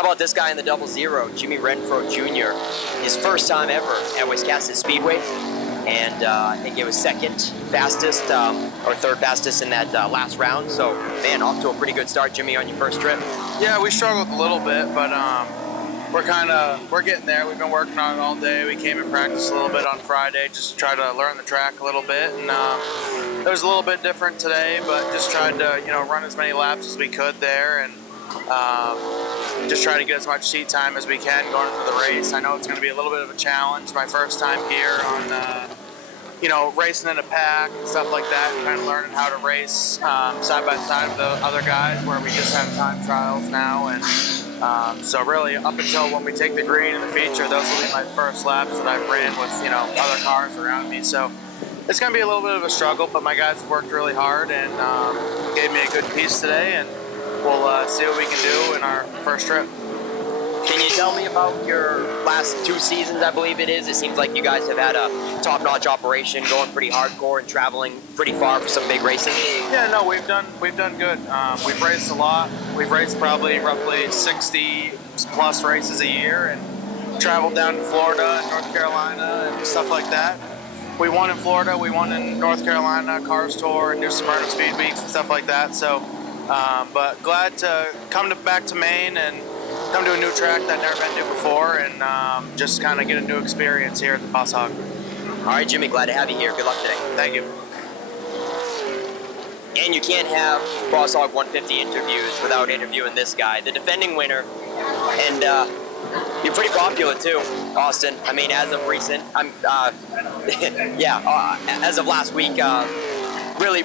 how about this guy in the 00, Jimmy Renfro Jr. His first time ever at Wiscasset Speedway, and I think it was second fastest or third fastest in that last round. So, man, off to a pretty good start, Jimmy, on your first trip. Yeah, we struggled a little bit, but we're getting there. We've been working on it all day. We came and practiced a little bit on Friday just to try to learn the track a little bit, and it was a little bit different today, but just tried to run as many laps as we could there, and just try to get as much seat time as we can going into the race. I know it's going to be a little bit of a challenge. My first time here on, racing in a pack and stuff like that, and kind of learning how to race side by side with the other guys, where we just have time trials now. And so really, up until when we take the green in the feature, those will be my first laps that I've ran with other cars around me. So it's going to be a little bit of a struggle, but my guys have worked really hard and gave me a good piece today, and we'll see what we can do in our first trip. Can you tell me about your last 2 seasons, I believe it is? It seems like you guys have had a top-notch operation, going pretty hardcore and traveling pretty far for some big racing. Yeah, no, we've done good. We've raced a lot. We've raced probably roughly 60 plus races a year, and traveled down to Florida and North Carolina and stuff like that. We won in Florida, we won in North Carolina, Cars Tour, and New Smyrna Speed Weeks and stuff like that. So, but glad to come back to Maine and come to a new track that I've never been to before, and just kind of get a new experience here at the Boss Hogg. All right, Jimmy, glad to have you here. Good luck today. Thank you. And you can't have Boss Hogg 150 interviews without interviewing this guy, the defending winner, and you're pretty popular too, Austin. I mean, as of recent, as of last week, really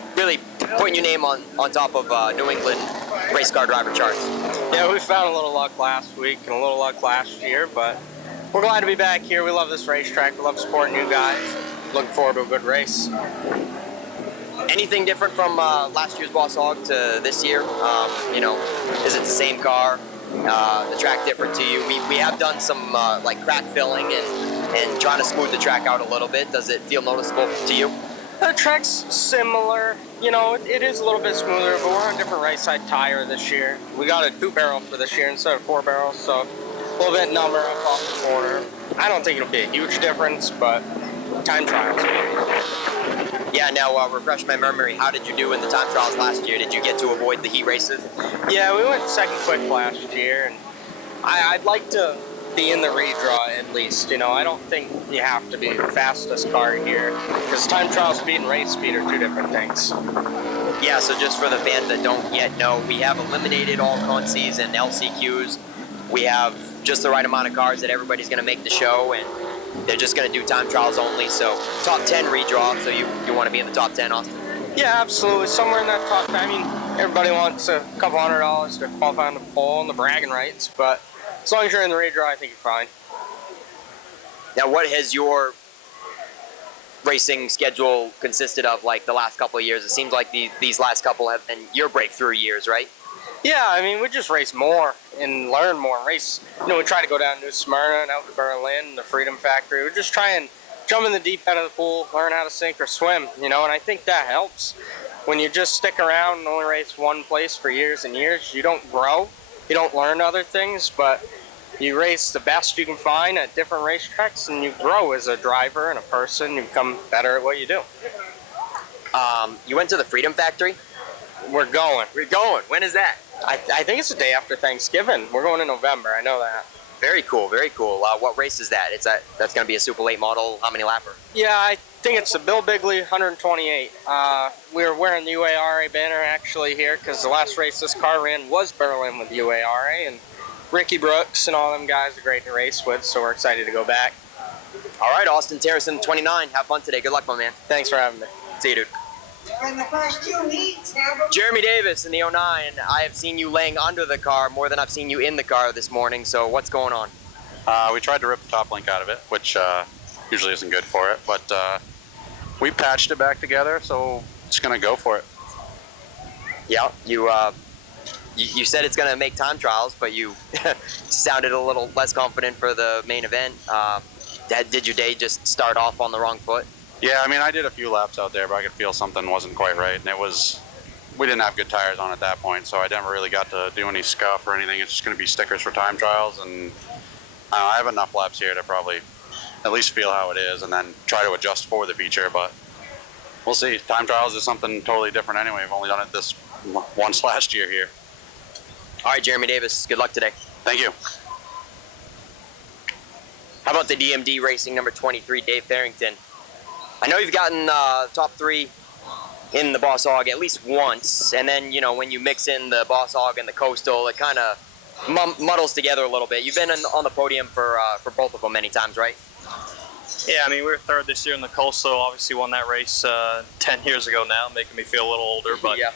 putting your name on top of New England race car driver charts. Yeah, we found a little luck last week and a little luck last year, but we're glad to be back here. We love this racetrack. We love supporting you guys. Looking forward to a good race. Anything different from last year's Boss Hogg to this year? Is it the same car? The track different to you? We have done some like crack filling and trying to smooth the track out a little bit. Does it feel noticeable to you? The track's similar. It is a little bit smoother, but we're on a different right side tire this year. We got a 2-barrel for this year instead of 4 barrels, so a little bit number up off the corner. I don't think it'll be a huge difference, but time trials. Yeah, now refresh my memory. How did you do in the time trials last year? Did you get to avoid the heat races? Yeah, we went second quick last year, and I'd like to be in the redraw at least. I don't think you have to be the fastest car here, because time trial speed and race speed are 2 different things. Yeah, so just for the fans that don't yet know, we have eliminated all consies and LCQs. We have just the right amount of cars that everybody's going to make the show, and they're just going to do time trials only. So top 10 redraw, so you want to be in the top 10, Austin? Yeah, absolutely. Somewhere in that top 10. I mean, everybody wants a couple $100 to qualify on the pole and the bragging rights, but as long as you're in the redraw, I think you're fine. Now, what has your racing schedule consisted of, like, the last couple of years? It seems like these last couple have been your breakthrough years, right? Yeah, I mean, we just race more and learn more and race. We try to go down to New Smyrna and out to Berlin, the Freedom Factory. We just try and jump in the deep end of the pool, learn how to sink or swim, and I think that helps. When you just stick around and only race one place for years and years, you don't grow. You don't learn other things, but you race the best you can find at different racetracks, and you grow as a driver and a person. You become better at what you do. You went to the Freedom Factory? We're going. When is that? I think it's the day after Thanksgiving. We're going in November. I know that. Very cool, very cool. What race is that? That's going to be a super late model. How many lapper? Yeah, I think it's the Bill Bigley 128. We're wearing the UARA banner actually here because the last race this car ran was Berlin with UARA, and Ricky Brooks and all them guys are great to race with, so we're excited to go back. All right, Austin, Terrace in 29. Have fun today. Good luck, my man. Thanks for having me. See you, dude. In the first 2 heats, Jeremy Davis in the 09. I have seen you laying under the car more than I've seen you in the car this morning, so what's going on? We tried to rip the top link out of it, which usually isn't good for it, but we patched it back together, so just going to go for it. Yeah, you said it's going to make time trials, but you sounded a little less confident for the main event. Did your day just start off on the wrong foot? Yeah, I mean, I did a few laps out there, but I could feel something wasn't quite right, and it was we didn't have good tires on at that point, so I never really got to do any scuff or anything. It's just going to be stickers for time trials, and I have enough laps here to probably at least feel how it is and then try to adjust for the feature, but we'll see. Time trials is something totally different anyway. We've only done it this once last year here. All right, Jeremy Davis, good luck today. Thank you. How about the DMD Racing number 23, Dave Farrington? I know you've gotten top 3 in the Boss Hogg at least once, and then, you know, when you mix in the Boss Hogg and the Coastal, it kind of muddles together a little bit. You've been on the podium for both of them many times, right? Yeah, I mean, we were third this year in the Coastal. Obviously won that race 10 years ago now, making me feel a little older. But, yeah.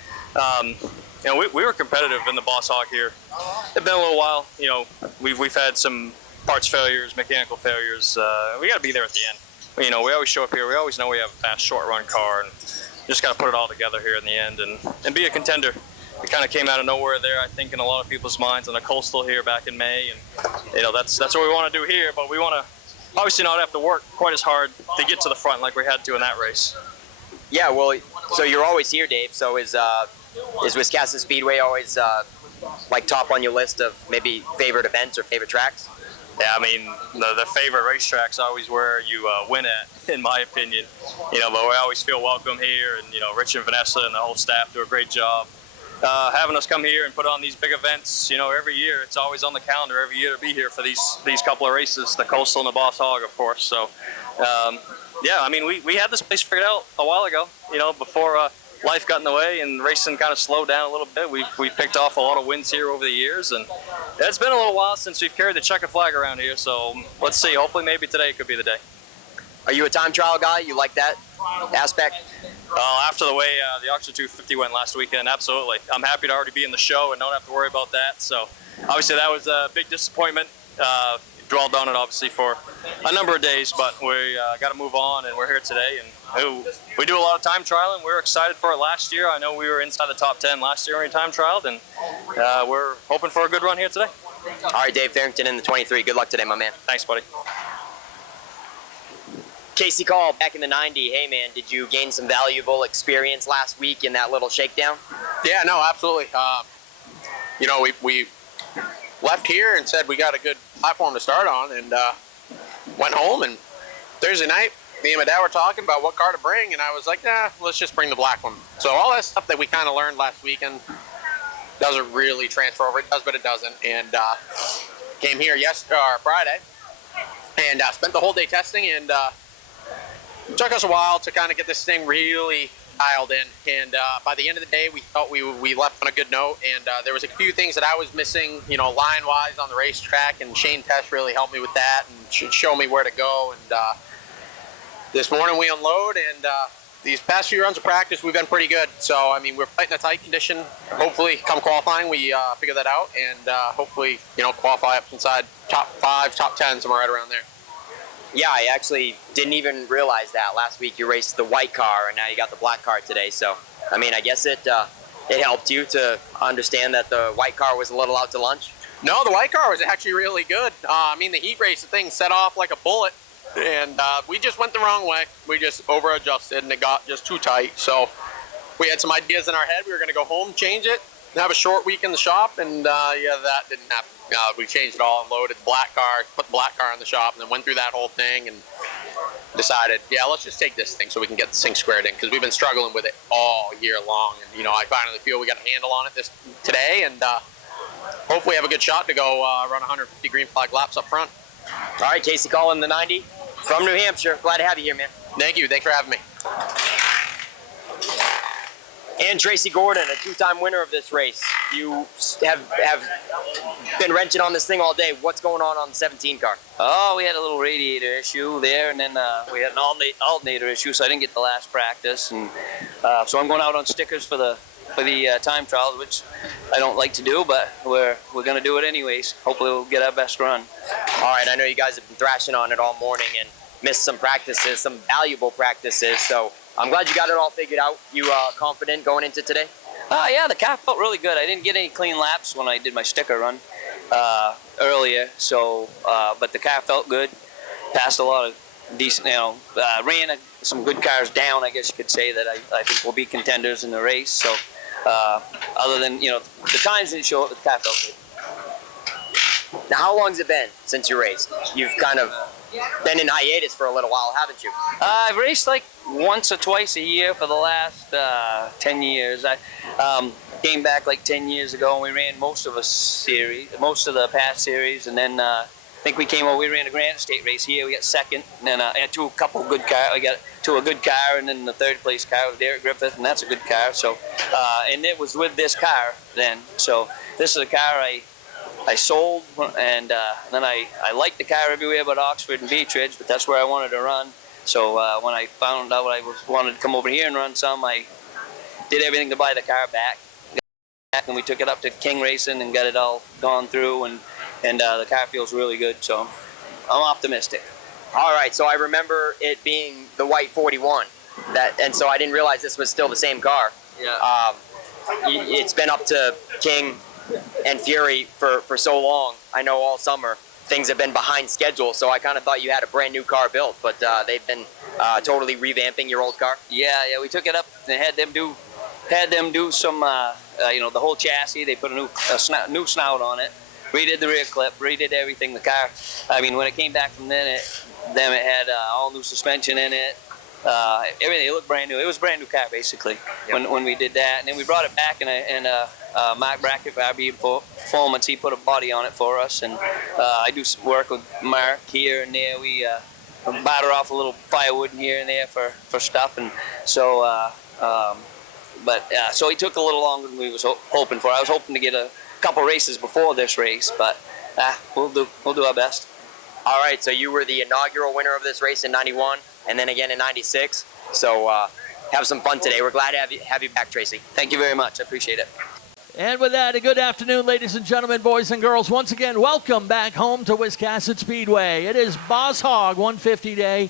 You know, we were competitive in the Boss Hogg here. It's been a little while. You know, we've had some parts failures, mechanical failures. We got to be there at the end. You know, we always show up here. We always know we have a fast, short-run car, and just got to put it all together here in the end and be a contender. It kind of came out of nowhere there, I think, in a lot of people's minds on the Coastal here back in May. And, you know, that's what we want to do here, but we want to obviously not have to work quite as hard to get to the front like we had to in that race. Yeah, well, so you're always here, Dave. So is Wisconsin Speedway always like top on your list of maybe favorite events or favorite tracks? Yeah, I mean, the favorite racetrack's always where you win at, in my opinion. You know, but we always feel welcome here, and, you know, Rich and Vanessa and the whole staff do a great job having us come here and put on these big events. You know, every year, it's always on the calendar every year to be here for these couple of races, the Coastal and the Boss Hogg, of course. So, yeah, I mean, we had this place figured out a while ago, you know, before life got in the way and racing kind of slowed down a little bit. We've picked off a lot of wins here over the years, and it's been a little while since we've carried the checkered flag around here, so let's see. Hopefully maybe today could be the day. Are you a time trial guy? You like that aspect? After the way the Oxford 250 went last weekend, absolutely. I'm happy to already be in the show and don't have to worry about that. So obviously that was a big disappointment. Dwelled on it obviously for a number of days, but we got to move on, and we're here today. And we do a lot of time trialing. We were excited for it last year. I know we were inside the top 10 last year when we time trialed, and we're hoping for a good run here today. All right, Dave Farrington in the 23. Good luck today, my man. Thanks, buddy. Casey Call, back in the 90. Hey, man, did you gain some valuable experience last week in that little shakedown? Yeah, no, absolutely. You know, we left here and said we got a good platform to start on, and went home, and Thursday night, me and my dad were talking about what car to bring, and I was like, nah, let's just bring the black one. So all that stuff that we kind of learned last weekend doesn't really transfer over. It does, but it doesn't. And came here Friday, and spent the whole day testing, and it took us a while to kind of get this thing really dialed in. And by the end of the day, we thought we left on a good note. And there was a few things that I was missing, you know, line-wise on the racetrack. And Shane Tesh really helped me with that and show me where to go. And this morning we unload. And these past few runs of practice, we've been pretty good. So, I mean, we're fighting a tight condition. Hopefully, come qualifying, we figure that out. And hopefully, you know, qualify up inside top 5, top 10, somewhere right around there. Yeah, I actually didn't even realize that. Last week you raced the white car, and now you got the black car today. So, I mean, I guess it helped you to understand that the white car was a little out to lunch? No, the white car was actually really good. I mean, the heat race, the thing set off like a bullet, and we just went the wrong way. We just over-adjusted, and it got just too tight. So we had some ideas in our head. We were going to go home, change it, and have a short week in the shop, and yeah, that didn't happen. We changed it all and loaded the black car, put the black car in the shop, and then went through that whole thing and decided, yeah, let's just take this thing so we can get this thing squared in, because we've been struggling with it all year long. And, you know, I finally feel we got a handle on it today, and hopefully have a good shot to go run 150 green flag laps up front. All right, Casey Collin, the 90 from New Hampshire. Glad to have you here, man. Thank you. Thanks for having me. And Tracy Gordon, a 2-time winner of this race. You have been wrenching on this thing all day. What's going on the 17 car? Oh, we had a little radiator issue there, and then we had an alternator issue, so I didn't get the last practice. And so I'm going out on stickers for the time trials, which I don't like to do, but we're going to do it anyways. Hopefully we'll get our best run. All right, I know you guys have been thrashing on it all morning and missed some practices, some valuable practices. So I'm glad you got it all figured out. You confident going into today? Yeah, the car felt really good. I didn't get any clean laps when I did my sticker run earlier, so but the car felt good. Passed a lot of decent, you know, ran some good cars down, I guess you could say, that I think will be contenders in the race. So other than, the times didn't show up, but the car felt good. Now, how long's it been since you raced? You've kind of been in hiatus for a little while, haven't you? I've raced like once or twice a year for the last 10 years. I came back like 10 years ago, and we ran most of the past series, and then I think we came over. We ran a Granite State race here. We got second, and then to a couple good cars. We got to a good car, and then the third place car with Derek Griffith, and that's a good car. So, and it was with this car then. So this is a car I sold, and then I liked the car everywhere but Oxford and Beechridge, but that's where I wanted to run. So when I found out I wanted to come over here and run some, I did everything to buy the car back, and we took it up to King Racing and got it all gone through, and the car feels really good, so I'm optimistic. All right, so I remember it being the white 41, and so I didn't realize this was still the same car. Yeah. It's been up to King and Fury for so long. I know all summer things have been behind schedule, so I kind of thought you had a brand new car built, but they've been totally revamping your old car. Yeah, we took it up and had them do some, the whole chassis. They put a new snout on it, redid the rear clip, redid everything. The car, I mean, when it came back from them, it had all new suspension in it. Everything, it looked brand new. It was a brand new car basically. Yep. when we did that, and then we brought it back, and Mark Brackett, RB Performance, he put a body on it for us, and I do some work with Mark here and there. We batter off a little firewood here and there for stuff, and so so it took a little longer than we was hoping for. I was hoping to get a couple races before this race, but we'll do our best. All right, so you were the inaugural winner of this race in '91, and then again in '96. So have some fun today. We're glad to have you back, Tracy. Thank you very much. I appreciate it. And with that, a good afternoon, ladies and gentlemen, boys and girls. Once again, welcome back home to Wiscasset Speedway. It is Boss Hogg 150 Day.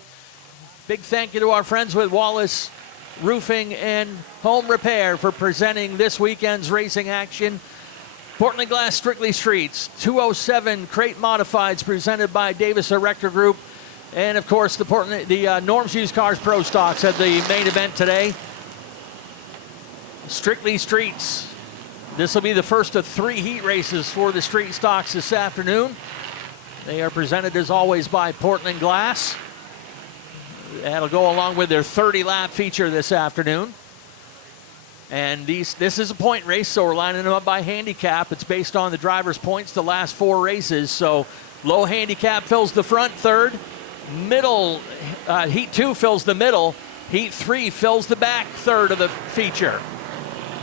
Big thank you to our friends with Wallace Roofing and Home Repair for presenting this weekend's racing action. Portland Glass Strictly Streets, 207 Crate Modifieds presented by Davis Erector Group. And, of course, the Norm's Used Cars Pro Stocks at the main event today. Strictly Streets. This will be the first of 3 heat races for the street stocks this afternoon. They are presented, as always, by Portland Glass. That'll go along with their 30-lap feature this afternoon. And this is a point race, so we're lining them up by handicap. It's based on the driver's points the last 4 races. So low handicap fills the front third. Middle, Heat 2 fills the middle. Heat 3 fills the back third of the feature.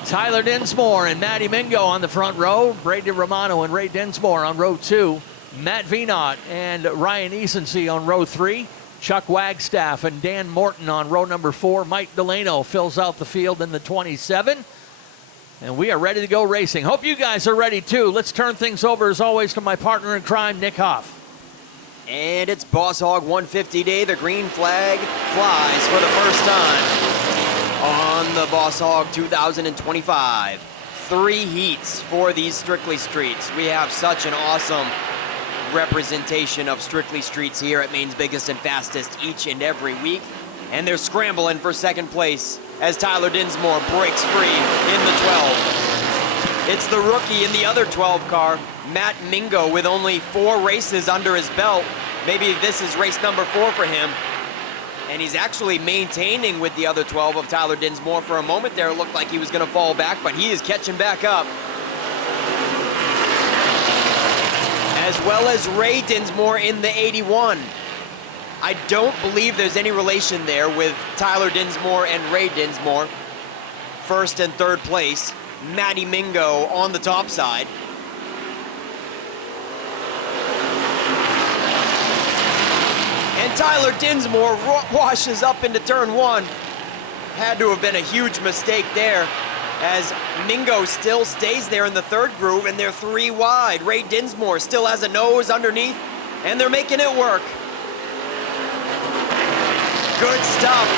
Tyler Dinsmore and Matty Mingo on the front row. Brady Romano and Ray Dinsmore on row 2. Matt Venot and Ryan Easonsey on row 3. Chuck Wagstaff and Dan Morton on row number 4. Mike Delano fills out the field in the 27. And we are ready to go racing. Hope you guys are ready too. Let's turn things over, as always, to my partner in crime, Nick Hoff. And it's Boss Hogg 150 Day. The green flag flies for the first time on the Boss Hogg 2025. 3 heats for these Strictly Streets. We have such an awesome representation of Strictly Streets here at Maine's biggest and fastest each and every week. And they're scrambling for second place as Tyler Dinsmore breaks free in the 12. It's the rookie in the other 12 car, Matt Mingo, with only 4 races under his belt. Maybe this is race number 4 for him. And he's actually maintaining with the other 12 of Tyler Dinsmore. For a moment there, it looked like he was going to fall back, but he is catching back up. As well as Ray Dinsmore in the 81. I don't believe there's any relation there with Tyler Dinsmore and Ray Dinsmore. First and third place. Matty Mingo on the top side. And Tyler Dinsmore washes up into turn 1. Had to have been a huge mistake there, as Mingo still stays there in the third groove, and they're 3 wide. Ray Dinsmore still has a nose underneath, and they're making it work. Good stuff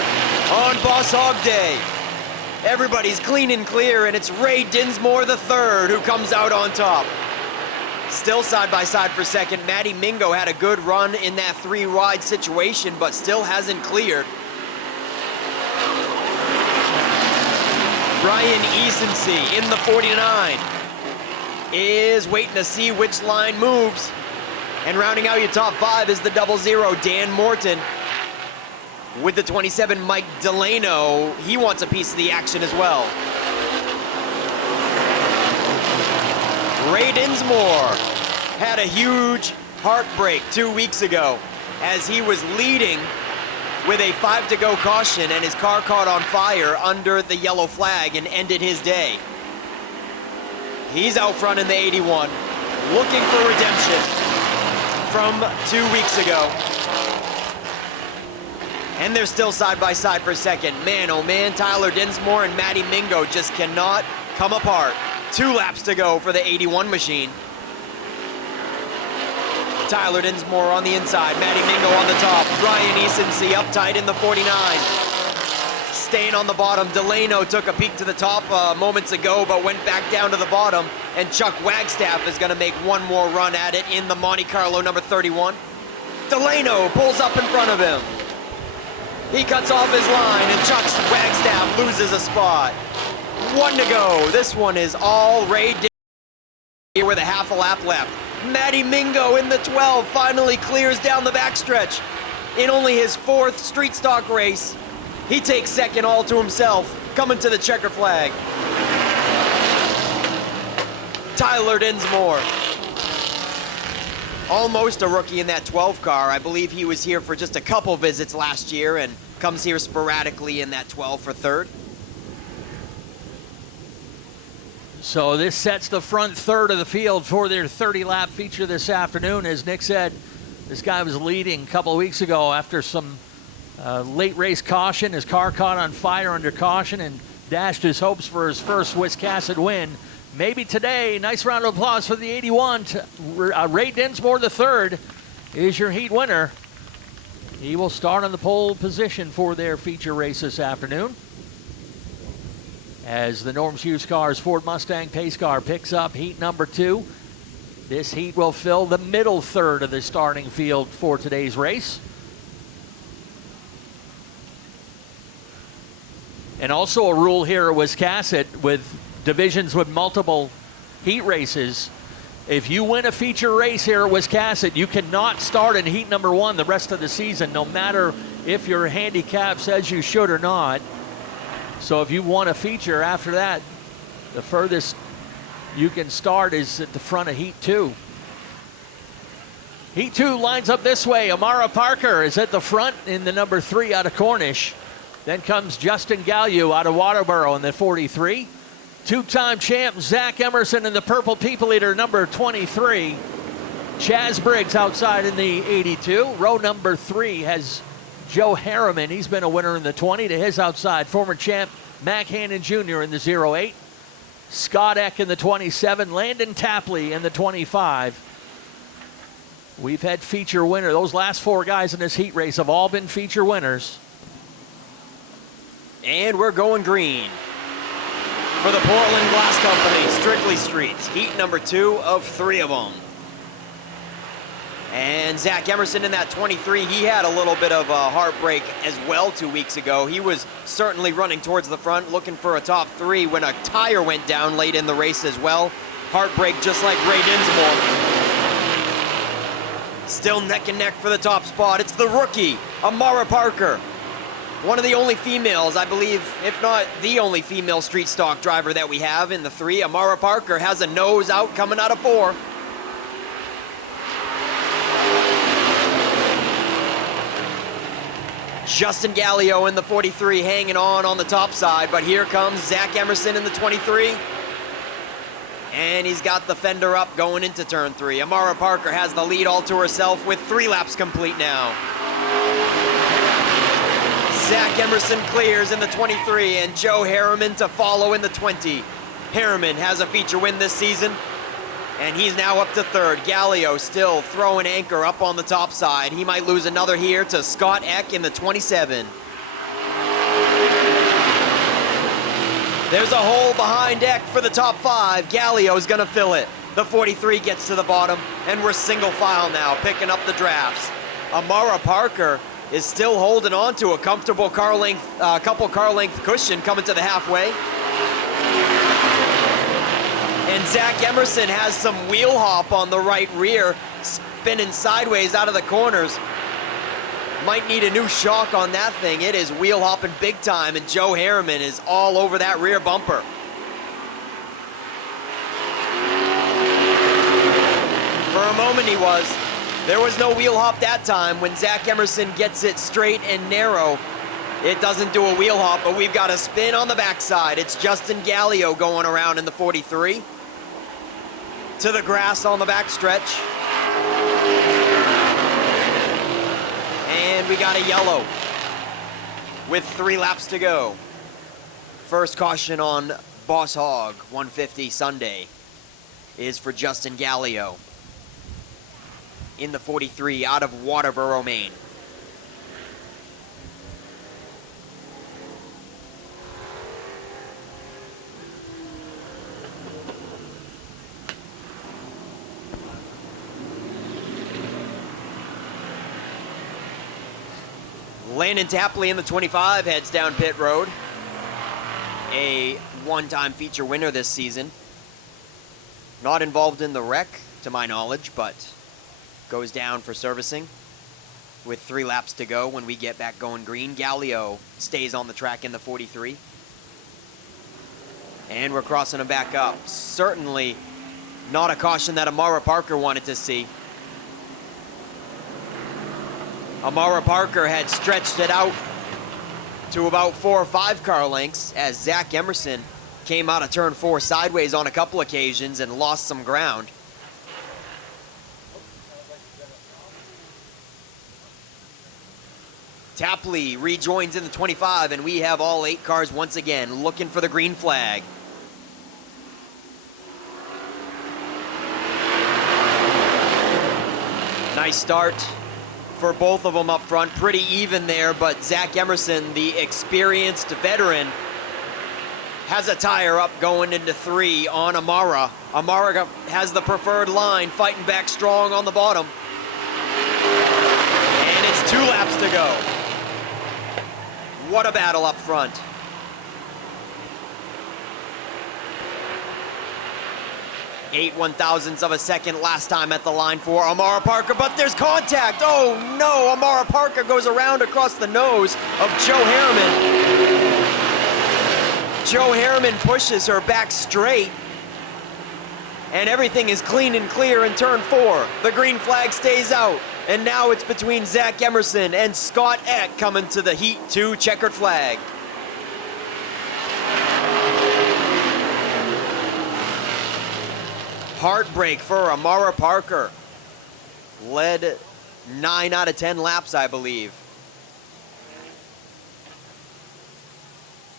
on Boss Hogg Day. Everybody's clean and clear, and it's Ray Dinsmore the third who comes out on top. Still side by side for second. Matty Mingo had a good run in that 3 wide situation, but still hasn't cleared. Brian Easonsey in the 49 is waiting to see which line moves. And rounding out your top 5 is the 00, Dan Morton. With the 27, Mike Delano. He wants a piece of the action as well. Ray Dinsmore had a huge heartbreak 2 weeks ago as he was leading with a 5 to go caution and his car caught on fire under the yellow flag and ended his day. He's out front in the 81, looking for redemption from 2 weeks ago. And they're still side by side for second. Man, oh man, Tyler Dinsmore and Matty Mingo just cannot come apart. 2 laps to go for the 81 machine. Tyler Dinsmore on the inside, Matty Mingo on the top, Brian Easonsey up tight in the 49. Staying on the bottom, Delano took a peek to the top moments ago, but went back down to the bottom, and Chuck Wagstaff is gonna make one more run at it in the Monte Carlo number 31. Delano pulls up in front of him. He cuts off his line, and Chuck Wagstaff loses a spot. 1 to go. This one is all Ray here with a half a lap left. Matty Mingo in the 12 finally clears down the backstretch. In only his 4th street stock race, he takes second all to himself, coming to the checker flag. Tyler Dinsmore, almost a rookie in that 12 car. I believe he was here for just a couple visits last year and comes here sporadically in that 12 for 3rd. So this sets the front third of the field for their 30-lap feature this afternoon. As Nick said, this guy was leading a couple of weeks ago after some late race caution. His car caught on fire under caution and dashed his hopes for his first Wiscasset win. Maybe today. Nice round of applause for the 81. Ray Dinsmore III is your heat winner. He will start on the pole position for their feature race this afternoon. As the Norms Used Cars Ford Mustang pace car picks up heat number 2. This heat will fill the middle third of the starting field for today's race. And also a rule here at Wiscasset with divisions with multiple heat races. If you win a feature race here at Wiscasset, you cannot start in heat number 1 the rest of the season, no matter if your handicap says you should or not. So if you won a feature after that, the furthest you can start is at the front of Heat 2. Heat 2 lines up this way. Amara Parker is at the front in the number 3 out of Cornish. Then comes Justin Gallieu out of Waterboro in the 43. Two-time champ Zach Emerson in the Purple People Eater, number 23. Chaz Briggs outside in the 82. Row number 3 has Joe Harriman. He's been a winner in the 20 to his outside. Former champ Mac Hannon Jr. in the 08. Scott Eck in the 27. Landon Tapley in the 25. We've had feature winner. Those last 4 guys in this heat race have all been feature winners. And we're going green for the Portland Glass Company, Strictly Streets. Heat number 2 of 3 of them. And Zach Emerson in that 23, he had a little bit of a heartbreak as well 2 weeks ago. He was certainly running towards the front, looking for a top 3 when a tire went down late in the race as well. Heartbreak just like Ray Dinsmore. Still neck and neck for the top spot. It's the rookie, Amara Parker. One of the only females, I believe, if not the only female street stock driver that we have in the 3. Amara Parker has a nose out coming out of 4. Justin Gallieu in the 43 hanging on the top side, but here comes Zach Emerson in the 23. And he's got the fender up going into turn 3. Amara Parker has the lead all to herself with 3 laps complete now. Zach Emerson clears in the 23 and Joe Harriman to follow in the 20. Harriman has a feature win this season and he's now up to 3rd. Gallieu still throwing anchor up on the top side. He might lose another here to Scott Eck in the 27. There's a hole behind Eck for the top 5. Gallieu's gonna fill it. The 43 gets to the bottom and we're single file now, picking up the drafts. Amara Parker is still holding on to a comfortable couple car length cushion coming to the halfway. And Zach Emerson has some wheel hop on the right rear, spinning sideways out of the corners. Might need a new shock on that thing. It is wheel hopping big time, and Joe Harriman is all over that rear bumper. For a moment he was. There was no wheel hop that time. When Zach Emerson gets it straight and narrow, it doesn't do a wheel hop, but we've got a spin on the backside. It's Justin Gallio going around in the 43. To the grass on the backstretch. And we got a yellow with 3 laps to go. First caution on Boss Hogg 150 Sunday is for Justin Gallio in the 43 out of Waterboro, Maine. Landon Tapley in the 25 heads down pit road. A one-time feature winner this season. Not involved in the wreck, to my knowledge, but goes down for servicing with 3 laps to go when we get back going green. Gallio stays on the track in the 43. And we're crossing him back up. Certainly not a caution that Amara Parker wanted to see. Amara Parker had stretched it out to about 4 or 5 car lengths as Zach Emerson came out of turn 4 sideways on a couple occasions and lost some ground. Tapley rejoins in the 25, and we have all 8 cars once again looking for the green flag. Nice start for both of them up front. Pretty even there, but Zach Emerson, the experienced veteran, has a tire up going into 3 on Amara. Amara has the preferred line, fighting back strong on the bottom. And it's 2 laps to go. What a battle up front. Eight 1/1000ths of a second last time at the line for Amara Parker, but there's contact. Oh no, Amara Parker goes around across the nose of Joe Harriman. Joe Harriman pushes her back straight, and everything is clean and clear in turn 4. The green flag stays out, and now it's between Zach Emerson and Scott Eck coming to the Heat 2 checkered flag. Heartbreak for Amara Parker. Led 9 out of 10 laps, I believe.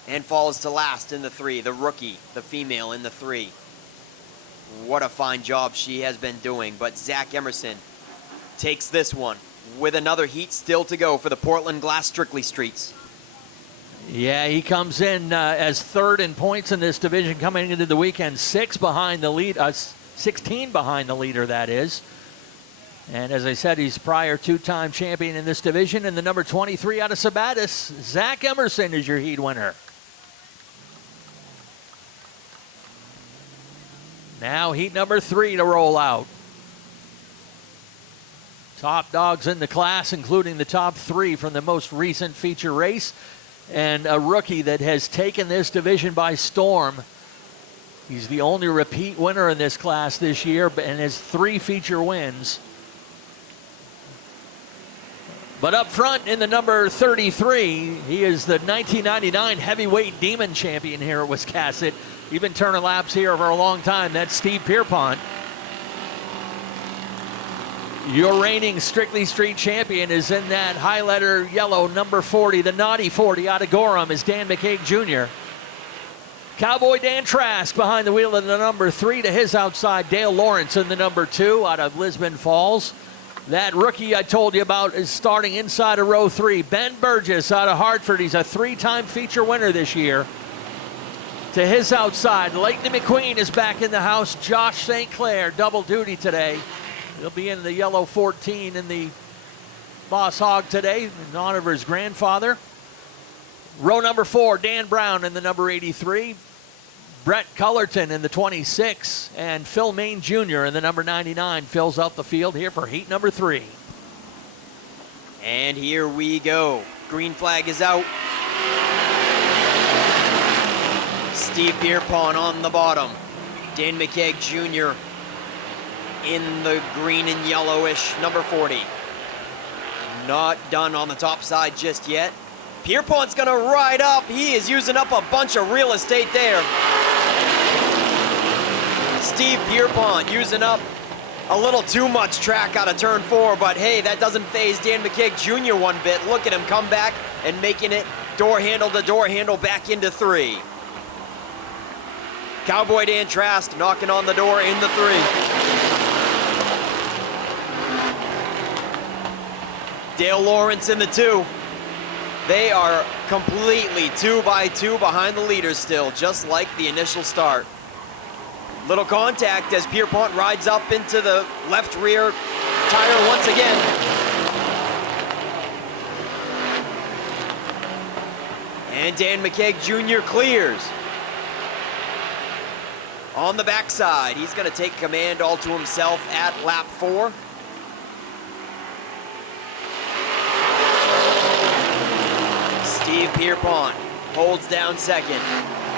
And falls to last in the 3. The rookie, the female in the 3. What a fine job she has been doing. But Zach Emerson takes this one with another heat still to go for the Portland Glass Strictly Streets. Yeah, he comes in as 3rd in points in this division coming into the weekend. 6 behind the lead, 16 behind the leader, that is. And as I said, he's prior 2-time champion in this division. And the number 23 out of Sabatis, Zach Emerson, is your heat winner. Now heat number 3 to roll out. Top dogs in the class, including the top 3 from the most recent feature race. And a rookie that has taken this division by storm. He's the only repeat winner in this class this year and has 3 feature wins. But up front in the number 33, he is the 1999 heavyweight demon champion here at Wiscasset. He's been turning laps here for a long time. That's Steve Pierpont. Your reigning Strictly Street champion is in that high-letter yellow number 40, the naughty 40 out of Gorham is Dan McCaig Jr. Cowboy Dan Trask behind the wheel of the number 3 to his outside. Dale Lawrence in the number 2 out of Lisbon Falls. That rookie I told you about is starting inside of row 3. Ben Burgess out of Hartford. He's a 3-time feature winner this year. To his outside, Leighton McQueen is back in the house. Josh St. Clair, double duty today. He'll be in the yellow 14 in the Boss Hogg today in honor of his grandfather. Row number 4, Dan Brown in the number 83. Brett Cullerton in the 26, and Phil Main Jr. in the number 99 fills out the field here for heat number 3. And here we go. Green flag is out. Steve Pierpont on the bottom. Dan McKeag Jr. in the green and yellowish number 40. Not done on the top side just yet. Pierpont's gonna ride up. He is using up a bunch of real estate there. Steve Pierpont using up a little too much track out of turn 4, but hey, that doesn't faze Dan McKeag Jr. one bit. Look at him come back and making it door handle to door handle back into 3. Cowboy Dan Trask knocking on the door in the 3. Dale Lawrence in the 2. They are completely 2 by 2 behind the leaders still, just like the initial start. Little contact as Pierpont rides up into the left rear tire once again. And Dan McKeag Jr. clears. On the backside, he's going to take command all to himself at lap 4. Steve Pierpont holds down second.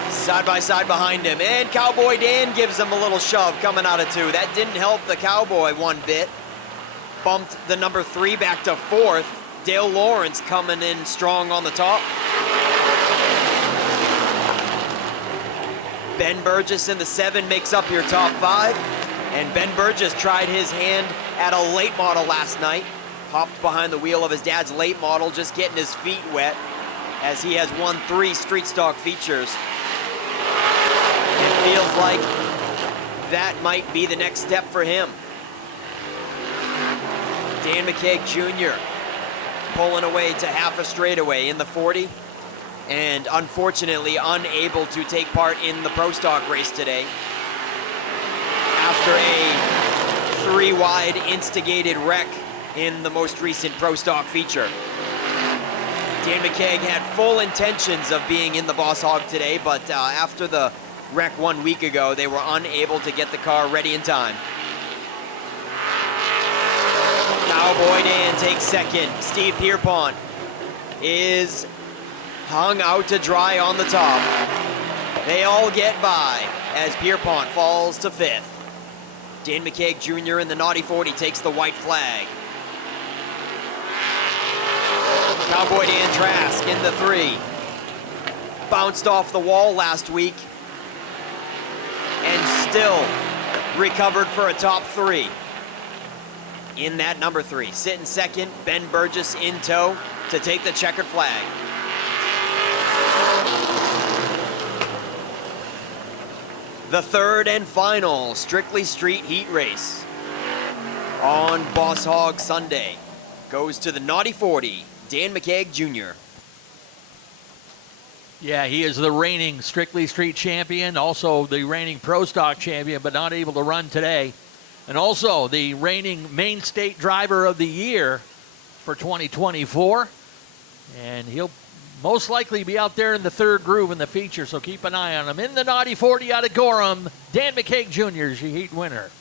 Side by side behind him, and Cowboy Dan gives him a little shove coming out of 2. That didn't help the Cowboy one bit. Bumped the number 3 back to 4th. Dale Lawrence coming in strong on the top. Ben Burgess in the 7 makes up your top 5. And Ben Burgess tried his hand at a late model last night. Hopped behind the wheel of his dad's late model, just getting his feet wet, as he has won 3 street stock features. It feels like that might be the next step for him. Dan McKeag Jr. pulling away to half a straightaway in the 40, and unfortunately unable to take part in the Pro Stock race today after a 3-wide instigated wreck in the most recent Pro Stock feature. Dan McKeag had full intentions of being in the Boss Hogg today, but after the wreck 1 week ago, they were unable to get the car ready in time. Cowboy Dan takes second. Steve Pierpont is hung out to dry on the top. They all get by as Pierpont falls to 5th. Dan McKeag Jr. in the Naughty 40 takes the white flag. Cowboy Dan Trask in the 3. Bounced off the wall last week and still recovered for a top 3 in that number 3. Sitting second, Ben Burgess in tow to take the checkered flag. The 3rd and final Strictly Street Heat race on Boss Hogg Sunday goes to the Naughty 40, Dan McKeag Jr. Yeah, he is the reigning Strictly Street champion, also the reigning Pro Stock champion, but not able to run today. And also the reigning Main State Driver of the Year for 2024. And he'll most likely be out there in the 3rd groove in the feature, so keep an eye on him. In the Naughty 40 out of Gorham, Dan McKeag Jr. is your heat winner.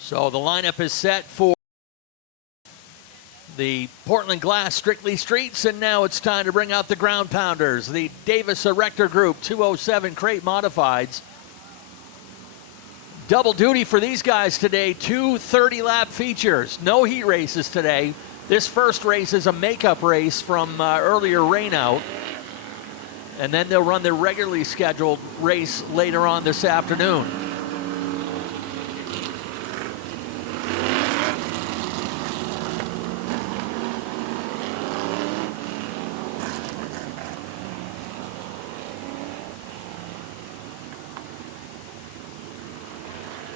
So the lineup is set for the Portland Glass Strictly Streets, and now it's time to bring out the ground pounders. The Davis Erector Group 207 crate modifieds. Double duty for these guys today, 2 30-lap features. No heat races today. This first race is a makeup race from earlier rainout. And then they'll run their regularly scheduled race later on this afternoon.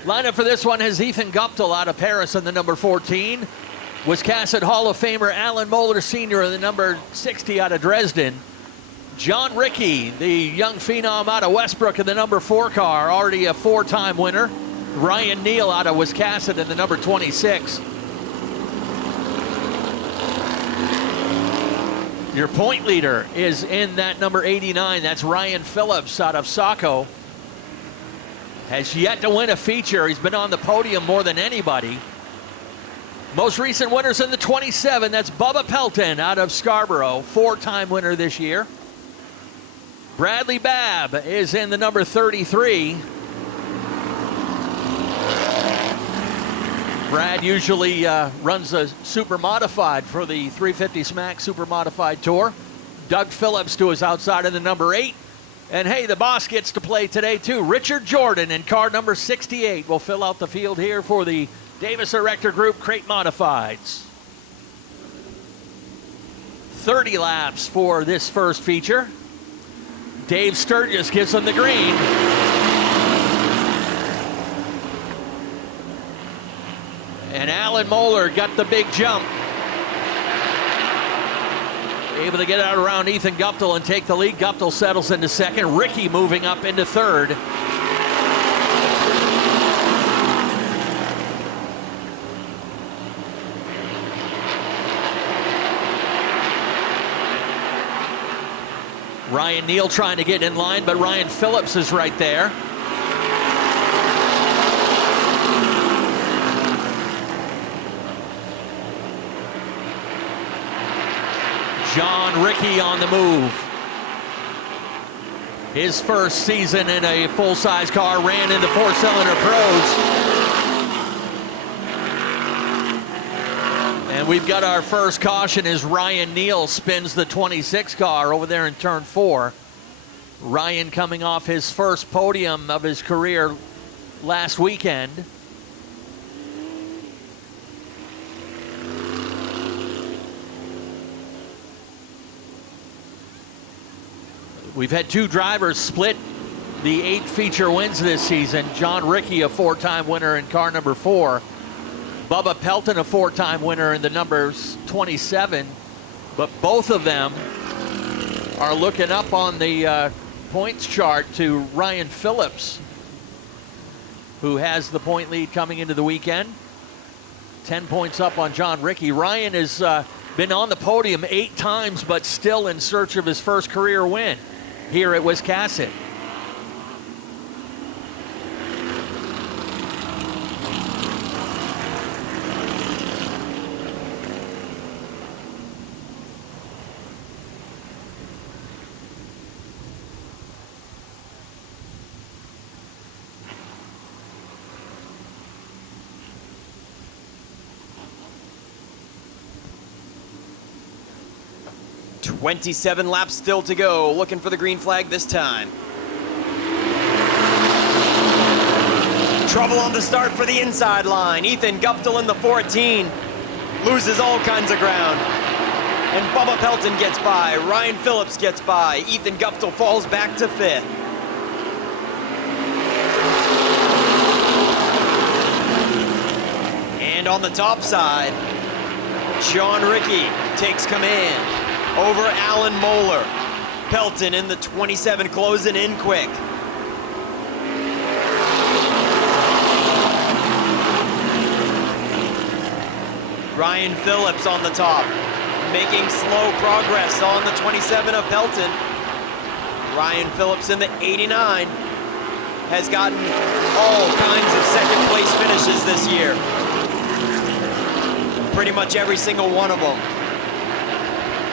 Lineup for this one has Ethan Guptill out of Paris in the number 14. Wiscasset Hall of Famer Alan Moeller Sr. in the number 60 out of Dresden. John Rickey, the young phenom out of Westbrook in the number 4 car, already a 4-time winner. Ryan Neal out of Wiscasset in the number 26. Your point leader is in that number 89. That's Ryan Phillips out of Saco. Has yet to win a feature. He's been on the podium more than anybody. Most recent winners in the 27. That's Bubba Pelton out of Scarborough, 4-time winner this year. Bradley Babb is in the number 33. Brad usually runs a super modified for the 350 Smack Super Modified Tour. Doug Phillips to his outside in the number 8. And hey, the boss gets to play today too. Richard Jordan in car number 68 will fill out the field here for the Davis Erector Group Crate Modifieds. 30 laps for this first feature. Dave Sturgis gives them the green. And Alan Moeller got the big jump. Able to get out around Ethan Guptill and take the lead. Guptill settles into second. Ricky moving up into third. Ryan Neal trying to get in line, but Ryan Phillips is right there. John Rickey on the move. His first season in a full-size car, ran in the 4-cylinder pros. And we've got our first caution as Ryan Neal spins the 26 car over there in turn 4. Ryan coming off his first podium of his career last weekend. We've had 2 drivers split the 8 feature wins this season. John Rickey, a 4-time winner in car number 4. Bubba Pelton, a 4-time winner in the numbers 27. But both of them are looking up on the points chart to Ryan Phillips, who has the point lead coming into the weekend. 10 points up on John Rickey. Ryan has been on the podium 8 times, but still in search of his first career win here at Wiscasset. .27 laps still to go. Looking for the green flag this time. Trouble on the start for the inside line. Ethan Guptill in the 14. Loses all kinds of ground. And Bubba Pelton gets by. Ryan Phillips gets by. Ethan Guptill falls back to 5th. And on the top side, John Rickey takes command over Alan Moeller. Pelton in the 27 closing in quick. Ryan Phillips on the top, making slow progress on the 27 of Pelton. Ryan Phillips in the 89 has gotten all kinds of second place finishes this year. Pretty much every single one of them.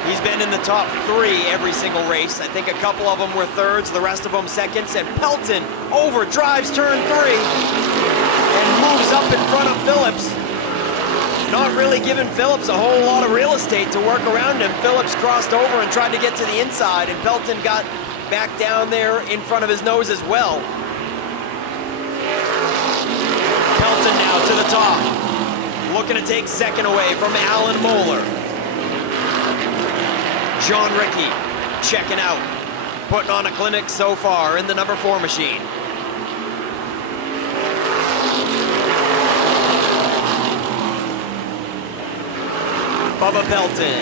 He's been in the top 3 every single race. I think a couple of them were thirds, the rest of them seconds. And Pelton overdrives turn 3 and moves up in front of Phillips. Not really giving Phillips a whole lot of real estate to work around him. Phillips crossed over and tried to get to the inside, and Pelton got back down there in front of his nose as well. Pelton now to the top, looking to take second away from Alan Moeller. John Rickey checking out, putting on a clinic so far in the number 4 machine. Bubba Pelton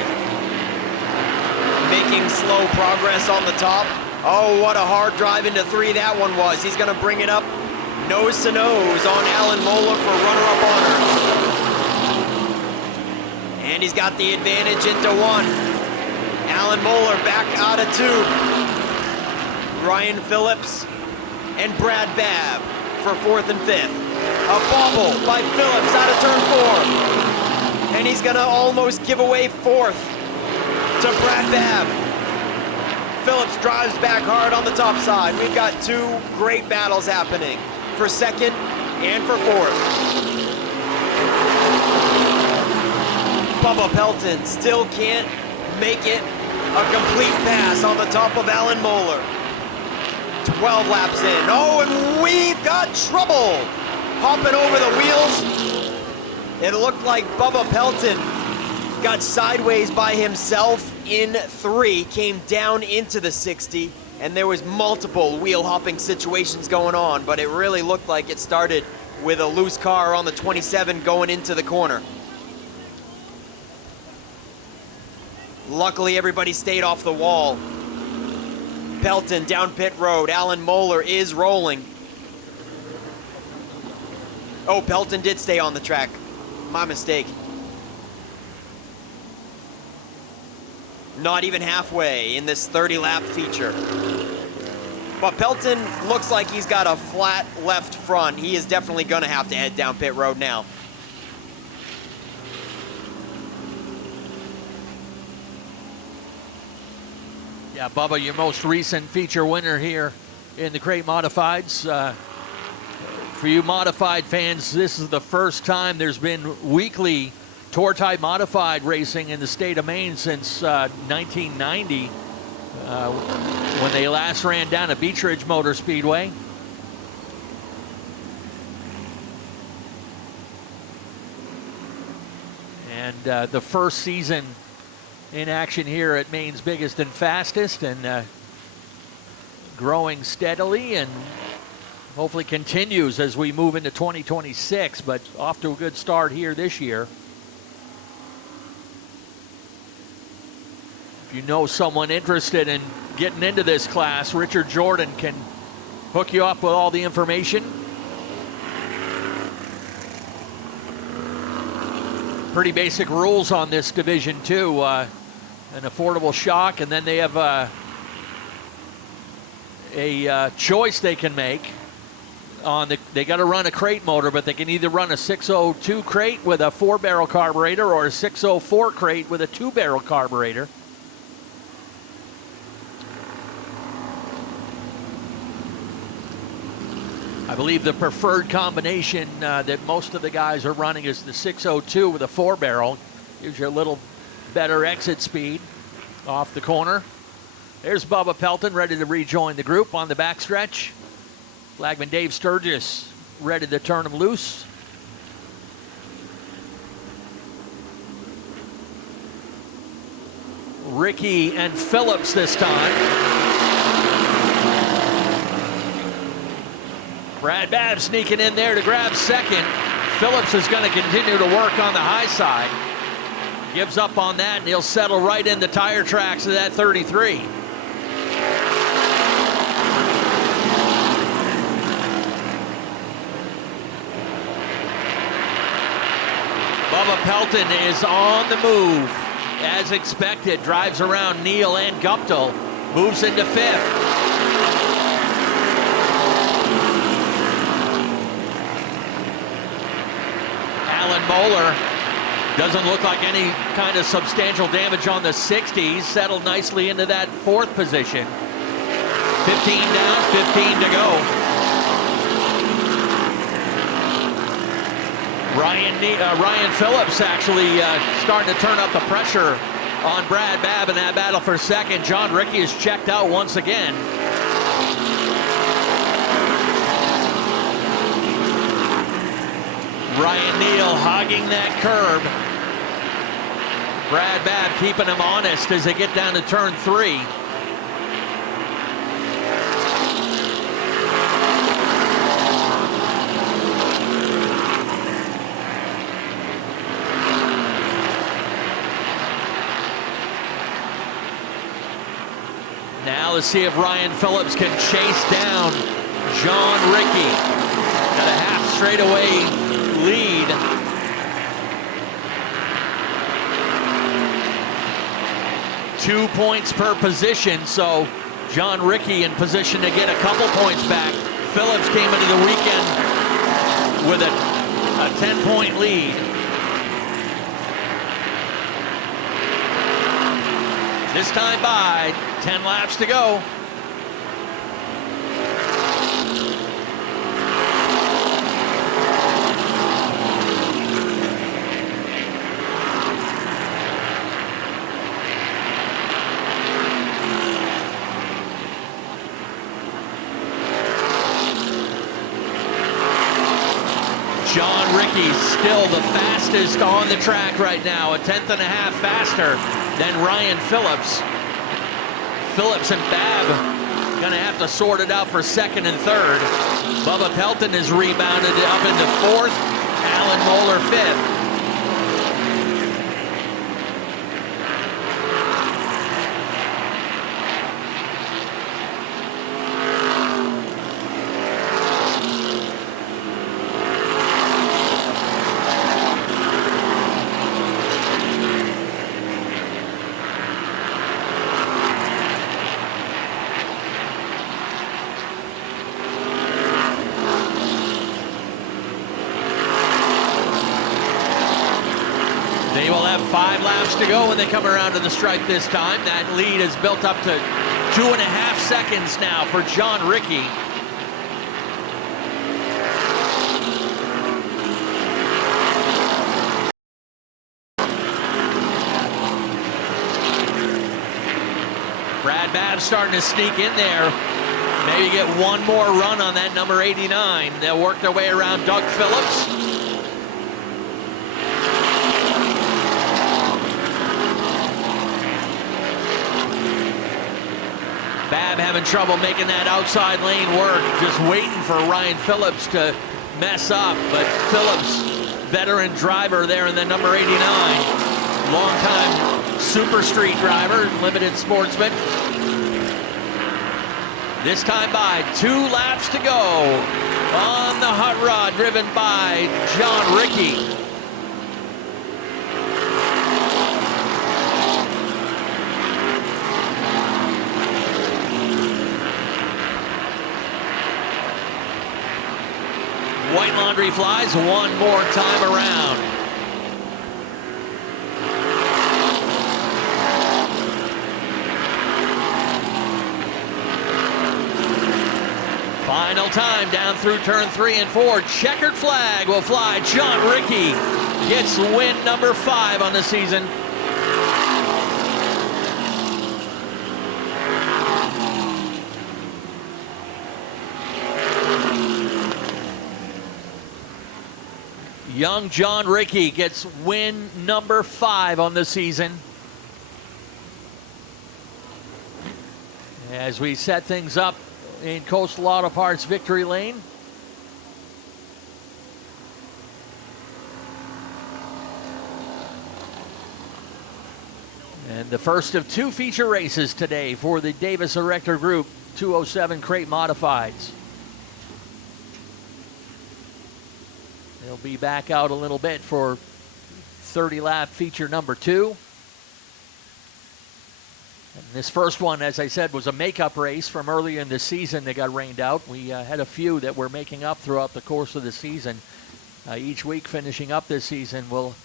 making slow progress on the top. Oh, what a hard drive into 3 that one was. He's gonna bring it up nose to nose on Alan Moeller for runner-up honors. And he's got the advantage into 1. Alan Moeller back out of 2. Ryan Phillips and Brad Babb for 4th and 5th. A bobble by Phillips out of turn 4. And he's gonna almost give away 4th to Brad Babb. Phillips drives back hard on the top side. We've got 2 great battles happening for 2nd and for 4th. Bubba Pelton still can't make it a complete pass on the top of Alan Moeller. 12 laps in. Oh, and we've got trouble. Hopping over the wheels. It looked like Bubba Pelton got sideways by himself in 3, came down into the 60, and there was multiple wheel hopping situations going on, but it really looked like it started with a loose car on the 27 going into the corner. Luckily, everybody stayed off the wall. Pelton down pit road. Alan Moeller is rolling. Oh, Pelton did stay on the track. My mistake. Not even halfway in this 30-lap feature. But Pelton looks like he's got a flat left front. He is definitely going to have to head down pit road now. Yeah, Bubba, your most recent feature winner here in the Crate Modifieds. For you modified fans, this is the first time there's been weekly tour-type modified racing in the state of Maine since 1990, when they last ran down at Beech Ridge Motor Speedway. And the first season in action here at Maine's biggest and fastest, and growing steadily and hopefully continues as we move into 2026, but off to a good start here this year. If you know someone interested in getting into this class, Richard Jordan can hook you up with all the information. Pretty basic rules on this division too. An affordable shock, and then they have a choice they can make. They got to run a crate motor, but they can either run a 602 crate with a 4-barrel carburetor or a 604 crate with a 2-barrel carburetor. I believe the preferred combination that most of the guys are running is the 602 with a 4-barrel. Gives you a little better exit speed off the corner. There's Bubba Pelton ready to rejoin the group on the backstretch. Flagman Dave Sturgis ready to turn him loose. Ricky and Phillips this time. Brad Babb sneaking in there to grab 2nd. Phillips is going to continue to work on the high side. Gives up on that, and he'll settle right in the tire tracks of that 33. Bubba Pelton is on the move. As expected, drives around Neal and Guptill. Moves into 5th. Alan Moeller doesn't look like any kind of substantial damage on the 60s. Settled nicely into that 4th position. 15 down, 15 to go. Ryan Phillips actually starting to turn up the pressure on Brad Babb in that battle for 2nd. John Ricky is checked out once again. Ryan Neal hogging that curb. Brad Babb keeping him honest as they get down to turn 3. let's see if Ryan Phillips can chase down John Ricky. Got a half straightaway lead. Two points per position, so John Ricky in position to get a couple points back. Phillips came into the weekend with a 10-point lead. This time by 10 laps to go. John Ricky's still the fastest on the track right now, a 10th and a half faster than Ryan Phillips. Phillips and Babb gonna have to sort it out for second and third. Bubba Pelton has rebounded up into fourth, Alan Moeller fifth. They will have 5 laps to go when they come around to the stripe this time. That lead is built up to 2.5 seconds now for John Ricky. Brad Babb starting to sneak in there. Maybe get one more run on that number 89. They'll work their way around Doug Phillips. Babb having trouble making that outside lane work, just waiting for Ryan Phillips to mess up, but Phillips, veteran driver there in the number 89, longtime super street driver, limited sportsman. This time by 2 laps to go on the hot rod driven by John Ricky. White laundry flies one more time around. Final time down through turn 3 and 4. Checkered flag will fly. John Ricky gets win number 5 on the season. Young John Ricky gets win number 5 on the season. As we set things up in Coastal Auto Parts Victory Lane. And the first of 2 feature races today for the Davis Erector Group 207 Crate Modifieds. They'll be back out a little bit for 30-lap feature number 2. And this first one, as I said, was a makeup race from earlier in the season that got rained out. We had a few that we're making up throughout the course of the season. Each week finishing up this season, we'll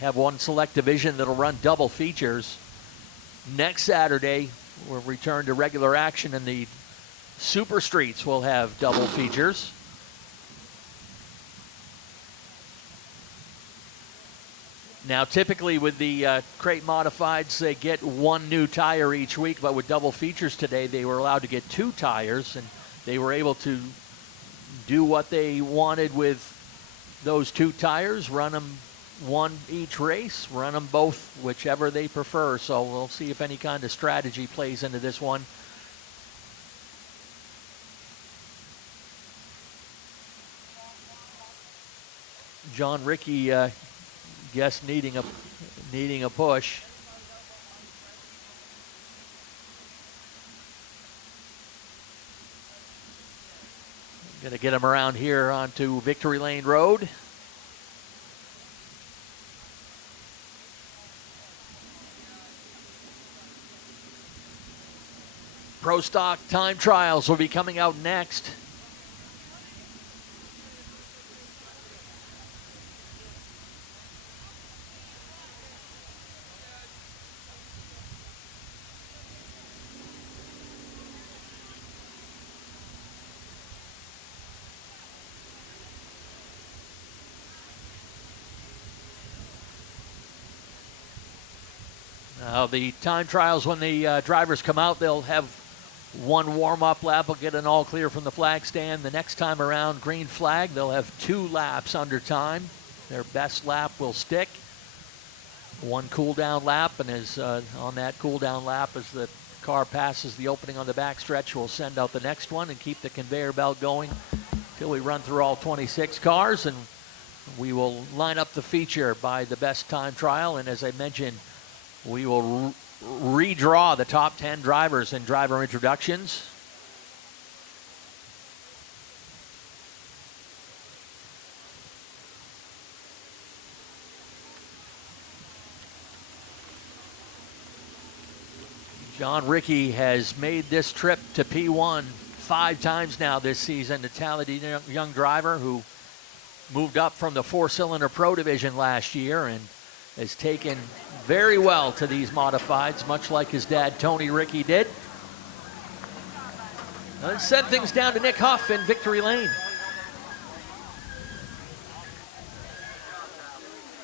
have one select division that'll run double features. Next Saturday, we'll return to regular action, and the Super Streets will have double features. Now, typically with the crate modifieds, they get 1 new tire each week, but with double features today, they were allowed to get 2 tires, and they were able to do what they wanted with those 2 tires, run them 1 each race, run them both, whichever they prefer. So we'll see if any kind of strategy plays into this one. John Ricky, guess needing a push. Going to get him around here onto Victory Lane Road. Pro Stock time trials will be coming out next. The time trials, when the drivers come out, they'll have one warm-up lap. Will get an all clear from the flag stand. The next time around, green flag, they'll have 2 laps under time. Their best lap will stick. One cool-down lap, and as on that cool-down lap, as the car passes the opening on the backstretch, we'll send out the next one and keep the conveyor belt going until we run through all 26 cars, and we will line up the feature by the best time trial. And as I mentioned, we will redraw the top 10 drivers in driver introductions. John Ricky has made this trip to P1 5 times now this season. A talented young driver who moved up from the 4-cylinder Pro Division last year and has taken very well to these modifieds, much like his dad, Tony Ricky, did. Let's send things down to Nick Huff in Victory Lane.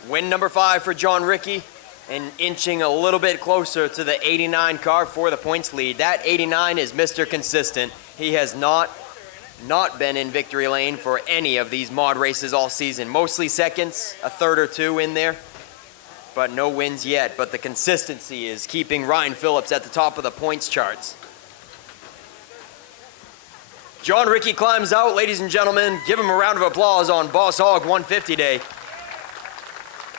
Win number 5 for John Ricky, and inching a little bit closer to the 89 car for the points lead. That 89 is Mr. Consistent. He has not been in Victory Lane for any of these mod races all season. Mostly seconds, a third or two in there, but no wins yet. But the consistency is keeping Ryan Phillips at the top of the points charts. John Ricky climbs out, ladies and gentlemen. Give him a round of applause on Boss Hogg 150 Day.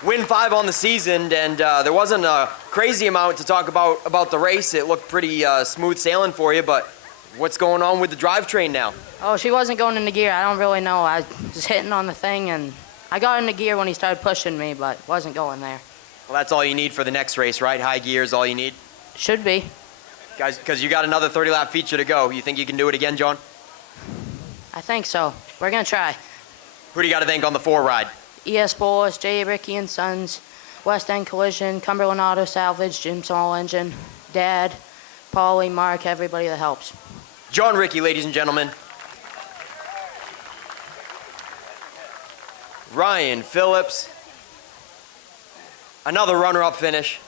Win 5 on the season, and there wasn't a crazy amount to talk about the race. It looked pretty smooth sailing for you, but what's going on with the drivetrain now? Oh, she wasn't going into gear. I don't really know. I was hitting on the thing, and I got into gear when he started pushing me, but wasn't going there. Well, that's all you need for the next race, right? High gear is all you need? Should be. Guys, because you got another 30-lap feature to go. You think you can do it again, John? I think so. We're going to try. Who do you got to thank on the 4 ride? ES Bullis, J. Ricky and Sons, West End Collision, Cumberland Auto Salvage, Jim Small Engine, Dad, Paulie, Mark, everybody that helps. John Ricky, ladies and gentlemen. Ryan Phillips. Another runner-up finish.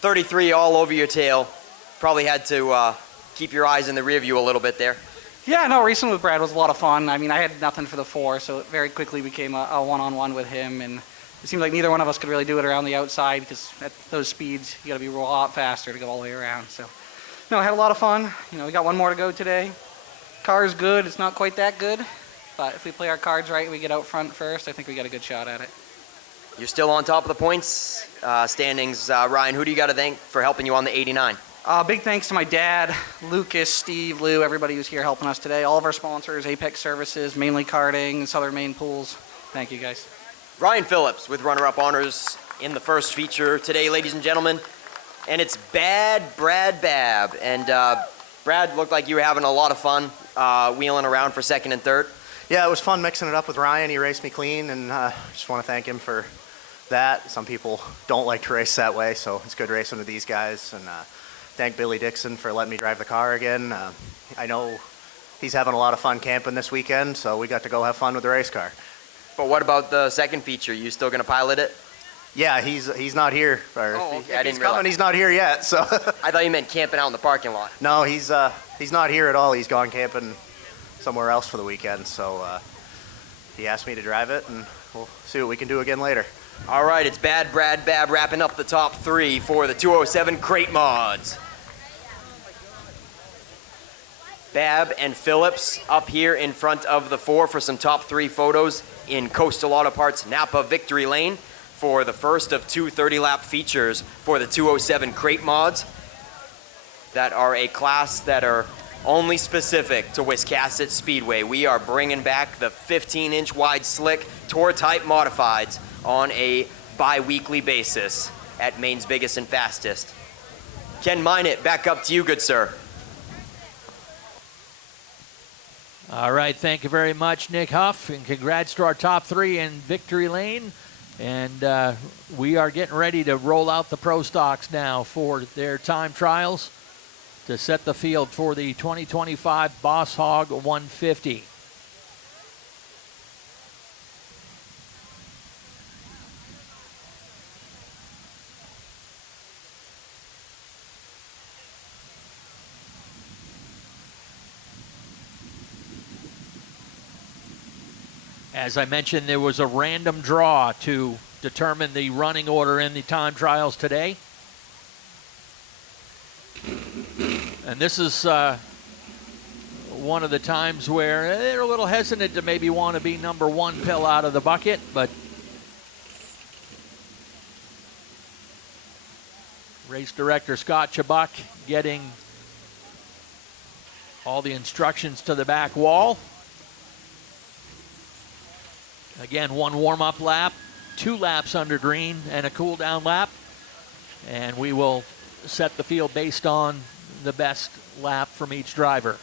33 all over your tail. Probably had to keep your eyes in the rear view a little bit there. Yeah, no, racing with Brad was a lot of fun. I mean, I had nothing for the 4, so it very quickly became a one-on-one with him, and it seemed like neither one of us could really do it around the outside, because at those speeds, you got to be a lot faster to go all the way around. So, no, I had a lot of fun. You know, we got one more to go today. Car's good. It's not quite that good, but if we play our cards right and we get out front first, I think we got a good shot at it. You're still on top of the points standings. Ryan, who do you got to thank for helping you on the 89? Big thanks to my dad, Lucas, Steve, Lou, everybody who's here helping us today. All of our sponsors, Apex Services, Mainly Karting, Southern Maine Pools. Thank you, guys. Ryan Phillips with runner-up honors in the first feature today, ladies and gentlemen. And it's Bad Brad Babb. And Brad, looked like you were having a lot of fun wheeling around for second and third. Yeah, it was fun mixing it up with Ryan. He raced me clean, and just want to thank him for that. Some people don't like to race that way, so it's good racing with these guys. And thank Billy Dixon for letting me drive the car again. I know he's having a lot of fun camping this weekend, so we got to go have fun with the race car. But what about the second feature? You still going to pilot it? Yeah, he's not here. Or okay. I didn't he's realize. coming. He's not here yet. So I thought you meant camping out in the parking lot. No, he's not here at all. He's gone camping somewhere else for the weekend. So he asked me to drive it, and we'll see what we can do again later. All right, it's Bad Brad Babb wrapping up the top 3 for the 207 crate mods. Babb and Phillips up here in front of the 4 for some top 3 photos in Coastal Auto Parts Napa Victory Lane for the first of 2 30-lap features for the 207 crate mods that are a class that are only specific to Wiscasset Speedway. We are bringing back the 15-inch wide slick tour type modifieds on a bi-weekly basis at Maine's biggest and fastest. Ken Minot, back up to you, good sir. All right, thank you very much, Nick Huff, and congrats to our top three in victory lane. And we are getting ready to roll out the Pro Stocks now for their time trials to set the field for the 2025 Boss Hogg 150. As I mentioned, there was a random draw to determine the running order in the time trials today. And this is one of the times where they're a little hesitant to maybe want to be number one pill out of the bucket, but race director Scott Chabuk getting all the instructions to the back wall. Again, one warm-up lap, 2 laps under green, and a cool-down lap. And we will set the field based on the best lap from each driver.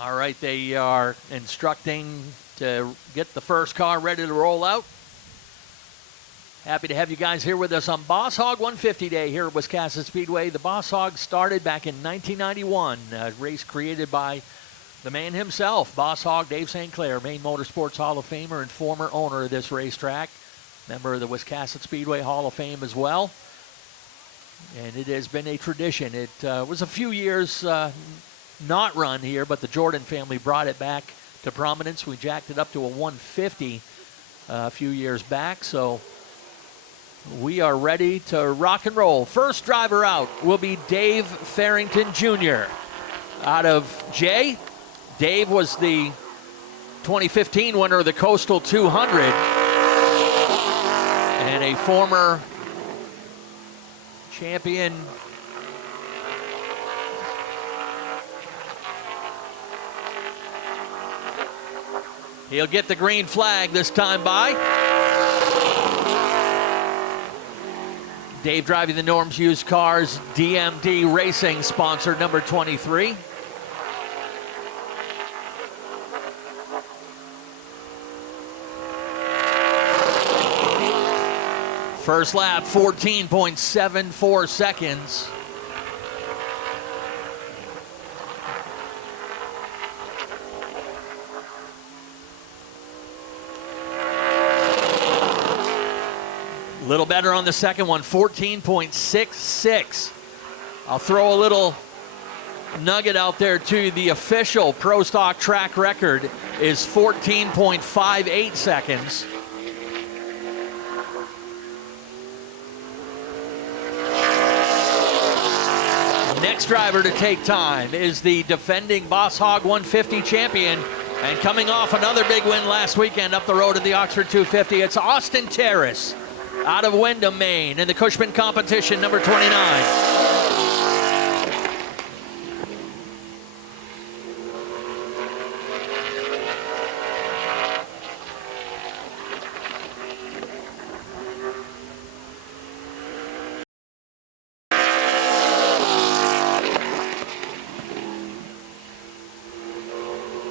All right, they are instructing to get the first car ready to roll out. Happy to have you guys here with us on Boss Hogg 150 Day here at Wiscasset Speedway. The Boss Hogg started back in 1991, a race created by the man himself, Boss Hogg, Dave St. Clair, Maine Motorsports Hall of Famer and former owner of this racetrack, member of the Wiscasset Speedway Hall of Fame as well. And it has been a tradition. It was a few years not run here, but the Jordan family brought it back to prominence. We jacked it up to a 150 a few years back, so we are ready to rock and roll. First driver out will be Dave Farrington Jr. out of Jay. Dave was the 2015 winner of the Coastal 200 and a former champion He'll get the green flag this time by. Dave driving the Norms Used Cars DMD Racing, sponsor number 23. First lap, 14.74 seconds. A little better on the second one, 14.66. I'll throw a little nugget out there too. The official Pro Stock track record is 14.58 seconds. Next driver to take time is the defending Boss Hogg 150 champion, and coming off another big win last weekend up the road at the Oxford 250, it's Austin Terrace out of Windham, Maine, in the Cushman competition, number 29.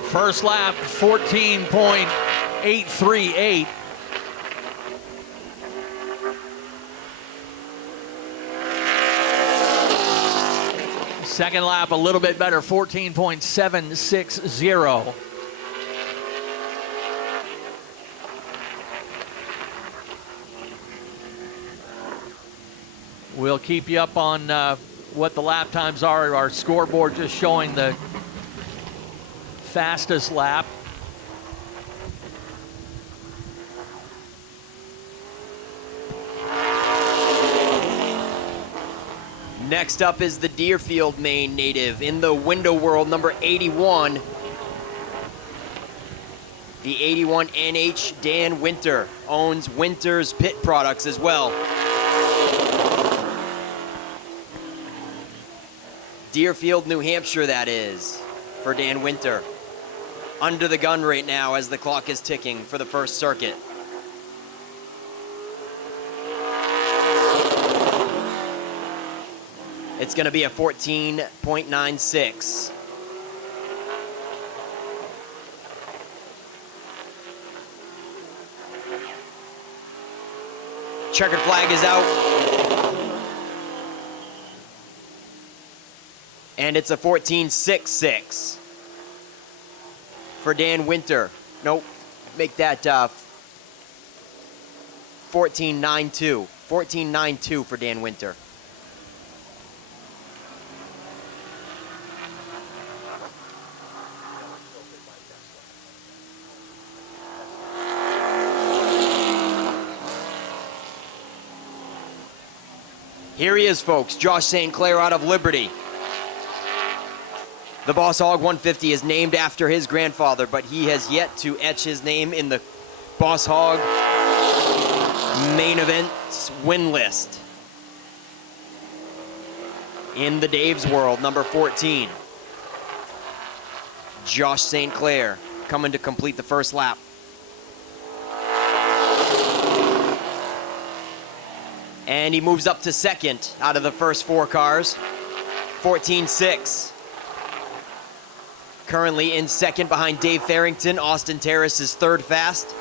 First lap, 14.838. Second lap, a little bit better, 14.760. We'll keep you up on what the lap times are. Our scoreboard just showing the fastest lap. Next up is the Deerfield, Maine native in the Window World, number 81. The 81 NH Dan Winter owns Winter's Pit Products as well. Deerfield, New Hampshire, that is, for Dan Winter. Under the gun right now as the clock is ticking for the first circuit. It's going to be a 14.96. Checkered flag is out. And it's a 14.66 for Dan Winter. Nope, make that 14.92. 14.92 for Dan Winter. Here he is, folks, Josh St. Clair out of Liberty. The Boss Hogg 150 is named after his grandfather, but he has yet to etch his name in the Boss Hogg main events win list. In the Dave's World, number 14. Josh St. Clair coming to complete the first lap. And he moves up to second out of the first four cars. 14.6. Currently in second behind Dave Farrington. Austin Terrace is third fast.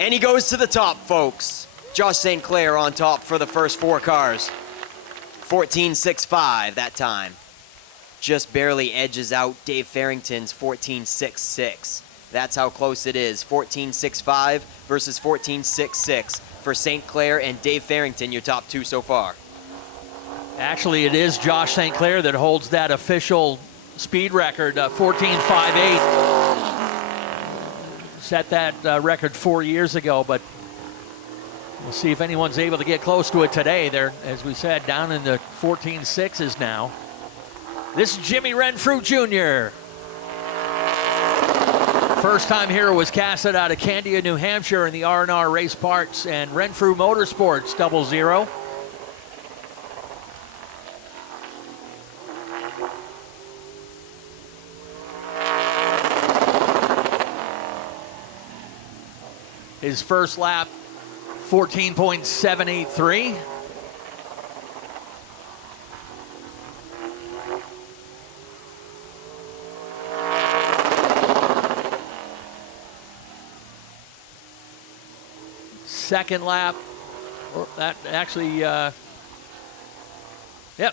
And he goes to the top, folks. Josh St. Clair on top for the first four cars. 14.65 that time. Just barely edges out Dave Farrington's 14.66. That's how close it is. 14.65 versus 14.66 for St. Clair and Dave Farrington, your top two so far. Actually, it is Josh St. Clair that holds that official speed record, 14.58. Set that record 4 years ago, but we'll see if anyone's able to get close to it today. They're, as we said, down in the 14.6s now. This is Jimmy Renfro Jr. First time here was casted out of Candia, New Hampshire in the R&R Race Parts and Renfro Motorsports 00. His first lap, 14.783. Second lap, that actually,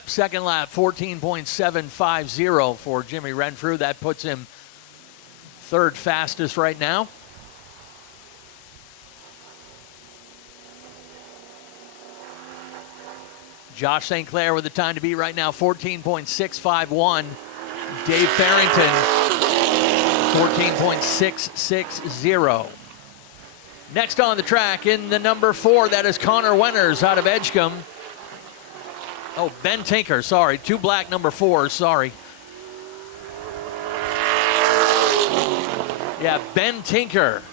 second lap, 14.750 for Jimmy Renfro. That puts him third fastest right now. Josh St. Clair with the time to beat right now, 14.651. Dave Farrington, 14.660. Next on the track in the number 4, that is Connor Wenners out of Edgecombe. Oh, Ben Tinker, sorry. Two black number 4s, sorry. Yeah, Ben Tinker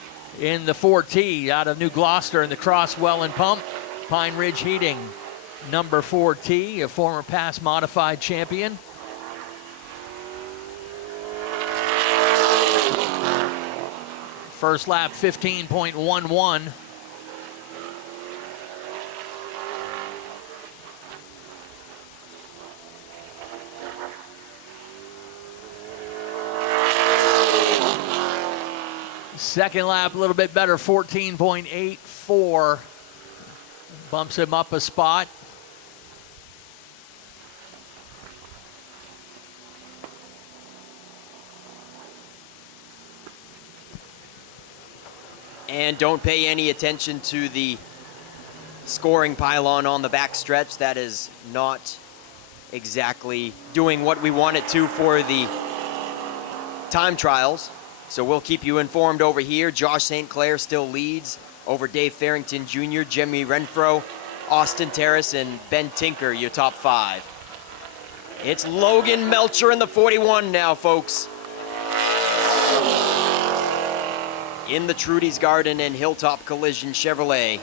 in the 4T out of New Gloucester in the Crosswell and Pump. Pine Ridge Heating, number 4T, a former past modified champion. First lap, 15.11. Second lap, a little bit better, 14.84. Bumps him up a spot. And don't pay any attention to the scoring pylon on the back stretch. That is not exactly doing what we want it to for the time trials. So we'll keep you informed over here. Josh St. Clair still leads over Dave Farrington Jr., Jimmy Renfro, Austin Terrace, and Ben Tinker, your top 5. It's Logan Melcher in the 41 now, folks. In the Trudy's Garden and Hilltop Collision Chevrolet.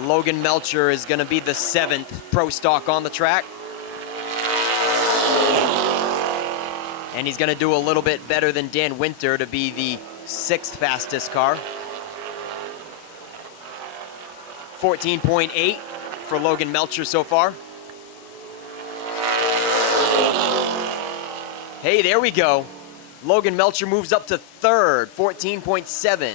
Logan Melcher is going to be the 7th pro stock on the track. And he's going to do a little bit better than Dan Winter to be the 6th fastest car. 14.8 for Logan Melcher so far. Hey, there we go. Logan Melcher moves up to 3rd, 14.7.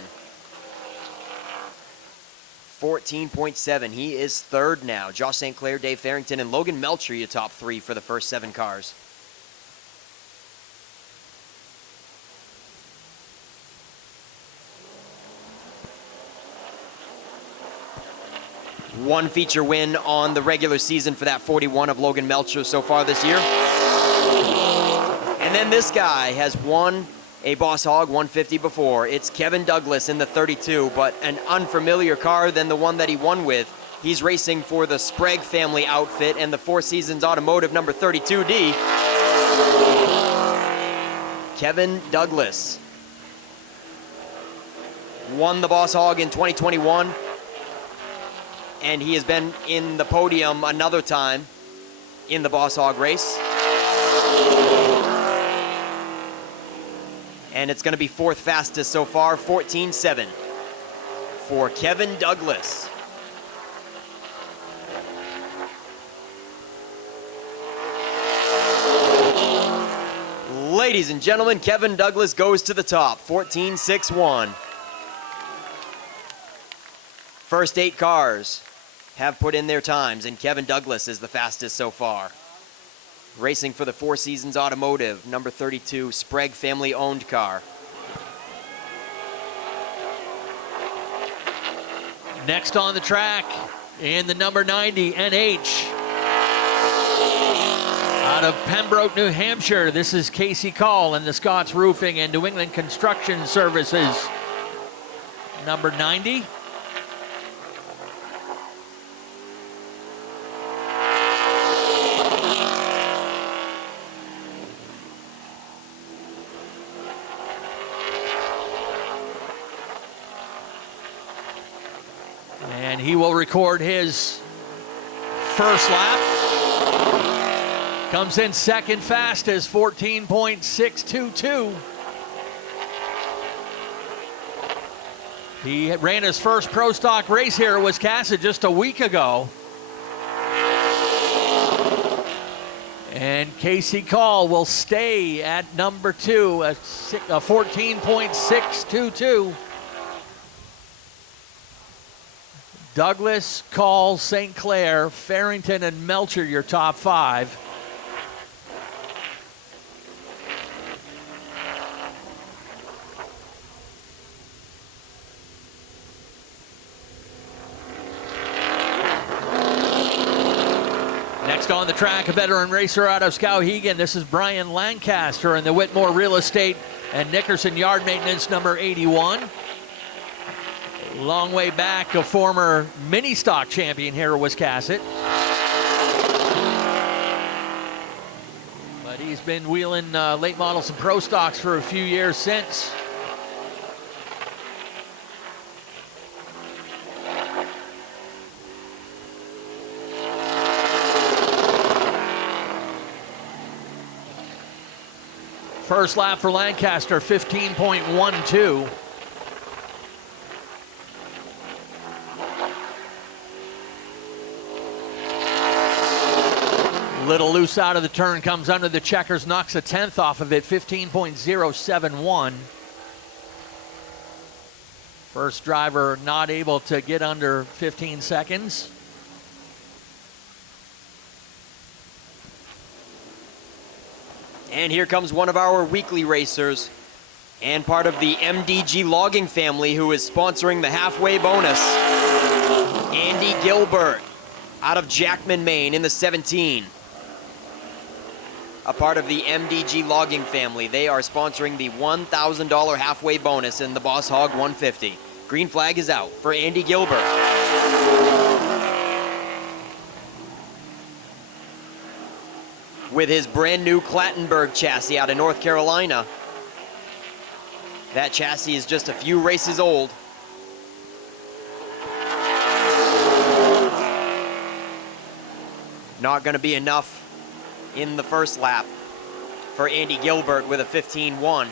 14.7. He is 3rd now. Josh St. Clair, Dave Farrington, and Logan Melcher, your top 3 for the first 7 cars. One feature win on the regular season for that 41 of Logan Melcher so far this year. And then this guy has won a Boss Hogg 150 before. It's Kevin Douglas in the 32, but an unfamiliar car than the one that he won with. He's racing for the Sprague family outfit and the Four Seasons Automotive number 32D. Kevin Douglas won the Boss Hogg in 2021. And he has been in the podium another time in the Boss Hogg race. And it's going to be 4th fastest so far, 14.7 for Kevin Douglas. Ladies and gentlemen, Kevin Douglas goes to the top, 14.61. First 8 cars have put in their times, and Kevin Douglas is the fastest so far. Racing for the Four Seasons Automotive, number 32, Sprague family-owned car. Next on the track, in the number 90 NH. Out of Pembroke, New Hampshire, this is Casey Call in the Scott's Roofing and New England Construction Services. Number 90. And he will record his first lap. Comes in 2nd fastest, 14.622. He ran his first pro stock race here at Wiscasset just a week ago. And Casey Call will stay at number 2 at 14.622. Douglas, Call, St. Clair, Farrington, and Melcher, your top 5. Next on the track, a veteran racer out of Skowhegan. This is Brian Lancaster in the Whitmore Real Estate and Nickerson Yard Maintenance number 81. Long way back, a former mini stock champion here at Wiscasset. But he's been wheeling late models and pro stocks for a few years since. First lap for Lancaster, 15.12. Little loose out of the turn, comes under the checkers, knocks a 10th off of it, 15.071. First driver not able to get under 15 seconds. And here comes one of our weekly racers, And part of the MDG logging family who is sponsoring the halfway bonus, Andy Gilbert out of Jackman, Maine in the 17. A part of the MDG logging family. They are sponsoring the $1,000 halfway bonus in the Boss Hogg 150. Green flag is out for Andy Gilbert. With his brand new Clattenburg chassis out of North Carolina. That chassis is just a few races old. Not going to be enough in the first lap for Andy Gilbert with a 15-1.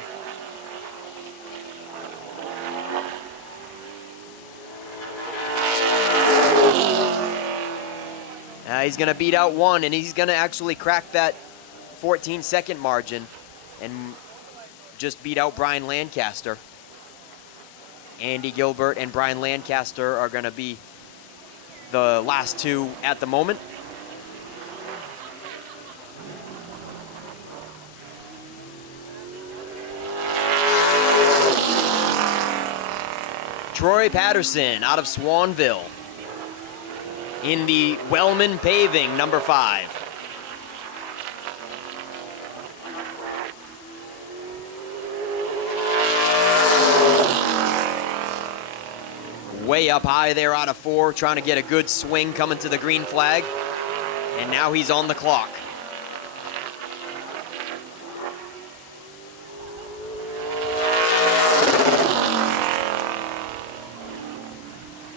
He's going to beat out one, and he's going to actually crack that 14-second margin and just beat out Brian Lancaster. Andy Gilbert and Brian Lancaster are going to be the last two at the moment. Troy Patterson out of Swanville in the Wellman Paving, number 5. Way up high there out of 4, trying to get a good swing coming to the green flag. And now he's on the clock.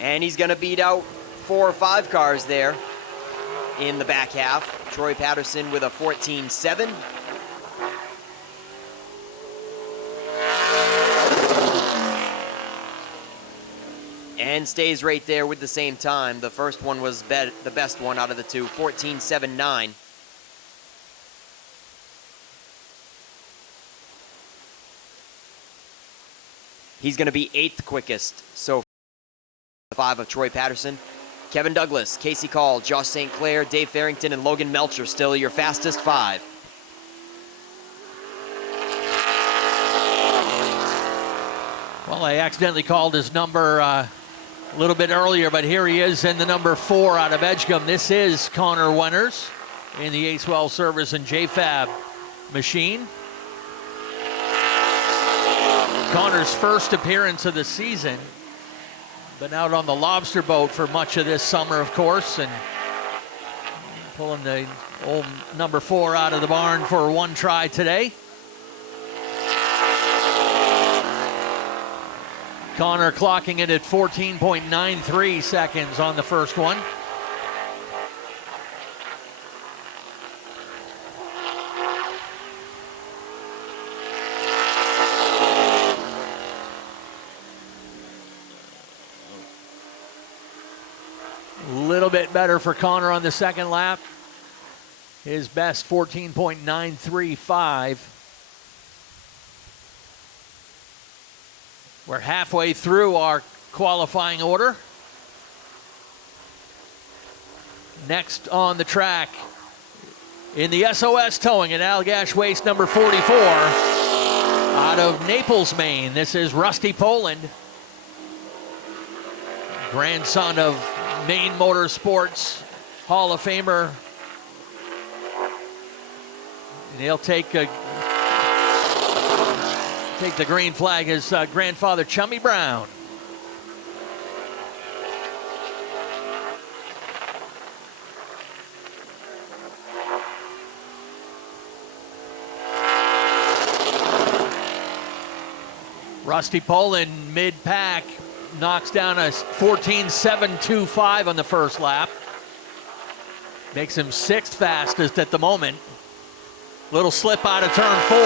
And he's going to beat out 4 or 5 cars there in the back half. Troy Patterson with a 14.7. And stays right there with the same time. The first one was the best one out of the two, 14.79. He's going to be 8th quickest. So 5 of Troy Patterson. Kevin Douglas, Casey Call, Josh St. Clair, Dave Farrington, and Logan Melcher still your fastest 5. Well, I accidentally called his number a little bit earlier, but here he is in the number 4 out of Edgecombe. This is Connor Wenners in the Acewell Service and JFab machine. Connor's first appearance of the season. Been out on the lobster boat for much of this summer, of course, and pulling the old number 4 out of the barn for one try today. Connor clocking it at 14.93 seconds on the first one. A little bit better for Connor on the second lap. His best 14.935. We're halfway through our qualifying order. Next on the track in the SOS Towing at Allagash Waste number 44 out of Naples, Maine. This is Rusty Poland, grandson of Maine Motorsports Hall of Famer. And he'll take the green flag, his grandfather, Chummy Brown. Rusty Poland, mid-pack, knocks down a 14.725 on the first lap. Makes him 6th fastest at the moment. Little slip out of turn 4.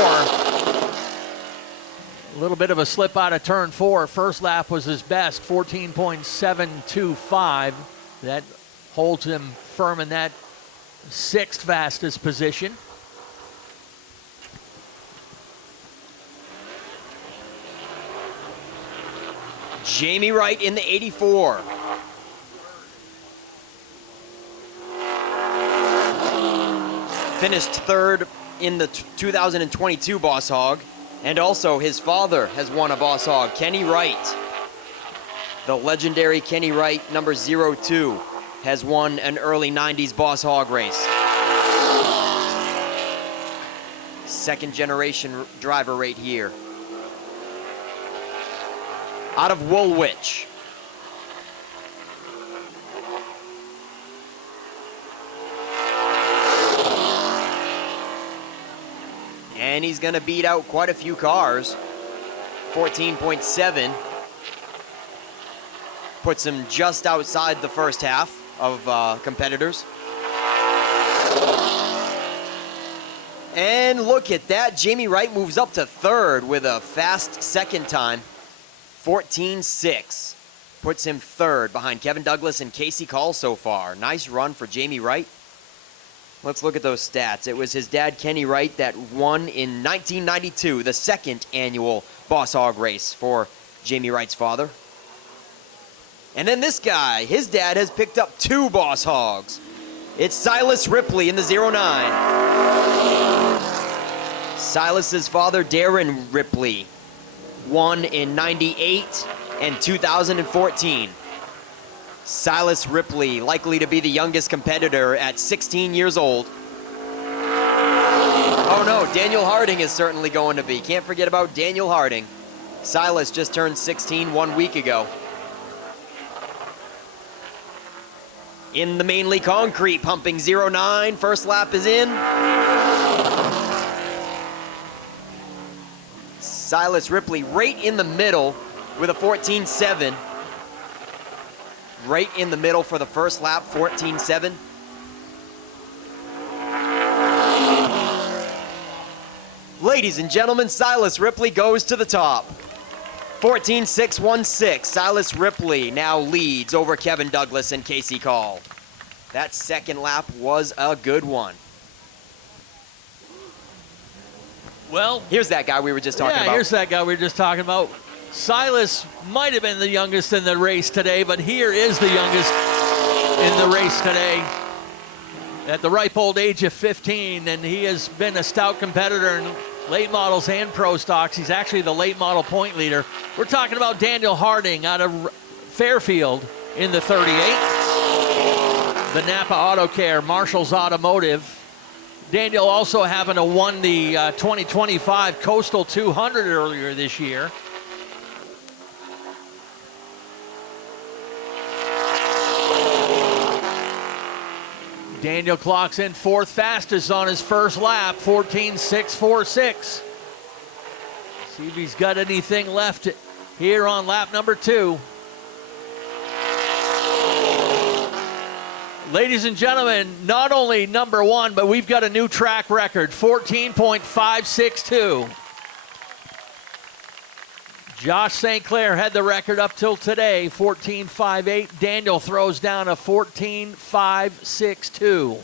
A little bit of a slip out of turn 4. First lap was his best, 14.725. That holds him firm in that 6th fastest position. Jamie Wright in the 84. Finished 3rd in the 2022 Boss Hogg. And also, his father has won a Boss Hogg, Kenny Wright. The legendary Kenny Wright, number 02, has won an early 90s Boss Hogg race. Second generation driver right here. Out of Woolwich. And he's gonna beat out quite a few cars. 14.7 puts him just outside the first half of competitors. And look at that, Jamie Wright moves up to third with a fast second time. 14.6 puts him third behind Kevin Douglas and Casey Call so far. Nice run for Jamie Wright. Let's look at those stats. It was his dad, Kenny Wright, that won in 1992, the second annual Boss Hogg race for Jamie Wright's father. And then this guy, his dad has picked up 2 Boss Hoggs. It's Silas Ripley in the 09. Silas's father, Darren Ripley, won in 98 and 2014. Silas Ripley, likely to be the youngest competitor at 16 years old. Oh no, Daniel Harding is certainly going to be. Can't forget about Daniel Harding. Silas just turned 16 1 week ago. In the mainly concrete, pumping 09. First lap is in. Silas Ripley right in the middle with a 14.7. Right in the middle for the first lap, 14.7. Ladies and gentlemen, Silas Ripley goes to the top. 14.616. Silas Ripley now leads over Kevin Douglas and Casey Call. That second lap was a good one. Well, here's that guy we were just talking about. Yeah, here's that guy we were just talking about. Silas might have been the youngest in the race today, but here is the youngest in the race today at the ripe old age of 15, and he has been a stout competitor in late models and pro stocks. He's actually the late model point leader. We're talking about Daniel Harding out of Fairfield in the 38. The Napa Auto Care, Marshall's Automotive. Daniel also having won the 2025 Coastal 200 earlier this year. Daniel clocks in 4th fastest on his first lap, 14.646. See if he's got anything left here on lap number 2. Ladies and gentlemen, not only number 1, but we've got a new track record, 14.562. Josh St. Clair had the record up till today, 14.58. Daniel throws down a 14.562.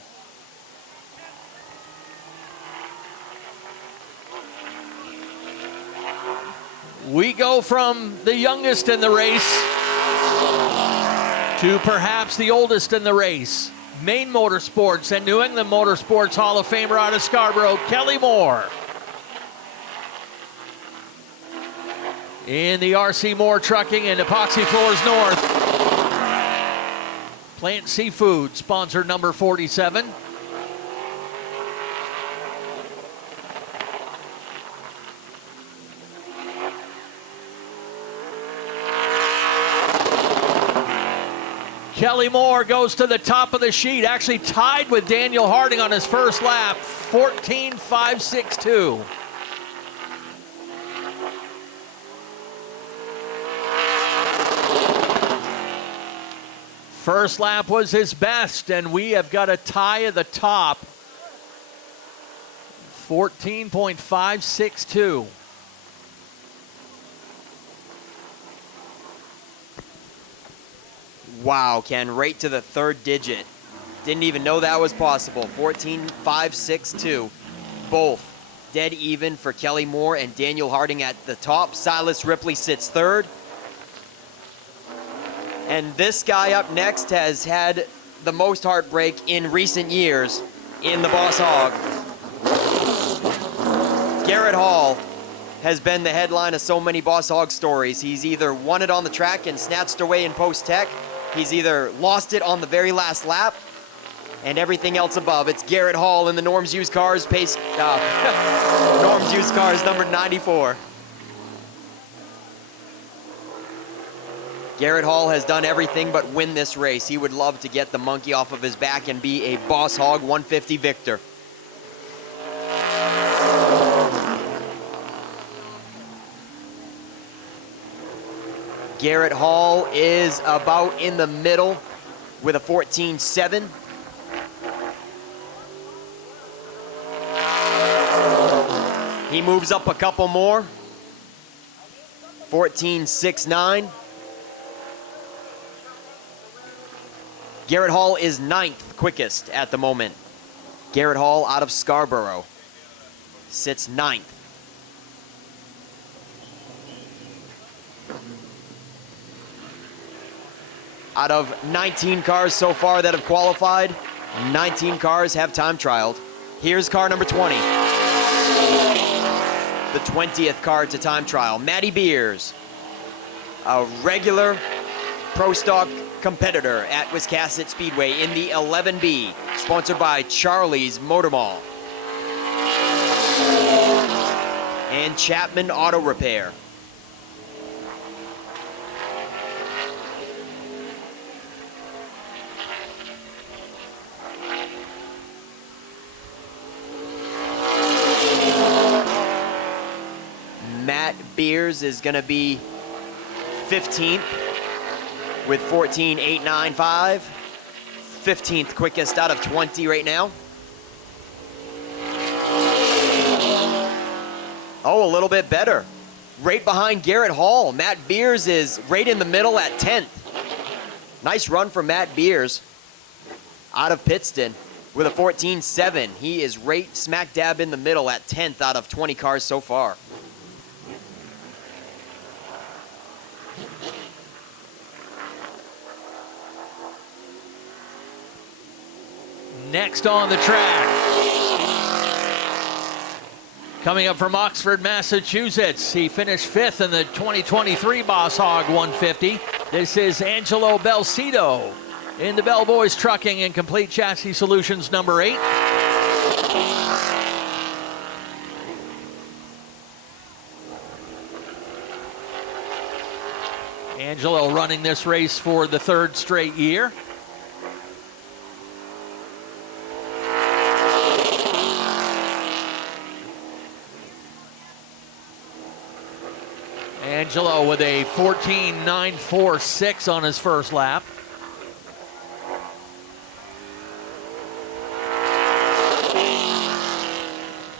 We go from the youngest in the race to perhaps the oldest in the race. Maine Motorsports and New England Motorsports Hall of Famer out of Scarborough, Kelly Moore. In the RC Moore Trucking and Epoxy Floors North. Plant Seafood, sponsor number 47. Kelly Moore goes to the top of the sheet, actually tied with Daniel Harding on his first lap, 14.562. First lap was his best, and we have got a tie at the top. 14.562. Wow, Ken, right to the third digit. Didn't even know that was possible. 14.562. Both dead even for Kelly Moore and Daniel Harding at the top. Silas Ripley sits third. And this guy up next has had the most heartbreak in recent years in the Boss Hogg. Garrett Hall has been the headline of so many Boss Hogg stories. He's either won it on the track and snatched away in post-tech, he's either lost it on the very last lap, and everything else above. It's Garrett Hall in the Norm's Used Cars Norm's Used Cars number 94. Garrett Hall has done everything but win this race. He would love to get the monkey off of his back and be a Boss Hogg 150 victor. Garrett Hall is about in the middle with a 14.7. He moves up a couple more. 14.69. Garrett Hall is 9th quickest at the moment. Garrett Hall out of Scarborough sits 9th. Out of 19 cars so far that have qualified, 19 cars have time trialed. Here's car number 20. The 20th car to time trial. Matty Beers, a regular Pro Stock competitor at Wiscasset Speedway in the 11B, sponsored by Charlie's Motor Mall and Chapman Auto Repair. Matt Beers is going to be 15th with 14.895. 15th quickest out of 20 right now. Oh, a little bit better. Right behind Garrett Hall. Matt Beers is right in the middle at 10th. Nice run for Matt Beers out of Pittston with a 14.7. He is right smack dab in the middle at 10th out of 20 cars so far. Next on the track, coming up from Oxford, Massachusetts, he finished 5th in the 2023 Boss Hogg 150. This is Angelo Belcito in the Bellboys Trucking and Complete Chassis Solutions number 8. Angelo running this race for the 3rd straight year. Angelo with a 14.946 on his first lap.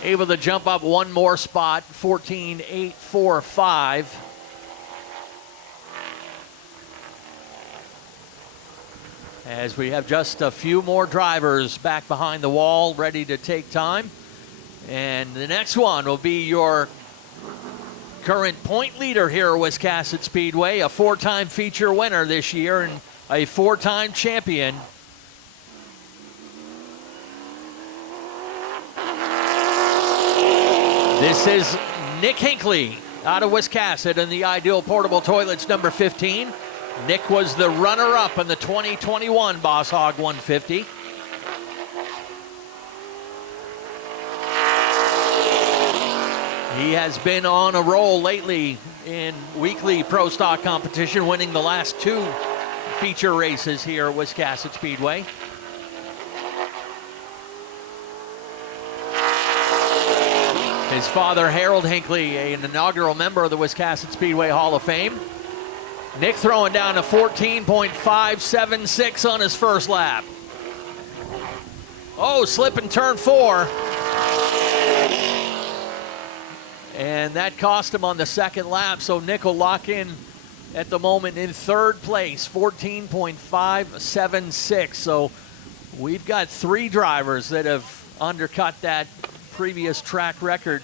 Able to jump up one more spot, 14.845. As we have just a few more drivers back behind the wall ready to take time. And the next one will be your current point leader here at Wiscasset Speedway, a 4-time feature winner this year and a 4-time champion. This is Nick Hinckley out of Wiscasset in the Ideal Portable Toilets number 15. Nick was the runner-up in the 2021 Boss Hogg 150. He has been on a roll lately in weekly Pro Stock competition, winning the last 2 feature races here at Wiscasset Speedway. His father, Harold Hinckley, an inaugural member of the Wiscasset Speedway Hall of Fame. Nick throwing down a 14.576 on his first lap. Oh, slip in turn 4. And that cost him on the second lap, so Nick will lock in at the moment in 3rd place, 14.576. So we've got 3 drivers that have undercut that previous track record.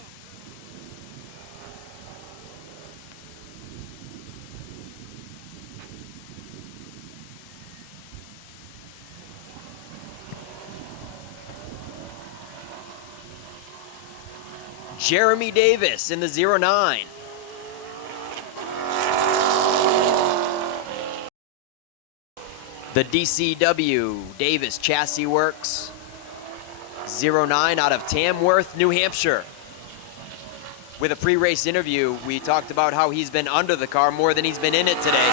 Jeremy Davis in the 09. The DCW Davis Chassis Works 09 out of Tamworth, New Hampshire. With a pre-race interview, we talked about how he's been under the car more than he's been in it today.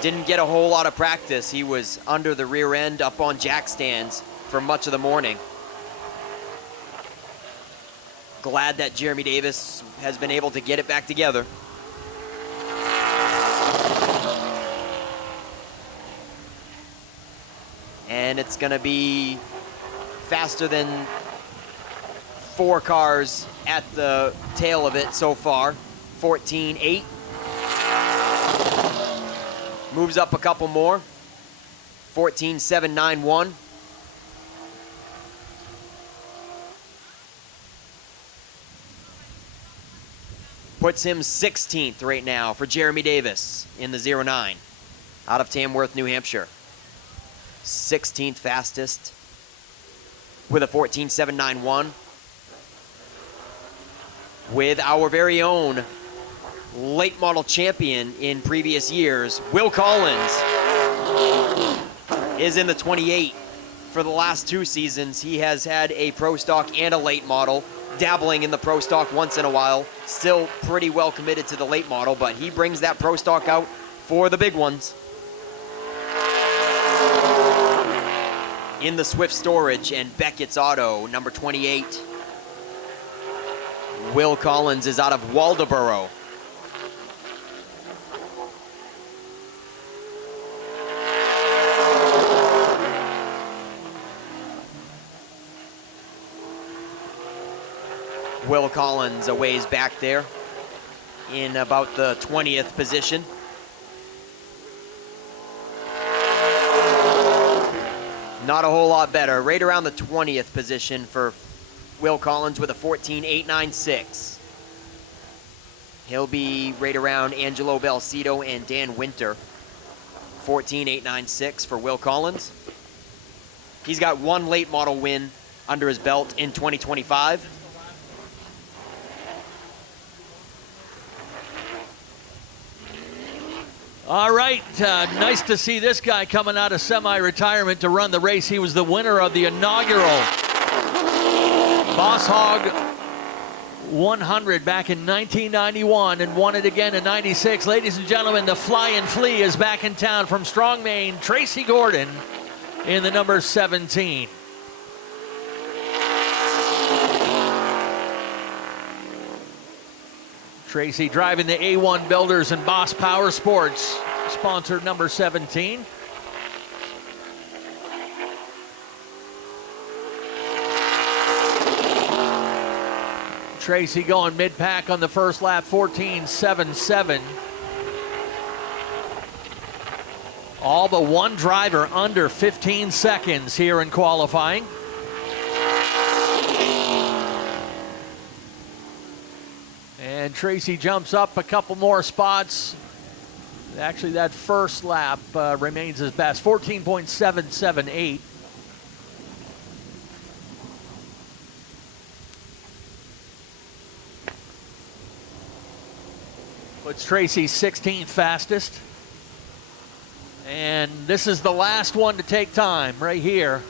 Didn't get a whole lot of practice. He was under the rear end up on jack stands for much of the morning. Glad that Jeremy Davis has been able to get it back together. And it's gonna be faster than 4 cars at the tail of it so far. 14.8. Moves up a couple more. 14.791. Puts him 16th right now for Jeremy Davis in the 09 out of Tamworth, New Hampshire. 16th fastest with a 14.791. With our very own late model champion in previous years, Will Collins is in the 28. For the last 2 seasons, he has had a pro stock and a late model, dabbling in the pro stock once in a while. Still pretty well committed to the late model, but he brings that pro stock out for the big ones. In the Swift Storage and Beckett's Auto, number 28. Will Collins is out of Waldoboro. Will Collins a ways back there in about the 20th position. Not a whole lot better. Right around the 20th position for Will Collins with a 14.896. He'll be right around Angelo Belcito and Dan Winter. 14.896 for Will Collins. He's got 1 late model win under his belt in 2025. All right, nice to see this guy coming out of semi-retirement to run the race. He was the winner of the inaugural Boss Hogg 100 back in 1991 and won it again in 96. Ladies and gentlemen, the Flying Flea is back in town from Strong Maine. Tracy Gordon in the number 17. Tracy driving the A1 Builders and Boss Power Sports, sponsored number 17. Tracy going mid-pack on the first lap, 14.77. All but one driver under 15 seconds here in qualifying. And Tracy jumps up a couple more spots. Actually, that first lap remains his best, 14.778. Puts Tracy 16th fastest. And this is the last one to take time right here.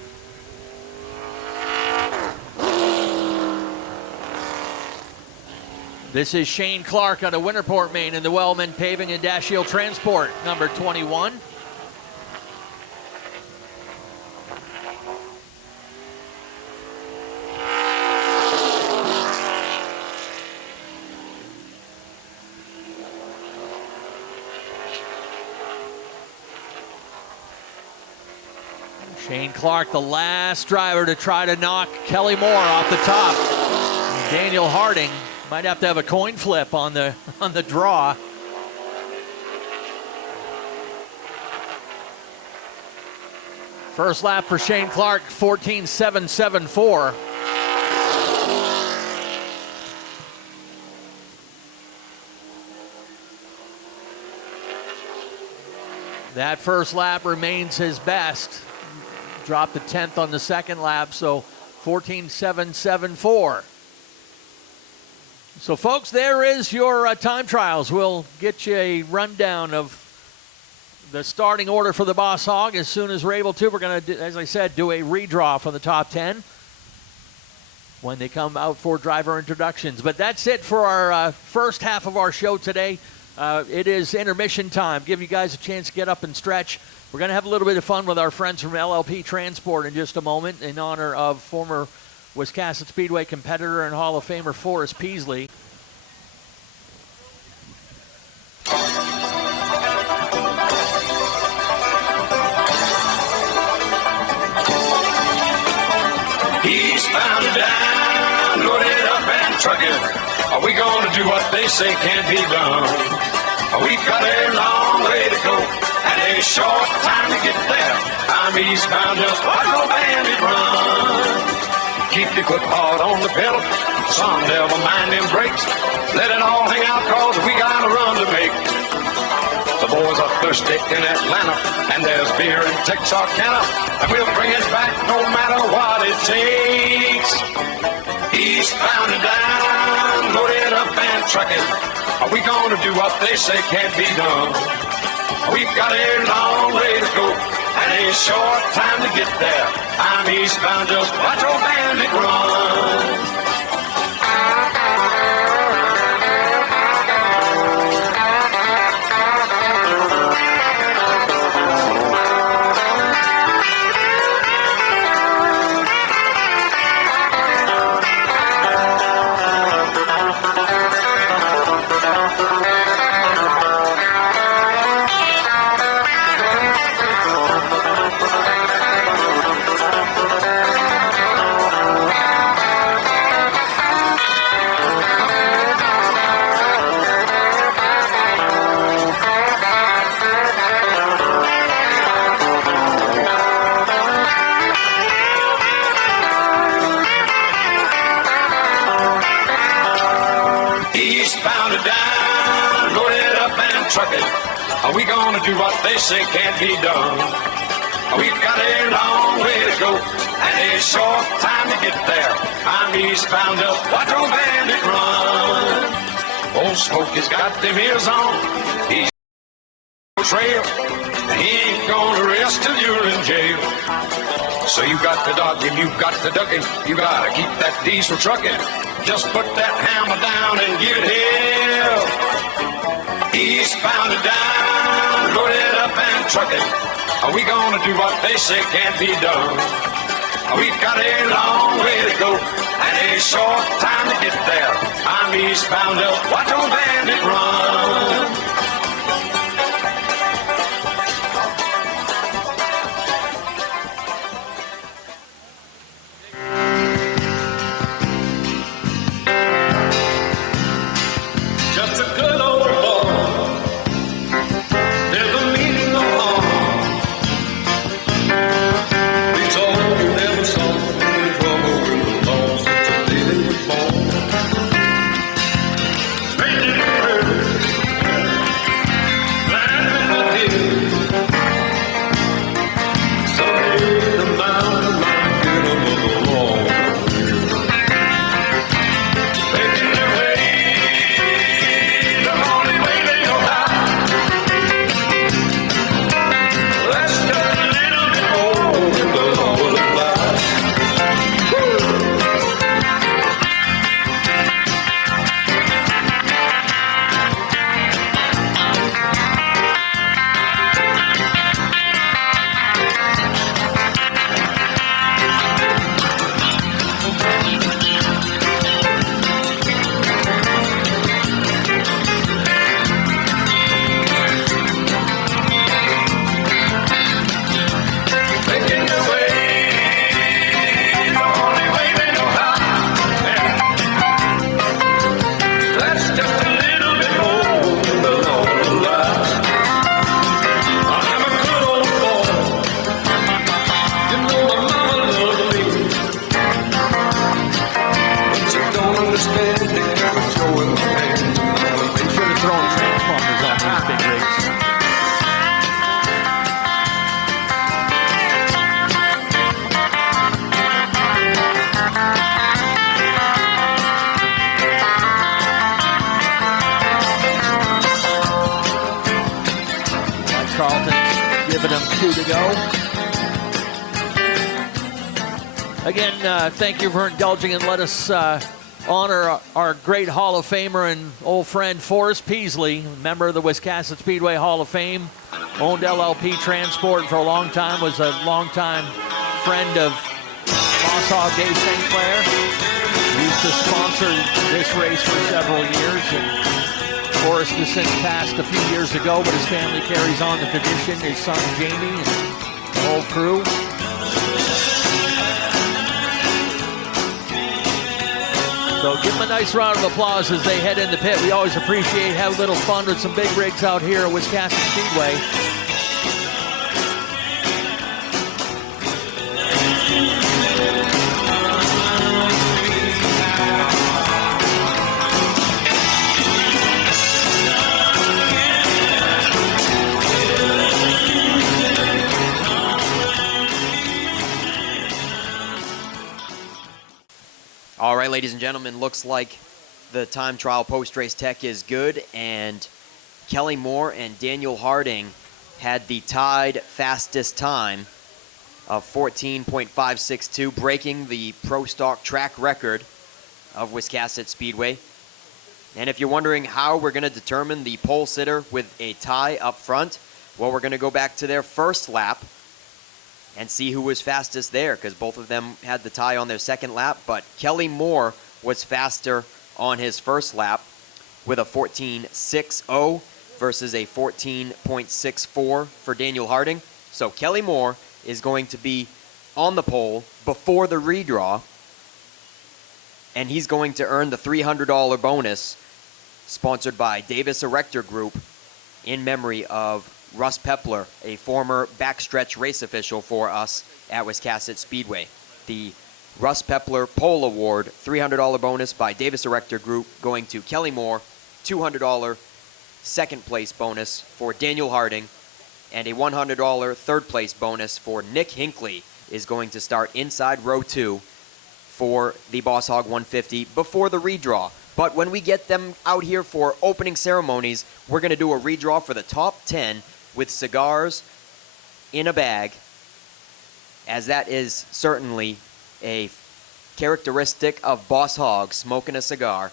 This is Shane Clark out of Winterport, Maine in the Wellman Paving and Dash Shield Transport, number 21. Shane Clark, the last driver to try to knock Kelly Moore off the top. Daniel Harding might have to have a coin flip on the draw. First lap for Shane Clark, 14.774. That first lap remains his best. Dropped the 10th on the second lap, so 14.774. So, folks, there is your time trials. We'll get you a rundown of the starting order for the Boss Hogg as soon as we're able to. We're going to, as I said, do a redraw from the top 10 when they come out for driver introductions. But that's it for our first half of our show today. It is intermission time. Give you guys a chance to get up and stretch. We're going to have a little bit of fun with our friends from LLP Transport in just a moment in honor of former Wiscasset Speedway competitor and Hall of Famer Forrest Peasley. Eastbound and down, loaded up and trucking. Are we gonna do what they say can't be done? We've got a long way to go and a short time to get there. I'm eastbound, just watch old bandit run. Keep your foot hard on the pedal, son, never mind them brakes. Let it all hang out, cause we got a run to make. The boys are thirsty in Atlanta, and there's beer in Texarkana, and we'll bring it back no matter what it takes. Eastbound and down, loaded up and trucking. Are we gonna do what they say can't be done? We've got a long way to go and a short time to get there. I'm eastbound, just watch old bandit run. Are we gonna do what they say can't be done? We've got a long way to go and a short time to get there. I'm eastbound, just watch old bandit run. Old Smokey's got them ears on. He's on the trail, and he ain't gonna rest till you're in jail. So you got to dodge him, you got to duck him, you gotta keep that diesel trucking. Just put that hammer down and give it hell. Eastbound and down, loaded up and trucking. Are we gonna do what they say can't be done? We've got a long way to go and a short time to get there. I'm eastbound, just watch old bandit run. Just a good old boy. Never meaning no harm. We told you never saw any trouble in the law since the day they was born. Straight in the herd, giving them 2 to go. Again, thank you for indulging and let us honor our great Hall of Famer and old friend Forrest Peasley, member of the Wiscasset Speedway Hall of Fame, owned LLP Transport for a long time, was a longtime friend of Boss Hogg Dave St. Clair. Used to sponsor this race for several years, and Forrest has since passed a few years ago, but his family carries on the tradition, his son Jamie and the whole crew. So give them a nice round of applause as they head in the pit. We always appreciate having a little fun with some big rigs out here at Wiscasset Speedway. All right, ladies and gentlemen, looks like the time trial post-race tech is good, and Kelly Moore and Daniel Harding had the tied fastest time of 14.562, breaking the Pro Stock track record of Wiscasset Speedway. And if you're wondering how we're going to determine the pole sitter with a tie up front, well, we're going to go back to their first lap and see who was fastest there, because both of them had the tie on their second lap. But Kelly Moore was faster on his first lap with a 14.60 versus a 14.64 for Daniel Harding. So Kelly Moore is going to be on the pole before the redraw, and he's going to earn the $300 bonus sponsored by Davis Erector Group in memory of Russ Pepler, a former backstretch race official for us at Wiscasset Speedway. The Russ Pepler Pole Award, $300 bonus by Davis Erector Group going to Kelly Moore, $200 second place bonus for Daniel Harding, and a $100 third place bonus for Nick Hinckley is going to start inside row 2 for the Boss Hogg 150 before the redraw. But when we get them out here for opening ceremonies, we're going to do a redraw for the top 10 with cigars in a bag, as that is certainly a characteristic of Boss Hogg, smoking a cigar.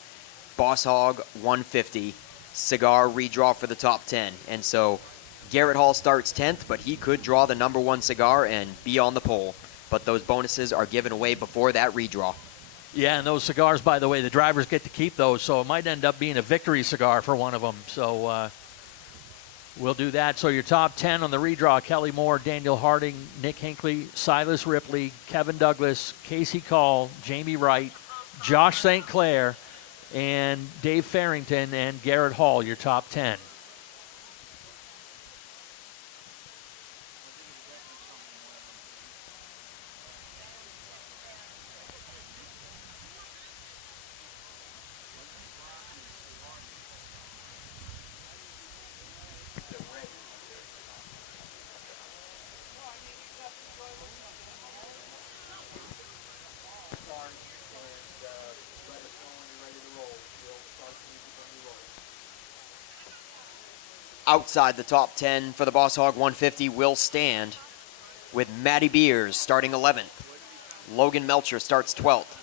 Boss Hogg 150 cigar redraw for the top 10. And so Garrett Hall starts 10th, but he could draw the number 1 cigar and be on the pole. But those bonuses are given away before that redraw. Yeah, and those cigars, by the way, the drivers get to keep those, so it might end up being a victory cigar for one of them. So we'll do that. So your top 10 on the redraw: Kelly Moore, Daniel Harding, Nick Hinckley, Silas Ripley, Kevin Douglas, Casey Call, Jamie Wright, Josh St. Clair, and Dave Farrington and Garrett Hall, your top 10. Outside the top 10 for the Boss Hogg 150 will stand with Matty Beers starting 11th. Logan Melcher starts 12th.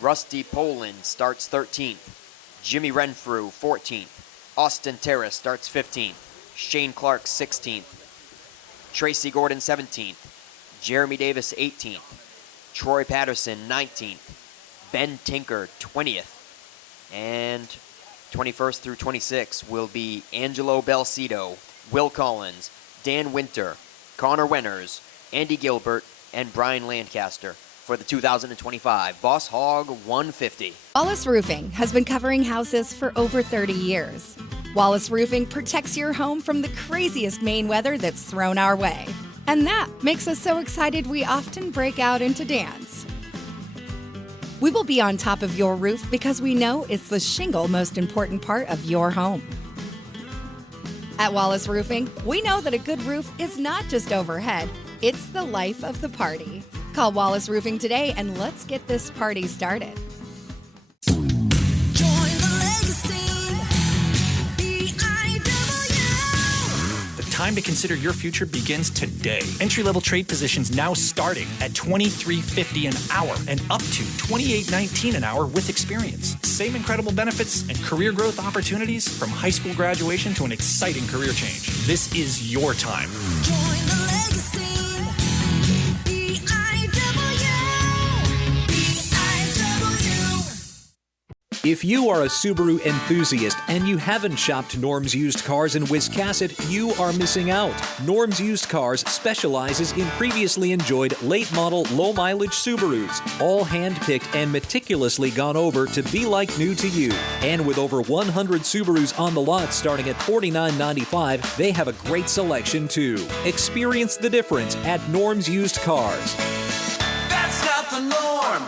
Rusty Poland starts 13th. Jimmy Renfro 14th. Austin Terrace starts 15th. Shane Clark 16th. Tracy Gordon 17th. Jeremy Davis 18th. Troy Patterson 19th. Ben Tinker 20th. And 21st through 26 will be Angelo Belcito, Will Collins, Dan Winter, Connor Wenners, Andy Gilbert, and Brian Lancaster for the 2025 Boss Hogg 150. Wallace Roofing has been covering houses for over 30 years. Wallace Roofing protects your home from the craziest Maine weather that's thrown our way. And that makes us so excited we often break out into dance. We will be on top of your roof because we know it's the shingle most important part of your home. At Wallace Roofing, we know that a good roof is not just overhead, it's the life of the party. Call Wallace Roofing today and let's get this party started. The time to consider your future begins today. Entry-level trade positions now starting at $23.50 an hour and up to $28.19 an hour with experience. Same incredible benefits and career growth opportunities from high school graduation to an exciting career change. This is your time. Join the legacy. If you are a Subaru enthusiast and you haven't shopped Norm's Used Cars in Wiscasset, you are missing out. Norm's Used Cars specializes in previously enjoyed late-model, low-mileage Subarus, all hand-picked and meticulously gone over to be like new to you. And with over 100 Subarus on the lot starting at $49.95, they have a great selection too. Experience the difference at Norm's Used Cars. That's not the norm.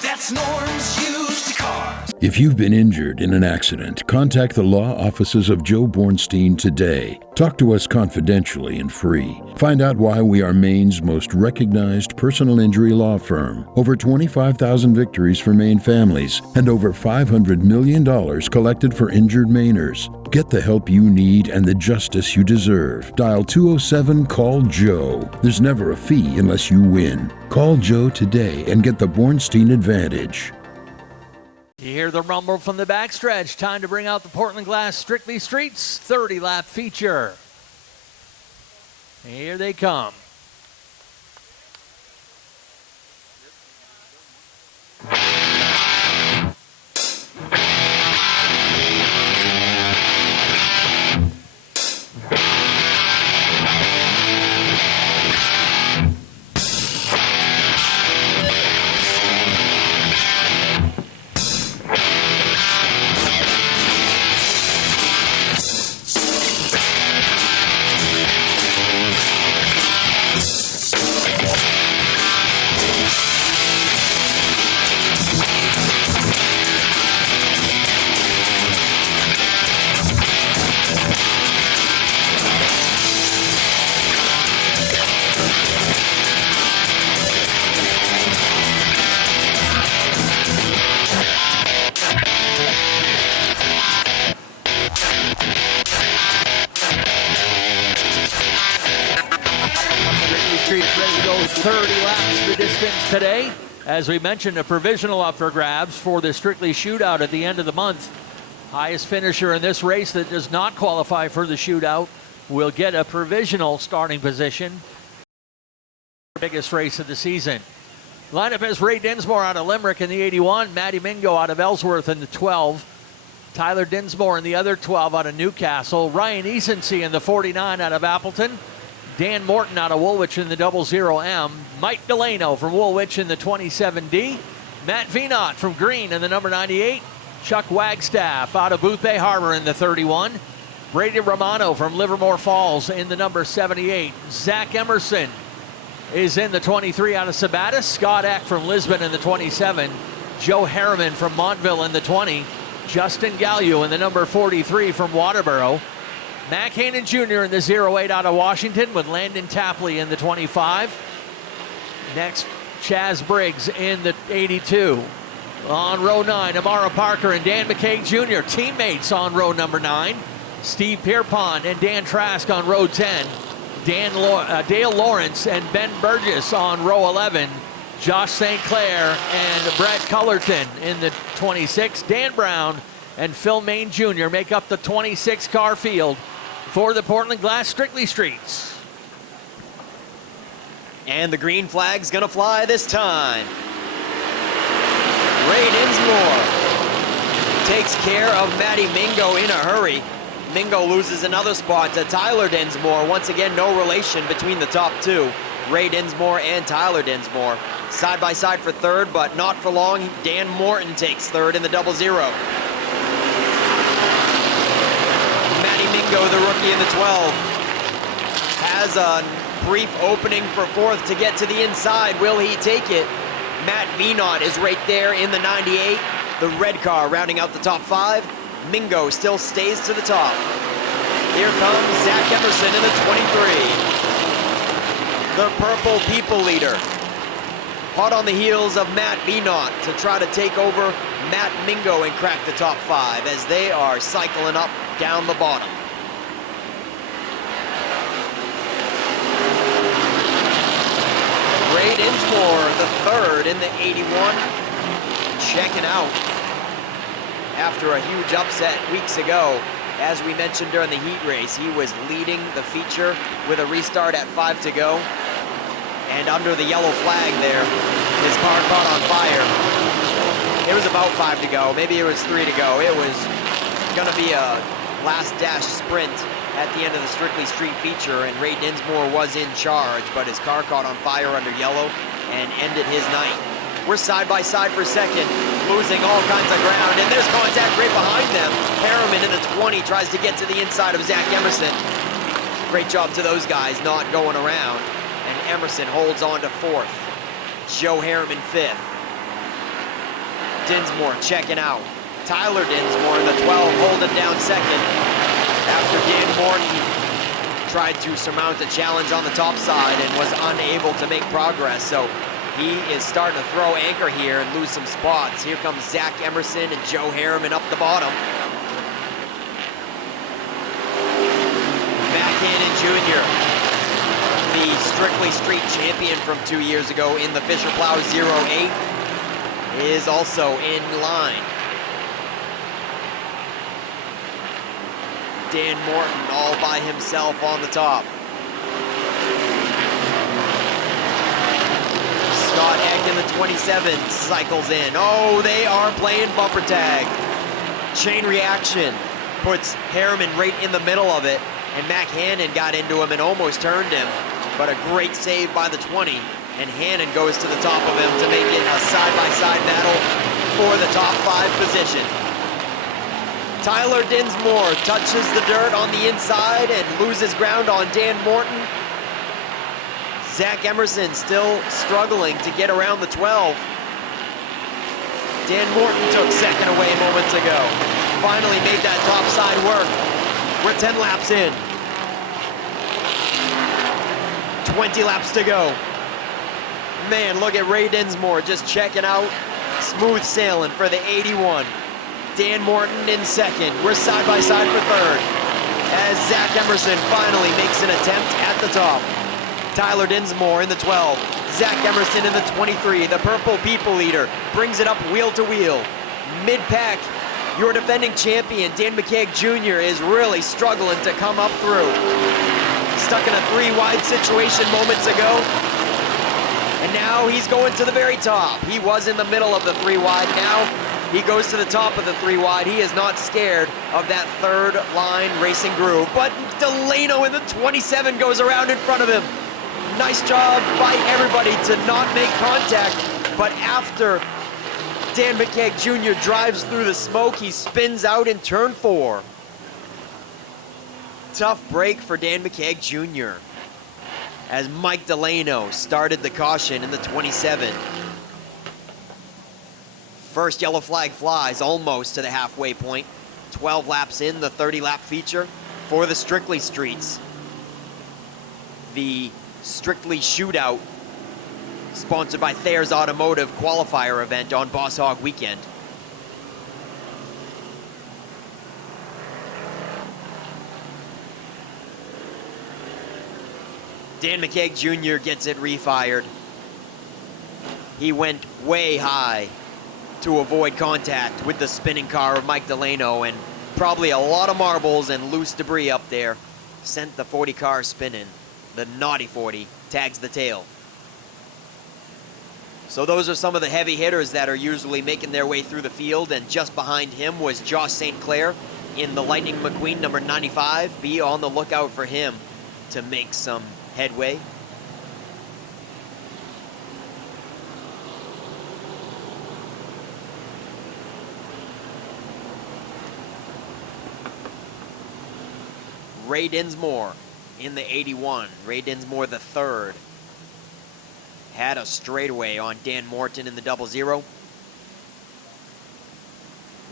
That's Norm's Used Cars. If you've been injured in an accident, contact the law offices of Joe Bornstein today. Talk to us confidentially and free. Find out why we are Maine's most recognized personal injury law firm. Over 25,000 victories for Maine families and over $500 million collected for injured Mainers. Get the help you need and the justice you deserve. Dial 207-CALL-JOE. There's never a fee unless you win. Call Joe today and get the Bornstein advantage. You hear the rumble from the backstretch. Time to bring out the Portland Glass Strictly Streets 30-lap feature. Here they come. Ready to go 30 laps the distance today. As we mentioned, a provisional up for grabs for the Strictly Shootout at the end of the month. Highest finisher in this race that does not qualify for the shootout will get a provisional starting position. Biggest race of the season. Lineup has Ray Dinsmore out of Limerick in the 81, Matty Mingo out of Ellsworth in the 12, Tyler Dinsmore in the other 12 out of Newcastle, Ryan Easonsey in the 49 out of Appleton, Dan Morton out of Woolwich in the 00M, Mike Delano from Woolwich in the 27D, Matt Venot from Green in the number 98, Chuck Wagstaff out of Booth Bay Harbor in the 31, Brady Romano from Livermore Falls in the number 78, Zach Emerson is in the 23 out of Sabattis, Scott Eck from Lisbon in the 27, Joe Harriman from Montville in the 20, Justin Galliu in the number 43 from Waterboro, Mac Haanen Jr. in the 08 out of Washington with Landon Tapley in the 25. Next, Chaz Briggs in the 82. On row 9, Amara Parker and Dan McKay Jr., teammates on row number 9. Steve Pierpont and Dan Trask on row 10. Dale Lawrence and Ben Burgess on row 11. Josh St. Clair and Brett Cullerton in the 26. Dan Brown and Phil Main Jr. make up the 26 car field for the Portland Glass Strictly Streets. And the green flag's gonna fly this time. Ray Dinsmore takes care of Matty Mingo in a hurry. Mingo loses another spot to Tyler Dinsmore. Once again, no relation between the top two, Ray Dinsmore and Tyler Dinsmore. Side by side for third, but not for long. Dan Morton takes third in the 00. Matty Mingo, the rookie in the 12, has a brief opening for fourth to get to the inside. Will he take it? Matt Venot is right there in the 98. The red car rounding out the top 5. Mingo still stays to the top. Here comes Zach Emerson in the 23. The purple people leader. Hot on the heels of Matt Venot to try to take over Matt Mingo and crack the top 5 as they are cycling up down the bottom. Ray Dinsmore, the third in the 81, checking out after a huge upset weeks ago. As we mentioned during the heat race, he was leading the feature with a restart at 5 to go. And under the yellow flag there, his car caught on fire. It was about 5 to go, maybe it was 3 to go. It was gonna be a last dash sprint at the end of the Strictly Street feature, and Ray Dinsmore was in charge, but his car caught on fire under yellow and ended his night. We're side by side for second, losing all kinds of ground, and there's contact right behind them. Harriman in the 20 tries to get to the inside of Zach Emerson. Great job to those guys not going around, and Emerson holds on to fourth. Joe Harriman fifth. Dinsmore checking out. Tyler Dinsmore in the 12 holding down second after Dan Morton tried to surmount a challenge on the top side and was unable to make progress. So he is starting to throw anchor here and lose some spots. Here comes Zach Emerson and Joe Harriman up the bottom. Matt Cannon Jr., the Strictly Street champion from 2 years ago in the Fisher Plow 08, is also in line. Dan Morton all by himself on the top. Scott Eck in the 27 cycles in. Oh, they are playing bumper tag. Chain reaction puts Harriman right in the middle of it, and Mac Hannon got into him and almost turned him, but a great save by the 20, and Hannon goes to the top of him to make it a side-by-side battle for the top 5 position. Tyler Dinsmore touches the dirt on the inside and loses ground on Dan Morton. Zach Emerson still struggling to get around the 12. Dan Morton took second away moments ago. Finally made that top side work. We're 10 laps in. 20 laps to go. Man, look at Ray Dinsmore just checking out. Smooth sailing for the 81. Dan Morton in second. We're side by side for third, as Zach Emerson finally makes an attempt at the top. Tyler Dinsmore in the 12. Zach Emerson in the 23. The Purple People Leader brings it up wheel to wheel. Mid-pack, your defending champion, Dan McKeag Jr. is really struggling to come up through. Stuck in a 3-wide situation moments ago. And now he's going to the very top. He was in the middle of the 3-wide. Now he goes to the top of the 3-wide. He is not scared of that third line racing groove. But Delano in the 27 goes around in front of him. Nice job by everybody to not make contact. But after Dan McKeag Jr. drives through the smoke, he spins out in turn 4. Tough break for Dan McKeag Jr. as Mike Delano started the caution in the 27. First yellow flag flies almost to the halfway point. 12 laps in, the 30-lap feature for the Strictly Streets. The Strictly Shootout, sponsored by Thayer's Automotive qualifier event on Boss Hogg weekend. Dan McKeag Jr. gets it refired. He went way high to avoid contact with the spinning car of Mike Delano, and probably a lot of marbles and loose debris up there sent the 40 car spinning. The naughty 40 tags the tail. So those are some of the heavy hitters that are usually making their way through the field, and just behind him was Josh St. Clair in the Lightning McQueen number 95. Be on the lookout for him to make some headway. Ray Dinsmore in the 81. Ray Dinsmore the third. Had a straightaway on Dan Morton in the 00.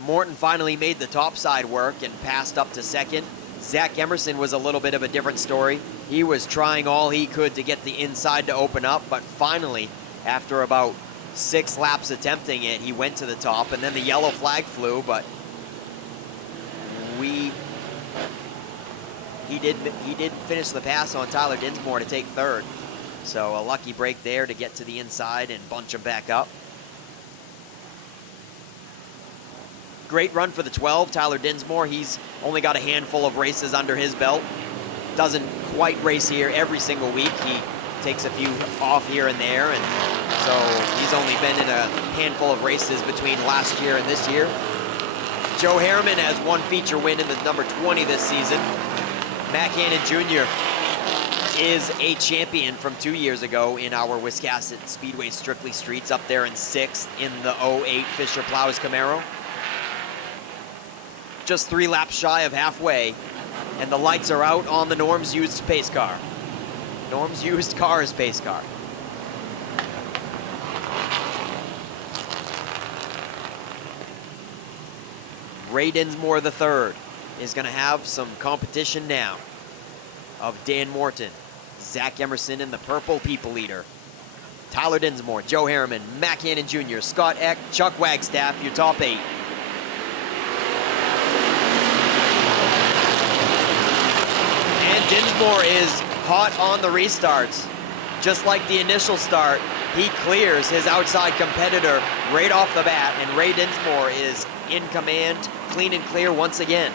Morton finally made the top side work and passed up to second. Zach Emerson was a little bit of a different story. He was trying all he could to get the inside to open up, but finally, after about 6 laps attempting it, he went to the top, and then the yellow flag flew, but he did finish the pass on Tyler Dinsmore to take third. So a lucky break there to get to the inside and bunch him back up. Great run for the 12, Tyler Dinsmore. He's only got a handful of races under his belt. Doesn't quite race here every single week. He takes a few off here and there, and so he's only been in a handful of races between last year and this year. Joe Harriman has one feature win in the number 20 this season. Matt Cannon Jr. is a champion from 2 years ago in our Wiscasset Speedway Strictly Streets, up there in 6th in the 08 Fisher Plowers Camaro. Just 3 laps shy of halfway, and the lights are out on the Norm's used pace car. Norm's used cars pace car. Ray Dinsmore III is going to have some competition now of Dan Morton, Zach Emerson in the purple people leader, Tyler Dinsmore, Joe Harriman, Matt Cannon Jr., Scott Eck, Chuck Wagstaff, your top 8. And Dinsmore is hot on the restarts. Just like the initial start, he clears his outside competitor right off the bat, and Ray Dinsmore is in command, clean and clear once again.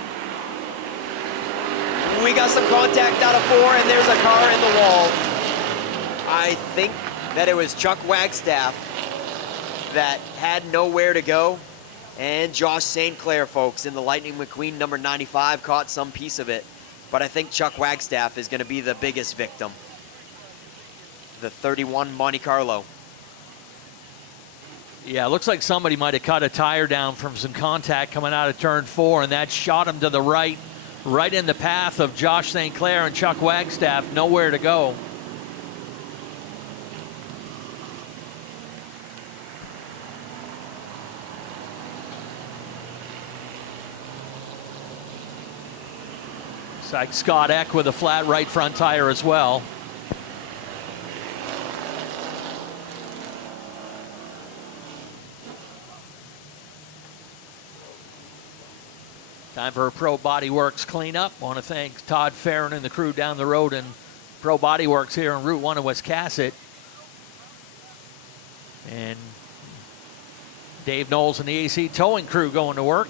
We got some contact out of 4, and there's a car in the wall. I think that it was Chuck Wagstaff that had nowhere to go, and Josh St. Clair, folks, in the Lightning McQueen number 95, caught some piece of it. But I think Chuck Wagstaff is going to be the biggest victim. The 31 Monte Carlo. Yeah, it looks like somebody might have cut a tire down from some contact coming out of turn 4, and that shot him to the right in the path of Josh St. Clair and Chuck Wagstaff. Nowhere to go. It's like Scott Eck with a flat right front tire as well. Time for a Pro Body Works cleanup. Want to thank Todd Farron and the crew down the road in Pro Body Works here on Route 1 of Wiscasset. And Dave Knowles and the AC Towing crew going to work.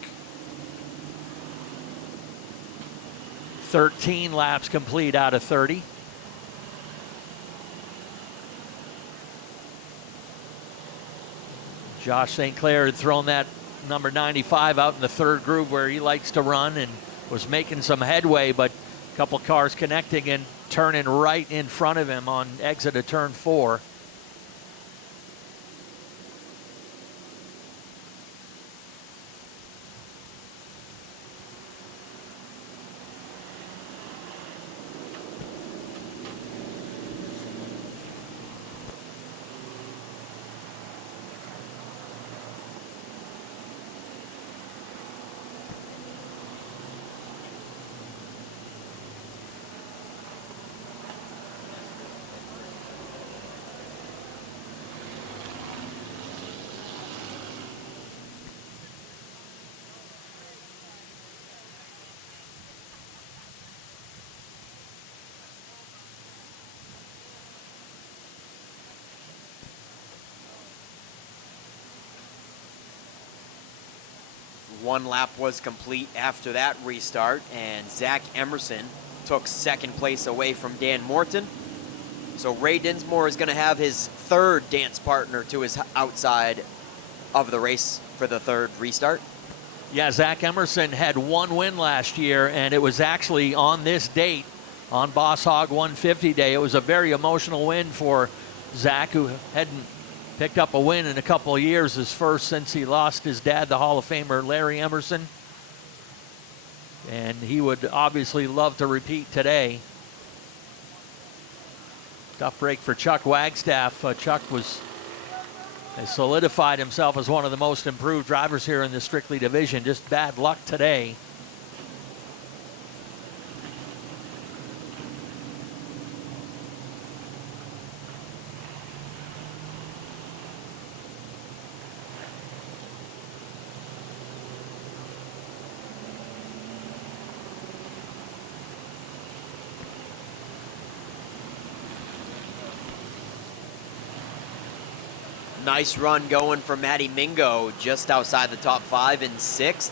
13 laps complete out of 30. Josh St. Clair had thrown that number 95 out in the 3rd groove where he likes to run and was making some headway, but a couple cars connecting and turning right in front of him on exit of turn 4. One lap was complete after that restart, and Zach Emerson took 2nd place away from Dan Morton. So Ray Dinsmore is going to have his 3rd dance partner to his outside of the race for the 3rd restart. Yeah, Zach Emerson had 1 win last year, and it was actually on this date, on Boss Hogg 150 Day. It was a very emotional win for Zach, who hadn't picked up a win in a couple of years, his first since he lost his dad, the Hall of Famer Larry Emerson. And he would obviously love to repeat today. Tough break for Chuck Wagstaff. Chuck has solidified himself as one of the most improved drivers here in the Strictly division. Just bad luck today. Nice run going for Matty Mingo, just outside the top 5 in 6th.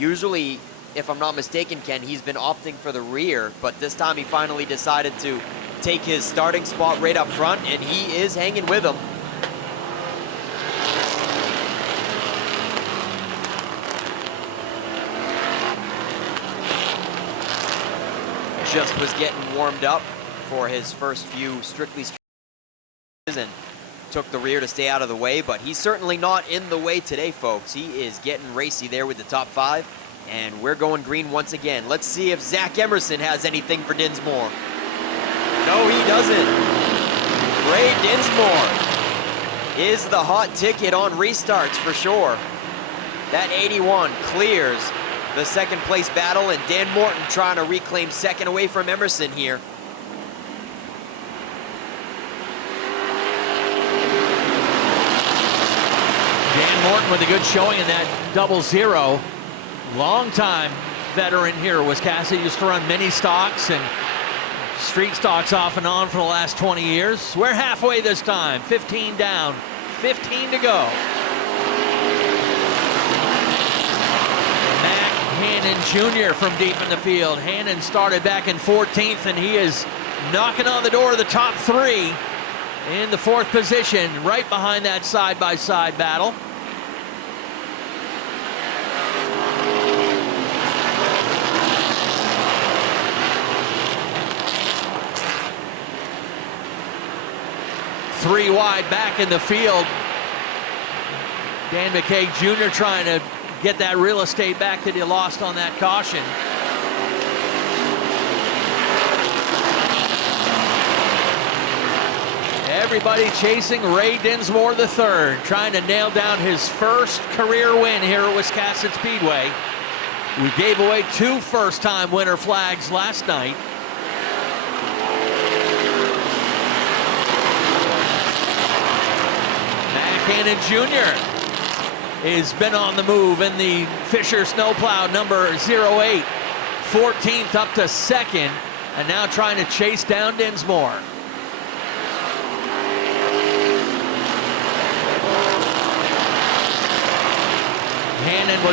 Usually, if I'm not mistaken, Ken, he's been opting for the rear, but this time he finally decided to take his starting spot right up front, and he is hanging with him. Just was getting warmed up for his first few strictly and took the rear to stay out of the way, but he's certainly not in the way today, folks. He is getting racy there with the top 5, and we're going green once again. Let's see if Zach Emerson has anything for Dinsmore. No, he doesn't. Ray Dinsmore is the hot ticket on restarts for sure. That 81 clears the second place battle, and Dan Morton trying to reclaim second away from Emerson here. Dan Morton with a good showing in that 00. Long-time veteran here. Wiscasset used to run mini stocks and street stocks off and on for the last 20 years. We're halfway this time. 15 down, 15 to go. Mac Hannon Jr. from deep in the field. Hannon started back in 14th, and he is knocking on the door of the top 3 in the 4th position, right behind that side-by-side battle. Three wide back in the field. Dan McKay Jr. trying to get that real estate back that he lost on that caution. Everybody chasing Ray Dinsmore III, trying to nail down his first career win here at Wiscasset Speedway. We gave away 2 first-time winner flags last night. Hannon Jr. has been on the move in the Fisher Snowplow number 08. 14th up to 2nd, and now trying to chase down Dinsmore. Hannon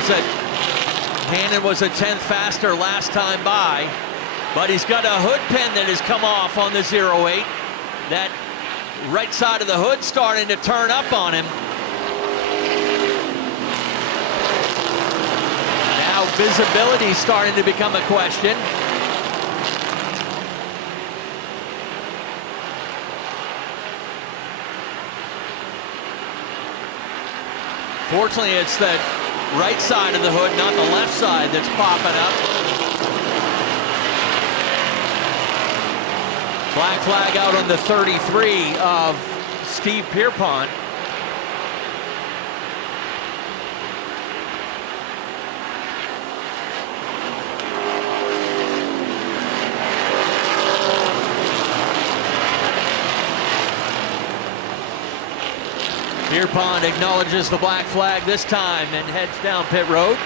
was a 10th faster last time by, but he's got a hood pin that has come off on the 08. That right side of the hood starting to turn up on him. Now visibility starting to become a question. Fortunately, it's the right side of the hood, not the left side, that's popping up. Black flag out on the 33 of Steve Pierpont. Pierpont acknowledges the black flag this time and heads down pit road.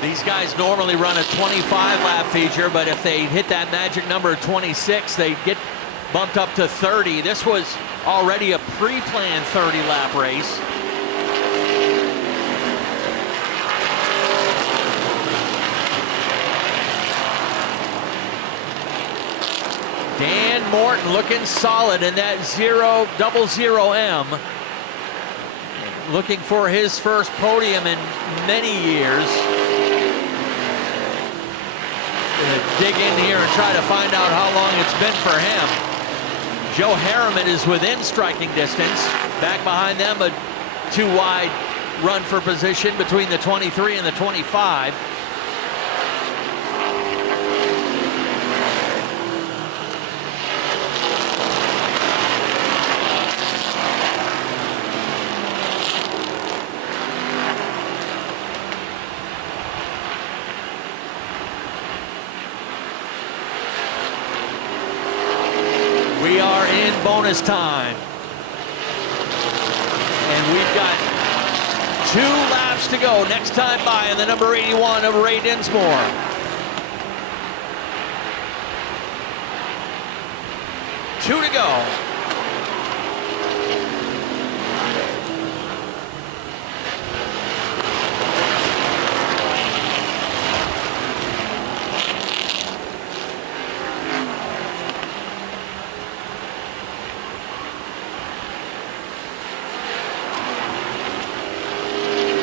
These guys normally run a 25-lap feature, but if they hit that magic number 26, they get bumped up to 30. This was already a pre-planned 30-lap race. Dan Morton looking solid in that 000M. Looking for his first podium in many years. Dig in here and try to find out how long it's been for him. Joe Harriman is within striking distance. Back behind them, a 2-wide run for position between the 23 and the 25. We are in bonus time. And we've got 2 laps to go. Next time by in the number 81 of Ray Dinsmore. Two to go.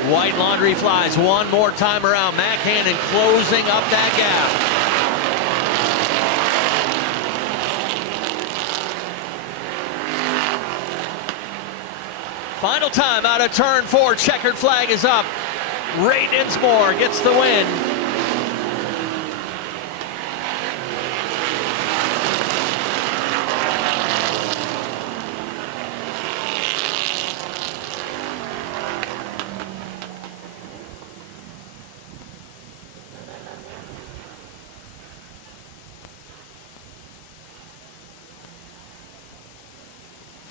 White laundry flies one more time around. Mac Hannon closing up that gap. Final time out of turn 4. Checkered flag is up. Ray Dinsmore gets the win.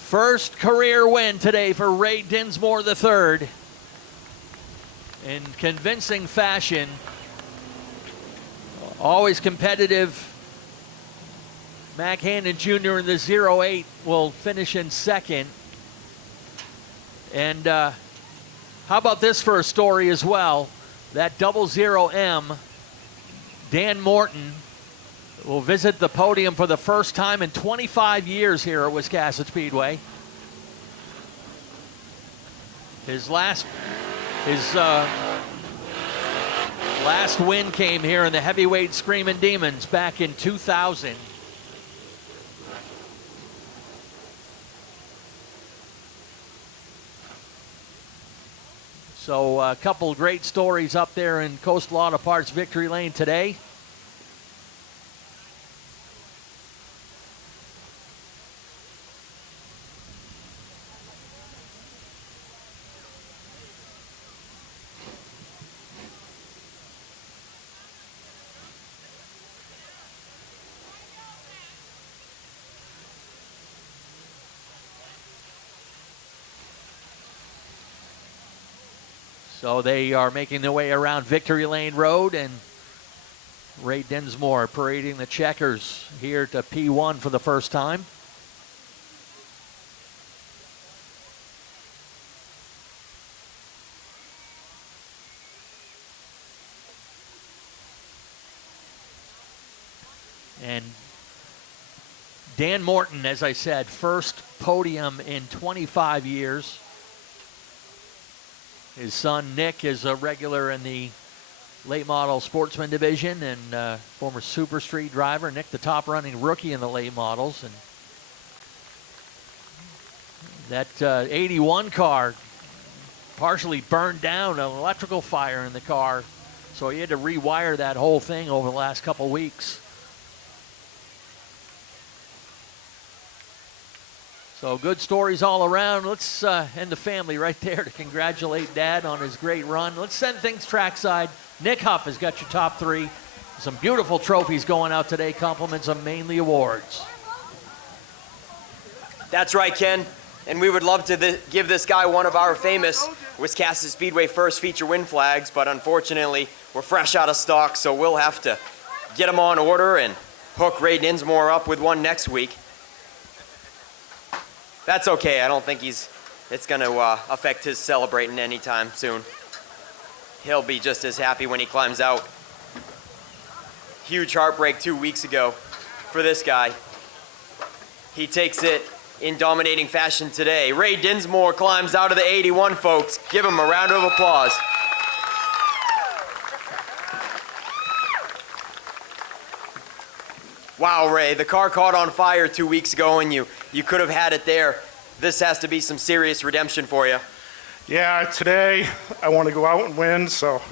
First career win today for Ray Dinsmore III. In convincing fashion. Always competitive. Mac Hannon Jr. in the 08 will finish in second. And how about this for a story as well? That 00M, Dan Morton, will visit the podium for the first time in 25 years here at Wiscasset Speedway. His last win came here in the heavyweight Screamin' Demons back in 2000. So a couple great stories up there in Coastal Auto Parts Victory Lane today. So they are making their way around Victory Lane Road, and Ray Dinsmore parading the checkers here to P1 for the first time. And Dan Morton, as I said, first podium in 25 years. His son, Nick, is a regular in the late model sportsman division and former Super Street driver. Nick, the top running rookie in the late models. And that 81 car partially burned down, an electrical fire in the car. So he had to rewire that whole thing over the last couple weeks. So good stories all around. Let's end the family right there to congratulate Dad on his great run. Let's send things trackside. Nick Huff has got your top 3. Some beautiful trophies going out today. Compliments of mainly awards. That's right, Ken. And we would love to give this guy one of our famous Wiscasset Speedway first feature win flags, but unfortunately, we're fresh out of stock, so we'll have to get him on order and hook Ray Dinsmore up with one next week. That's okay. I don't think it's going to affect his celebrating anytime soon. He'll be just as happy when he climbs out. Huge heartbreak 2 weeks ago for this guy. He takes it in dominating fashion today. Ray Dinsmore climbs out of the 81, folks. Give him a round of applause. Wow, Ray, the car caught on fire 2 weeks ago and you could have had it there. This has to be some serious redemption for you. Yeah, today I want to go out and win, so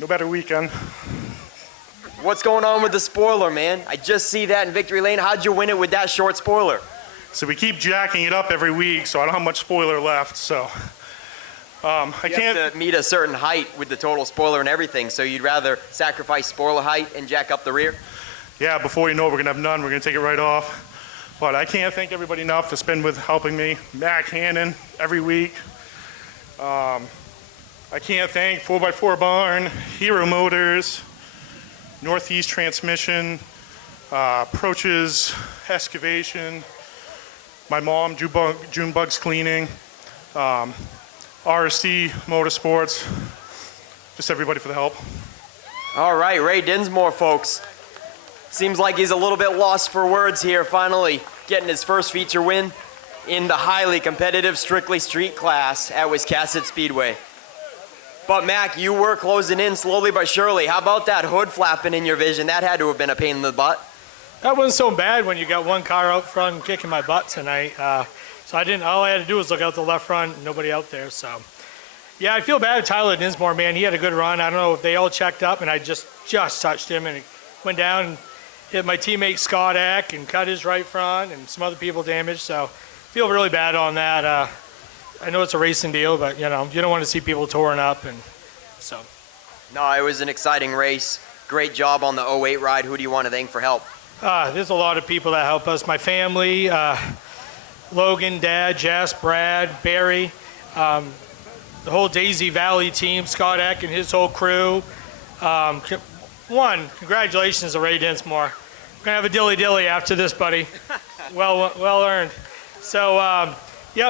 no better weekend. What's going on with the spoiler, man? I just see that in Victory Lane. How'd you win it with that short spoiler? So we keep jacking it up every week, so I don't have much spoiler left, so I can't have to meet a certain height with the total spoiler and everything, so you'd rather sacrifice spoiler height and jack up the rear? Yeah, before you know it, we're going to have none. We're going to take it right off. But I can't thank everybody enough that's been helping me. Mac Hannon every week. I can't thank 4x4 Barn, Hero Motors, Northeast Transmission, Approaches Excavation, my mom, June Bugs Cleaning, RSC Motorsports, just everybody for the help. All right, Ray Dinsmore, folks. Seems like he's a little bit lost for words here, finally getting his first feature win in the highly competitive Strictly Street class at Wiscasset Speedway. But Mac, you were closing in slowly but surely. How about that hood flapping in your vision? That had to have been a pain in the butt. That wasn't so bad when you got one car out front kicking my butt tonight. So all I had to do was look out the left front, nobody out there, so. Yeah, I feel bad with Tyler Dinsmore, man. He had a good run. I don't know if they all checked up, and I just touched him, and it went down and hit my teammate Scott Eck and cut his right front, and some other people damaged, so feel really bad on that. I know it's a racing deal, but you don't want to see people torn up, and so. No, it was an exciting race. Great job on the 08 ride. Who do you want to thank for help? There's a lot of people that help us. My family, Logan, Dad, Jess, Brad, Barry, the whole Daisy Valley team, Scott Eck and his whole crew. Congratulations to Ray Dinsmore. We're gonna have a dilly-dilly after this, buddy. Well earned. So,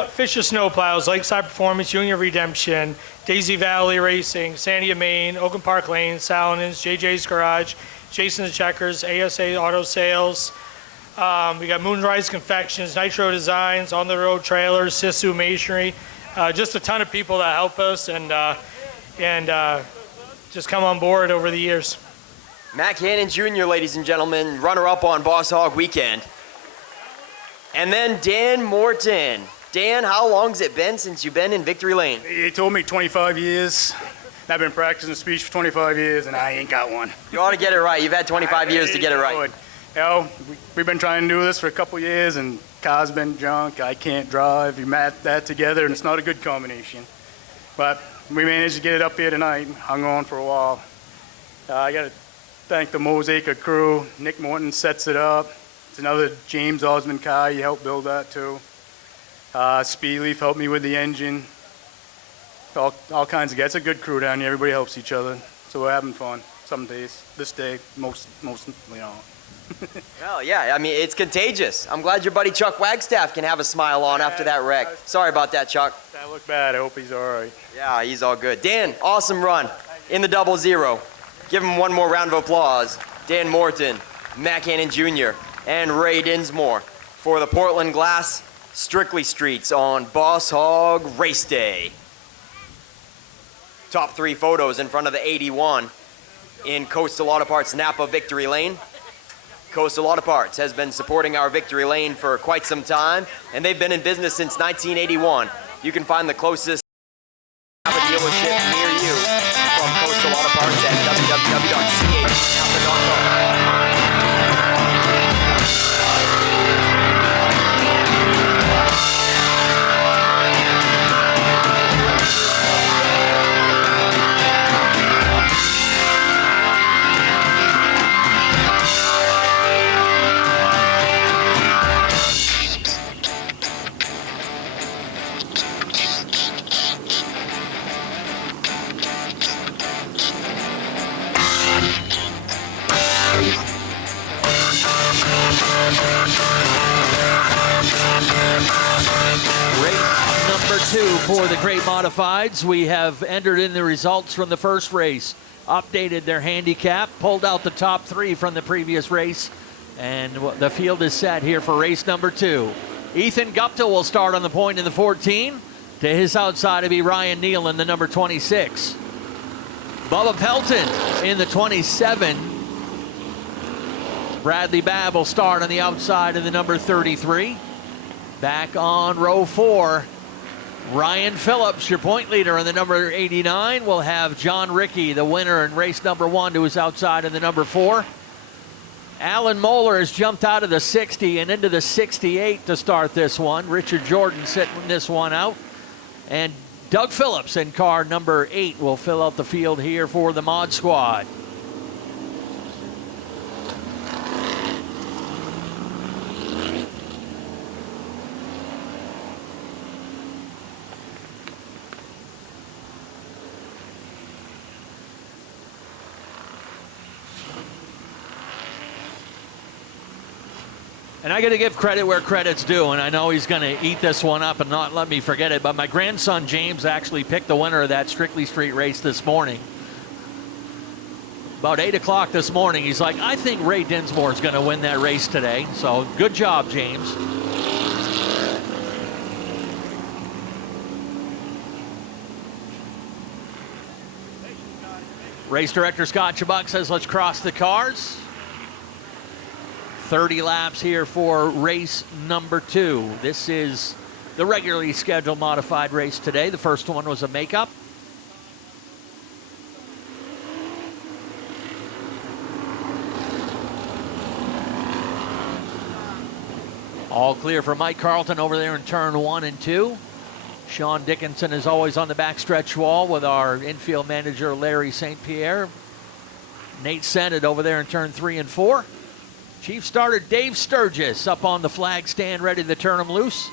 Fisher Snowplows, Lakeside Performance, Junior Redemption, Daisy Valley Racing, Sandia Main, Oakland Park Lane, Salinans, JJ's Garage, Jason's Checkers, ASA Auto Sales. We got Moonrise Confections, Nitro Designs, On the Road Trailers, Sisu Masonry. Just a ton of people that help us and just come on board over the years. Mac Hannon Jr., ladies and gentlemen, runner-up on Boss Hogg weekend. And then Dan Morton. Dan, how long's it been since you've been in Victory Lane? He told me 25 years. I've been practicing speech for 25 years, and I ain't got one. You ought to get it right. You've had 25 years to get it right. We've been trying to do this for a couple years, and car's been junk. I can't drive. You match that together, and it's not a good combination. But we managed to get it up here tonight. Hung on for a while. I got to thank the Mosaic crew. Nick Morton sets it up. It's another James Osmond car. He helped build that, too. Speedleaf helped me with the engine. All kinds of guys. It's a good crew down here. Everybody helps each other. So we're having fun some days. This day, most. Well, yeah, I mean, it's contagious. I'm glad your buddy Chuck Wagstaff can have a smile on after that wreck. Sorry about that, Chuck. That looked bad. I hope he's all right. Yeah, he's all good. Dan, awesome run in the 00. Give him one more round of applause. Dan Morton, Mac Hannon Jr., and Ray Dinsmore for the Portland Glass Strictly Streets on Boss Hogg Race Day. Top 3 photos in front of the 81 in Coastal Auto Parts Napa Victory Lane. Coastal Auto Parts has been supporting our Victory Lane for quite some time, and they've been in business since 1981. You can find the closest dealership near you from Coastal Auto Parts at www.chnapa.com. Race number 2 for the Great Modifieds. We have entered in the results from the first race, updated their handicap, pulled out the top 3 from the previous race, and the field is set here for race number 2. Ethan Gupta will start on the point in the 14. To his outside, it'll be Ryan Neal in the number 26. Bubba Pelton in the 27. Bradley Babb will start on the outside of the number 33. Back on row 4, Ryan Phillips, your point leader in the number 89. We'll have John Rickey, the winner in race number 1, to his outside of the number 4. Alan Moeller has jumped out of the 60 and into the 68 to start this one. Richard Jordan sitting this one out. And Doug Phillips in car number 8 will fill out the field here for the Mod Squad. And I got to give credit where credit's due, and I know he's going to eat this one up and not let me forget it, but my grandson James actually picked the winner of that Strictly Street race this morning. About 8 o'clock this morning, he's like, I think Ray Dinsmore is going to win that race today. So good job, James. Race director Scott Chubbuck says, let's cross the cars. 30 laps here for race number 2. This is the regularly scheduled modified race today. The first one was a makeup. All clear for Mike Carlton over there in turn 1 and 2. Sean Dickinson is always on the backstretch wall with our infield manager Larry St. Pierre. Nate Sennett over there in turn 3 and 4. Chief starter Dave Sturgis up on the flag stand ready to turn him loose.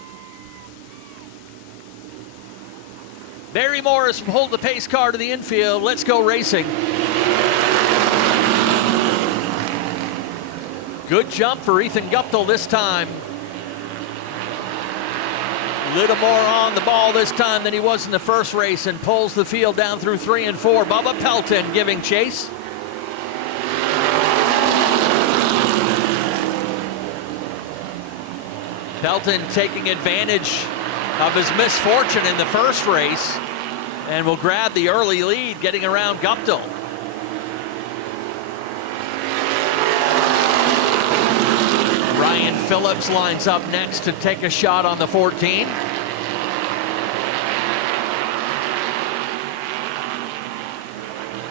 Barry Morris pulled the pace car to the infield. Let's go racing. Good jump for Ethan Guptill this time. A little more on the ball this time than he was in the first race and pulls the field down through 3 and 4. Bubba Pelton giving chase. Pelton taking advantage of his misfortune in the first race and will grab the early lead, getting around Guptill. Ryan Phillips lines up next to take a shot on the 14.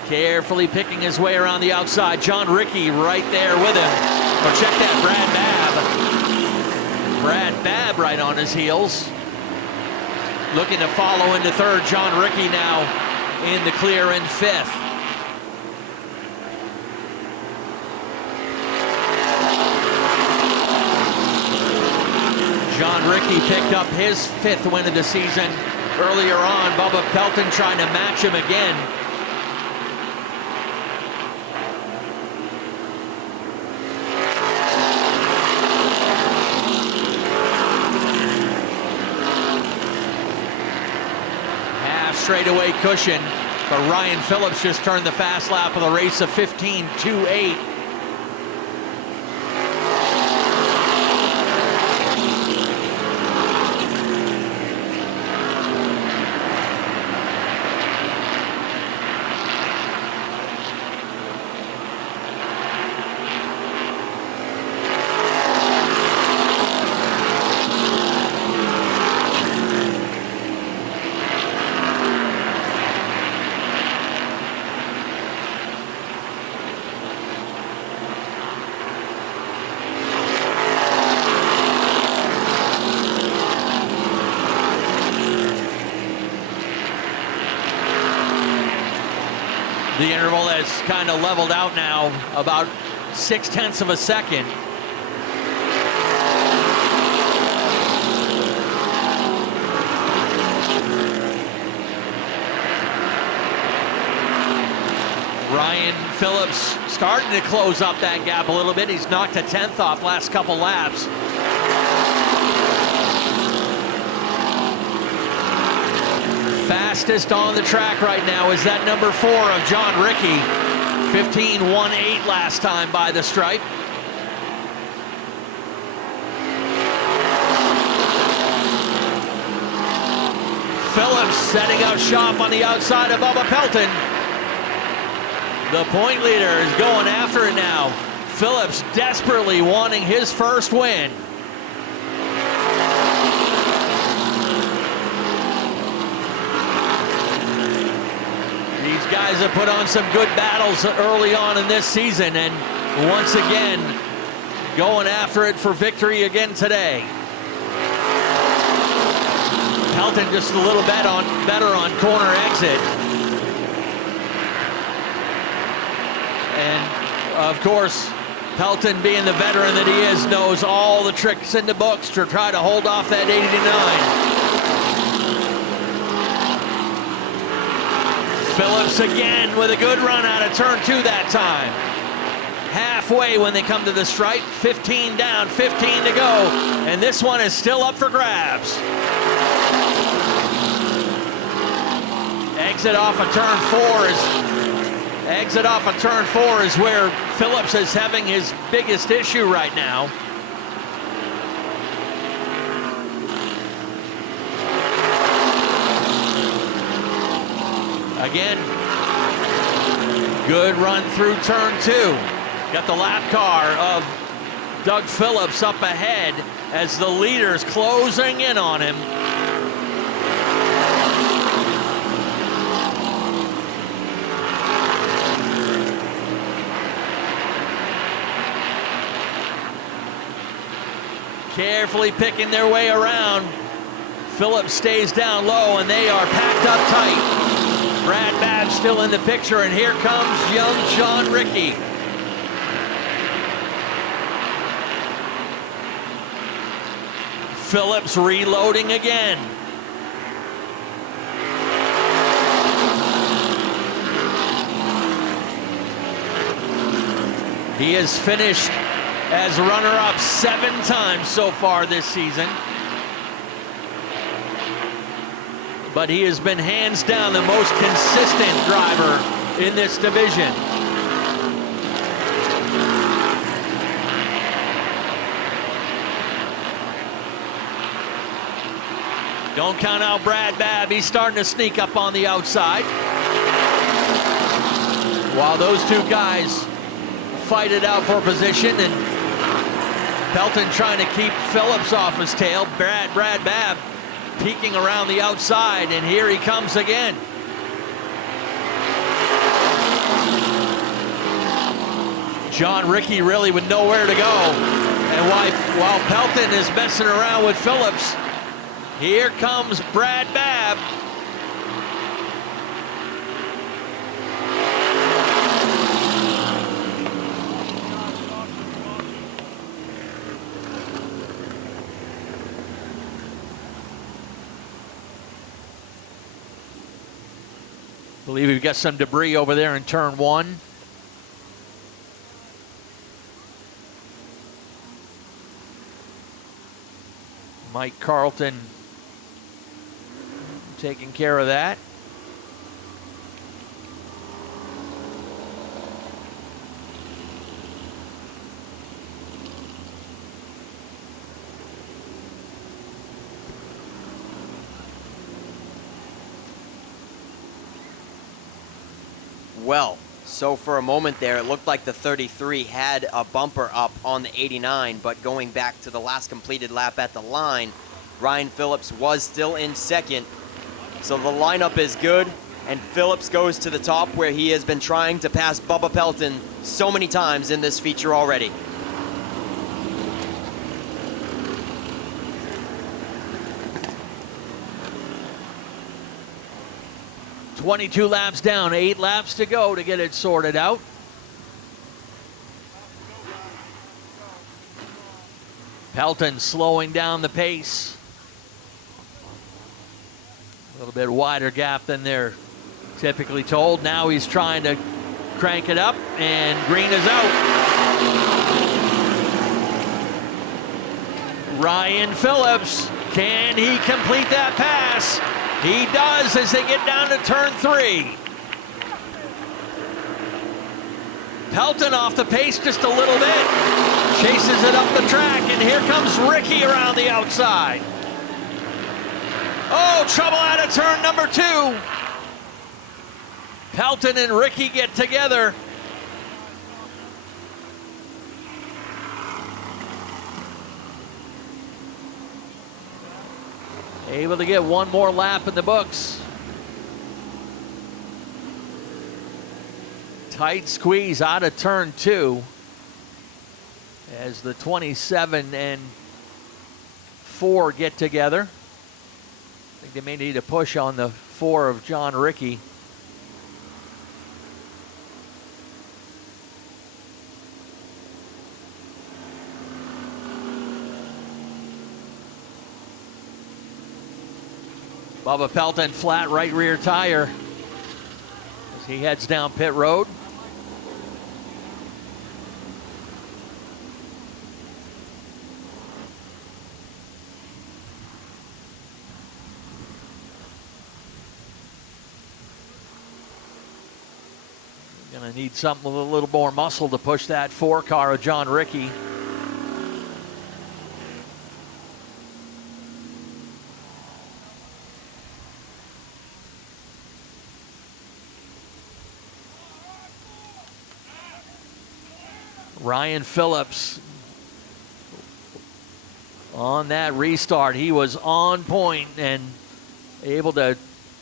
Carefully picking his way around the outside. John Rickey right there with him. Oh, check that, Brad Babb. Brad Babb right on his heels. Looking to follow into third. John Rickey now in the clear in 5th. John Rickey picked up his 5th win of the season earlier on. Bubba Pelton trying to match him again. Straightaway cushion, but Ryan Phillips just turned the fast lap of the race of 15.28. The interval has kind of leveled out now, about 0.6 of a second. Ryan Phillips starting to close up that gap a little bit. He's knocked a 10th off last couple laps. Fastest on the track right now is that number 4 of John Rickey. 15.18 last time by the stripe. Phillips setting up shop on the outside of Bubba Pelton. The point leader is going after it now. Phillips desperately wanting his first win. These guys have put on some good battles early on in this season, and once again, going after it for victory again today. Pelton just a little bit better on corner exit. And of course, Pelton, being the veteran that he is, knows all the tricks in the books to try to hold off that 89. Phillips again with a good run out of turn 2 that time. halfway when they come to the stripe. 15 down, 15 to go, and this one is still up for grabs. Exit off of turn four is where Phillips is having his biggest issue right now. Again, good run through turn 2. Got the lap car of Doug Phillips up ahead as the leader's closing in on him. Carefully picking their way around. Phillips stays down low, and they are packed up tight. Brad Babb still in the picture, and here comes young John Ricky. Phillips reloading again. He has finished as runner-up 7 times so far this season. But he has been hands down the most consistent driver in this division. Don't count out Brad Babb. He's starting to sneak up on the outside. While those two guys fight it out for position, and Pelton trying to keep Phillips off his tail. Brad Babb peeking around the outside, and here he comes again. John Ricky really with nowhere to go. And while Pelton is messing around with Phillips, here comes Brad Babb. I believe we've got some debris over there in turn 1. Mike Carlton taking care of that. Well, so for a moment there, it looked like the 33 had a bumper up on the 89, but going back to the last completed lap at the line, Ryan Phillips was still in second. So the lineup is good, and Phillips goes to the top where he has been trying to pass Bubba Pelton so many times in this feature already. .22 laps down, 8 laps to go to get it sorted out. Pelton slowing down the pace. A little bit wider gap than they're typically told. Now he's trying to crank it up, and green is out. Ryan Phillips, can he complete that pass? He does as they get down to turn 3. Pelton off the pace just a little bit. Chases it up the track, and here comes Ricky around the outside. Oh, trouble out of turn number 2. Pelton and Ricky get together. Able to get one more lap in the books. Tight squeeze out of turn 2 as the 27 and 4 get together. I think they may need a push on the 4 of John Ricky. Bubba Pelton, flat right rear tire as he heads down pit road. Gonna need something with a little more muscle to push that 4 car of John Ricky. Ryan Phillips on that restart. He was on point and able to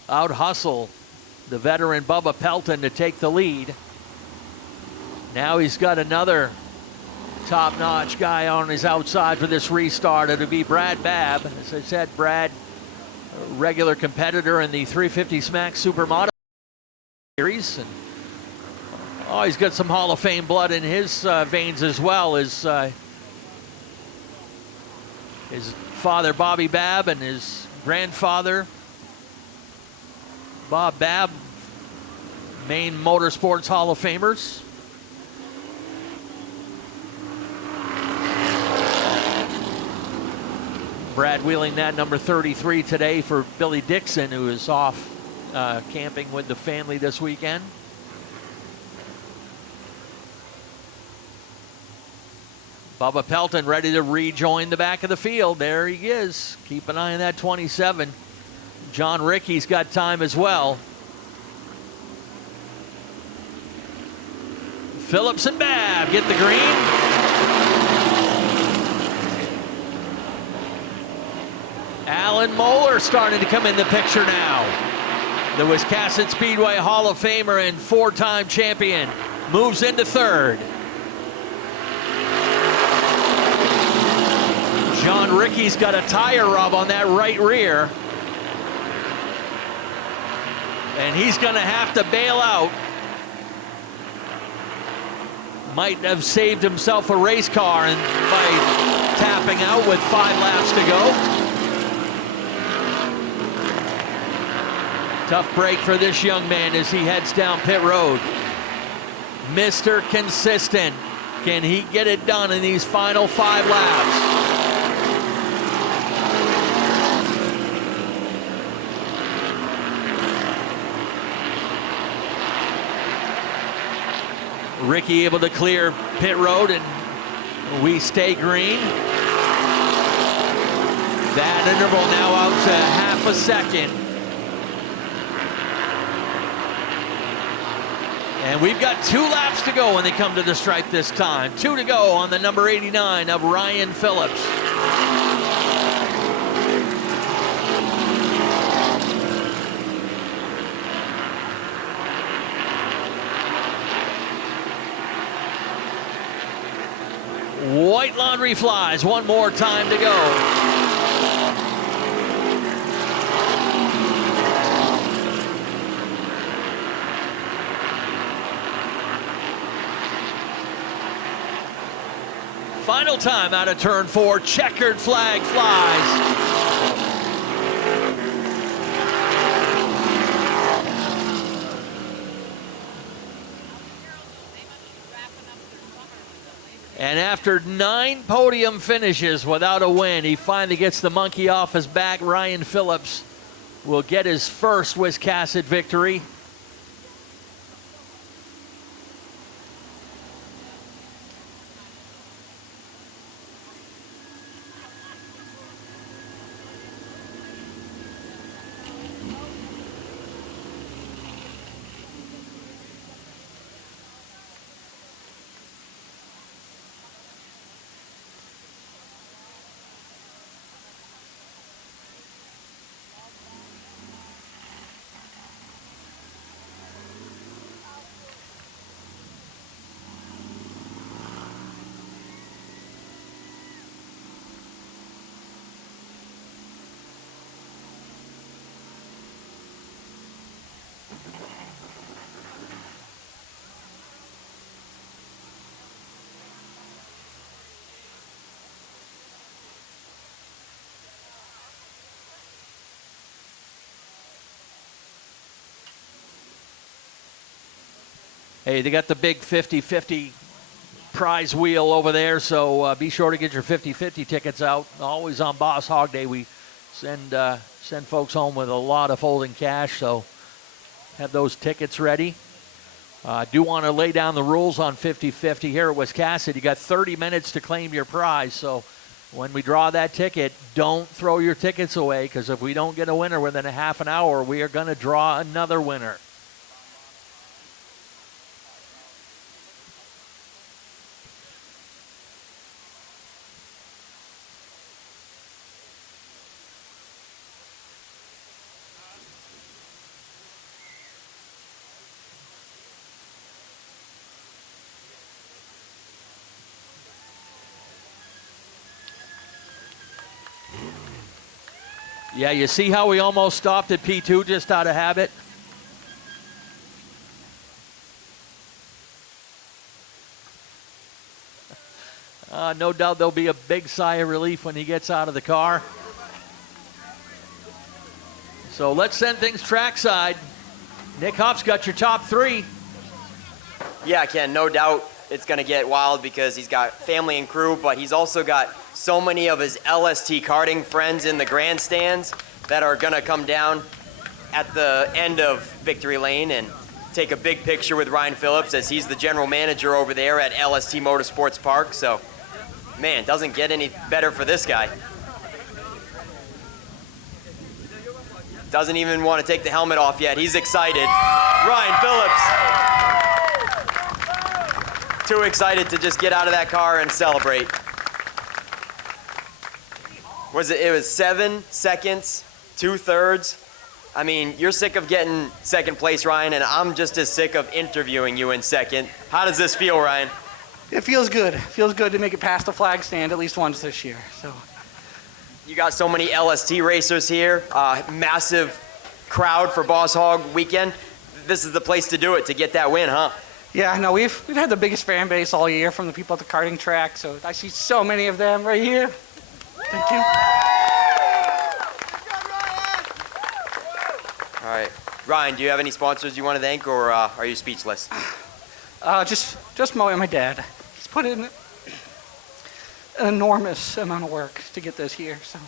out-hustle the veteran Bubba Pelton to take the lead. Now he's got another top-notch guy on his outside for this restart. It'll be Brad Babb. As I said, Brad, a regular competitor in the 350 Smack Supermodel Series. And, oh, he's got some Hall of Fame blood in his veins as well. His father, Bobby Babb, and his grandfather, Bob Babb, Maine Motorsports Hall of Famers. Brad wheeling that number 33 today for Billy Dixon, who is off camping with the family this weekend. Bubba Pelton ready to rejoin the back of the field. There he is. Keep an eye on that 27. John Ricky's got time as well. Phillips and Babb get the green. Alan Moeller starting to come in the picture now. The Wiscasset Speedway Hall of Famer and 4-time champion moves into third. John Ricky's got a tire rub on that right rear. And he's going to have to bail out. Might have saved himself a race car and by tapping out with 5 laps to go. Tough break for this young man as he heads down pit road. Mr. Consistent. Can he get it done in these final 5 laps? Ricky able to clear pit road, and we stay green. That interval now out to half a second. And we've got 2 laps to go when they come to the stripe this time. 2 to go on the number 89 of Ryan Phillips. White laundry flies, 1 more time to go. Final time out of turn 4, checkered flag flies. And after 9 podium finishes without a win, he finally gets the monkey off his back. Ryan Phillips will get his first Wiscasset victory. Hey, they got the big 50-50 prize wheel over there, so be sure to get your 50-50 tickets out. Always on Boss Hogg Day, we send folks home with a lot of folding cash, so have those tickets ready. Do want to lay down the rules on 50-50 here at Wiscasset. You got 30 minutes to claim your prize. So when we draw that ticket, don't throw your tickets away, because if we don't get a winner within a half an hour, we are going to draw another winner. Yeah, you see how we almost stopped at P2 just out of habit? No doubt there'll be a big sigh of relief when he gets out of the car. So let's send things trackside. Nick Huff's got your top 3. Yeah, Ken, no doubt it's going to get wild because he's got family and crew, but he's also got so many of his LST karting friends in the grandstands that are going to come down at the end of Victory Lane and take a big picture with Ryan Phillips, as he's the general manager over there at LST Motorsports Park. So, man, doesn't get any better for this guy. Doesn't even want to take the helmet off yet. He's excited. Ryan Phillips. Too excited to just get out of that car and celebrate. It was 7 seconds, 2/3. I mean, you're sick of getting second place, Ryan, and I'm just as sick of interviewing you in second. How does this feel, Ryan? It feels good. It feels good to make it past the flag stand at least once this year. So, you got so many LST racers here, massive crowd for Boss Hogg weekend. This is the place to do it, to get that win, huh? yeah, no, we've had the biggest fan base all year from the people at the karting track. So I see so many of them right here. Thank you. All right. Ryan, do you have any sponsors you want to thank, or are you speechless? Just my dad. He's put in an enormous amount of work to get this here, so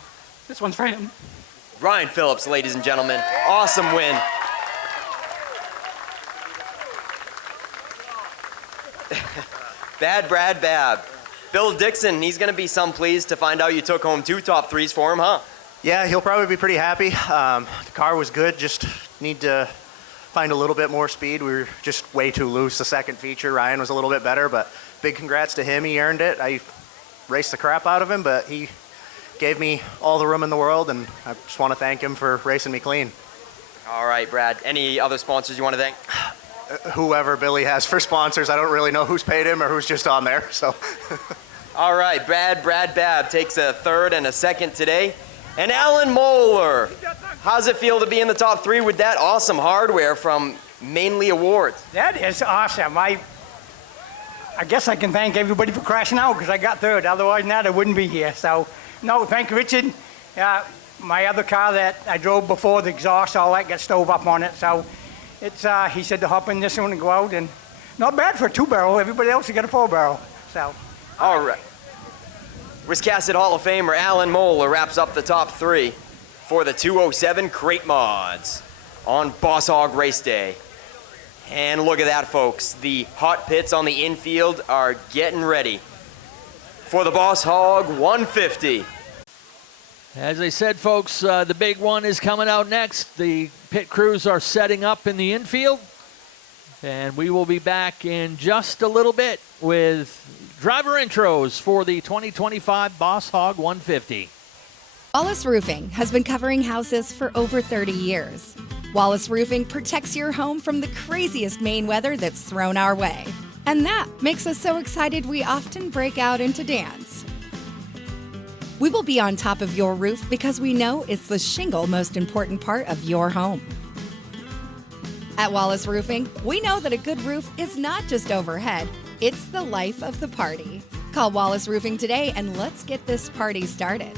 this one's for him. Ryan Phillips, ladies and gentlemen. Awesome win. Bad Brad Babb. Bill Dixon, he's going to be some pleased to find out you took home 2 top 3s for him, huh? Yeah, he'll probably be pretty happy. The car was good, just need to find a little bit more speed. We were just way too loose the second feature. Ryan was a little bit better, but big congrats to him. He earned it. I raced the crap out of him, but he gave me all the room in the world, and I just want to thank him for racing me clean. All right, Brad. Any other sponsors you want to thank? Whoever Billy has for sponsors. I don't really know who's paid him or who's just on there, so. All right, Brad Babb takes a 3rd and a 2nd today. And Alan Moeller, how's it feel to be in the top 3 with that awesome hardware from Mainly Awards? That is awesome. I guess I can thank everybody for crashing out because I got 3rd. Otherwise than that, I wouldn't be here. So, no, thank you, Richard. My other car that I drove before, the exhaust, all that got stove up on it. So it's he said to hop in this one and go out, and not bad for a 2-barrel. Everybody else has got a 4-barrel. So. All right. Wiscasset Hall of Famer Alan Moeller wraps up the top 3 for the 207 Crate Mods on Boss Hogg Race Day. And look at that, folks. The hot pits on the infield are getting ready for the Boss Hogg 150. As I said, folks, the big one is coming out next. The pit crews are setting up in the infield. And we will be back in just a little bit with driver intros for the 2025 Boss Hogg 150. Wallace Roofing has been covering houses for over 30 years. Wallace Roofing protects your home from the craziest Maine weather that's thrown our way. And that makes us so excited we often break out into dance. We will be on top of your roof because we know it's the shingle most important part of your home. At Wallace Roofing, we know that a good roof is not just overhead, it's the life of the party. Call Wallace Roofing today and let's get this party started.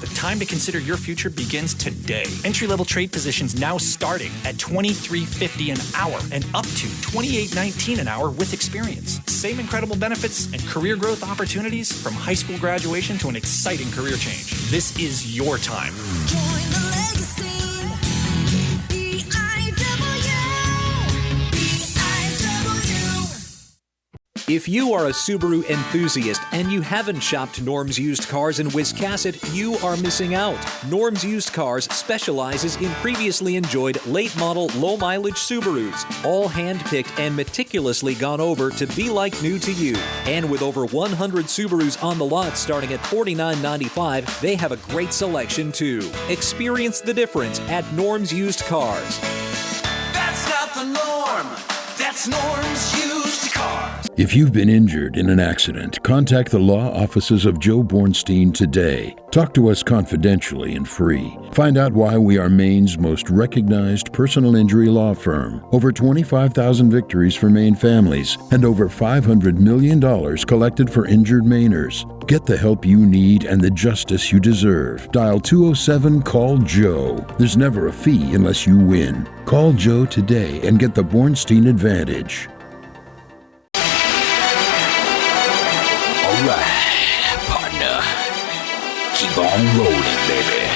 The time to consider your future begins today. Entry-level trade positions now starting at $23.50 an hour and up to $28.19 an hour with experience. Same incredible benefits and career growth opportunities from high school graduation to an exciting career change. This is your time. Join the legacy. If you are a Subaru enthusiast and you haven't shopped Norm's Used Cars in Wiscasset, you are missing out. Norm's Used Cars specializes in previously enjoyed late-model, low-mileage Subarus, all hand-picked and meticulously gone over to be like new to you. And with over 100 Subarus on the lot starting at $49.95, they have a great selection too. Experience the difference at Norm's Used Cars. That's not the norm. That's Norm's Used Cars. If you've been injured in an accident, contact the law offices of Joe Bornstein today. Talk to us confidentially and free. Find out why we are Maine's most recognized personal injury law firm. Over 25,000 victories for Maine families and over $500 million collected for injured Mainers. Get the help you need and the justice you deserve. Dial 207-CALL-JOE. There's never a fee unless you win. Call Joe today and get the Bornstein advantage. Partner, keep on rolling, baby.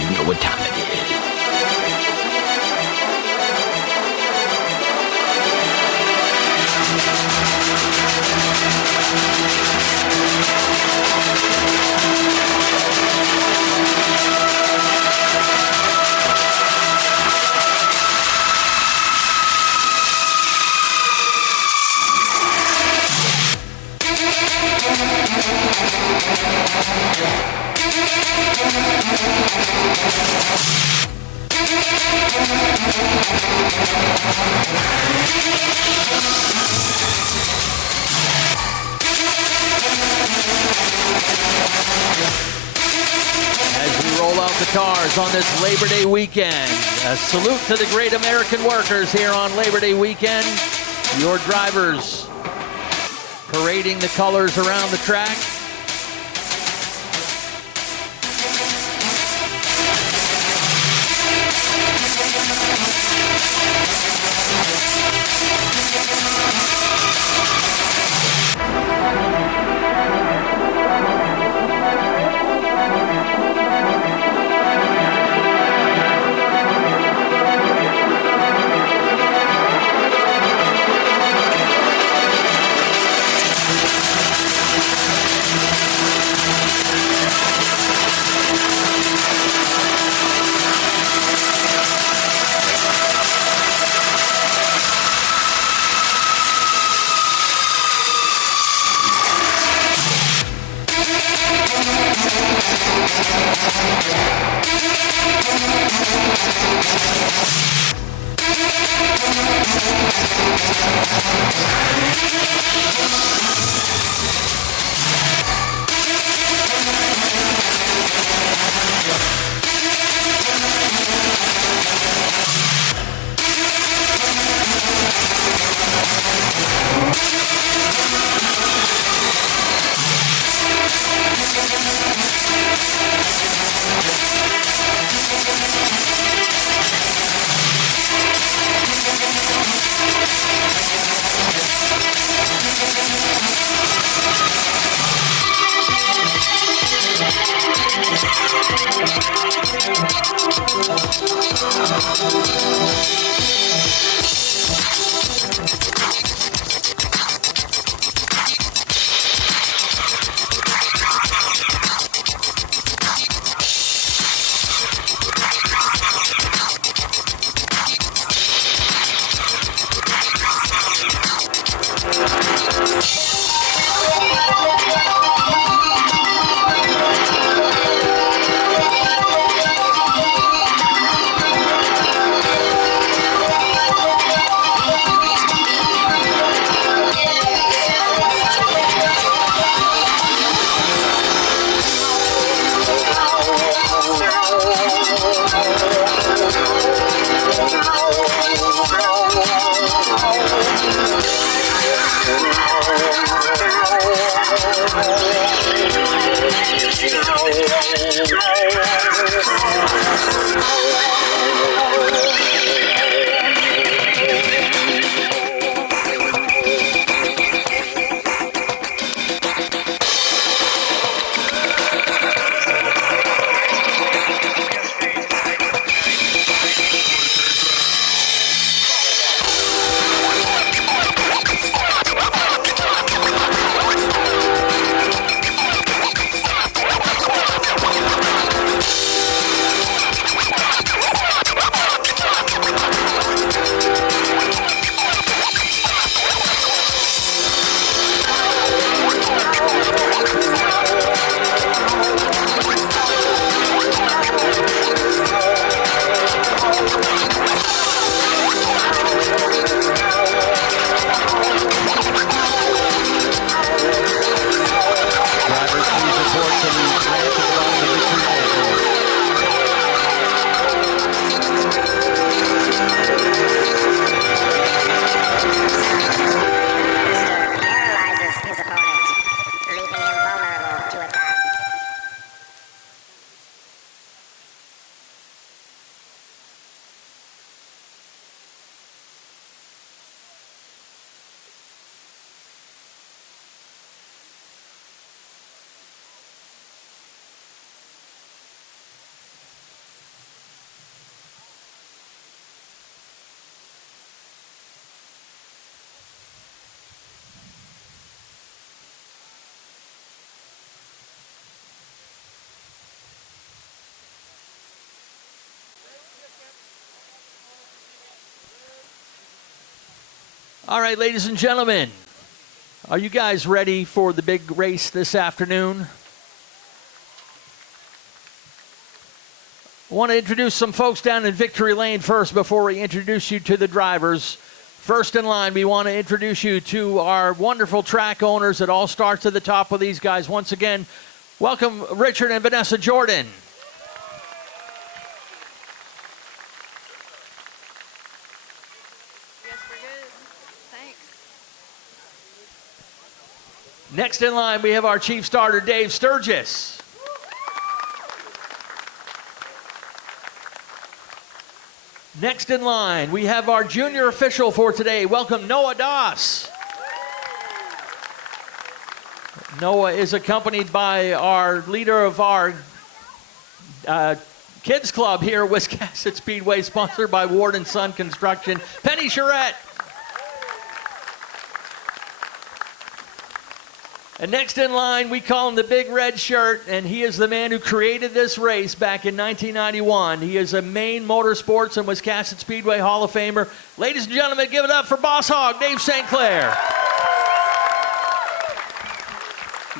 You know what time it is. As we roll out the cars on this Labor Day weekend, a salute to the great American workers here on Labor Day weekend. Your drivers parading the colors around the track. All right, ladies and gentlemen, are you guys ready for the big race this afternoon? I want to introduce some folks down in Victory Lane first before we introduce you to the drivers. First in line, we want to introduce you to our wonderful track owners. It all starts at the top with these guys. Once again, welcome Richard and Vanessa Jordan. Next in line, we have our chief starter, Dave Sturgis. Next in line, we have our junior official for today. Welcome, Noah Doss. Noah is accompanied by our leader of our kids club here at Wiscasset Speedway, sponsored by Ward & Son Construction, Penny Charette. And next in line, we call him the Big Red Shirt, and he is the man who created this race back in 1991. He is a Maine Motorsports and Wiscasset Speedway Hall of Famer. Ladies and gentlemen, give it up for Boss Hogg, Dave St. Clair.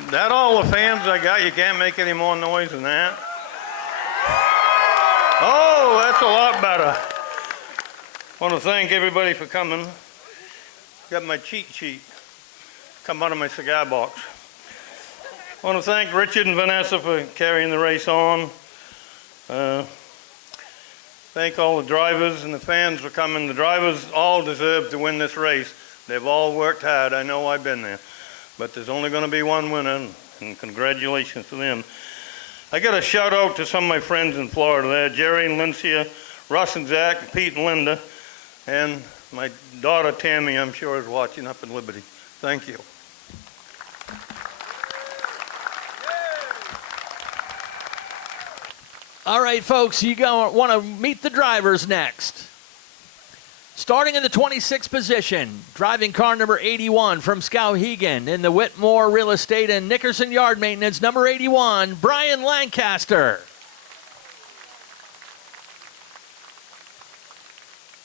That all the fans I got? You can't make any more noise than that. Oh, that's a lot better. I want to thank everybody for coming. Got my cheat sheet. Come out of my cigar box. I want to thank Richard and Vanessa for carrying the race on. Thank all the drivers and the fans for coming. The drivers all deserve to win this race. They've all worked hard. I know I've been there. But there's only going to be one winner, and congratulations to them. I got a shout out to some of my friends in Florida there, Jerry and Lincia, Russ and Zach, Pete and Linda, and my daughter Tammy, I'm sure, is watching up in Liberty. Thank you. All right, folks, you want to meet the drivers next. Starting in the 26th position, driving car number 81 from Skowhegan in the Whitmore Real Estate and Nickerson Yard Maintenance, number 81, Brian Lancaster.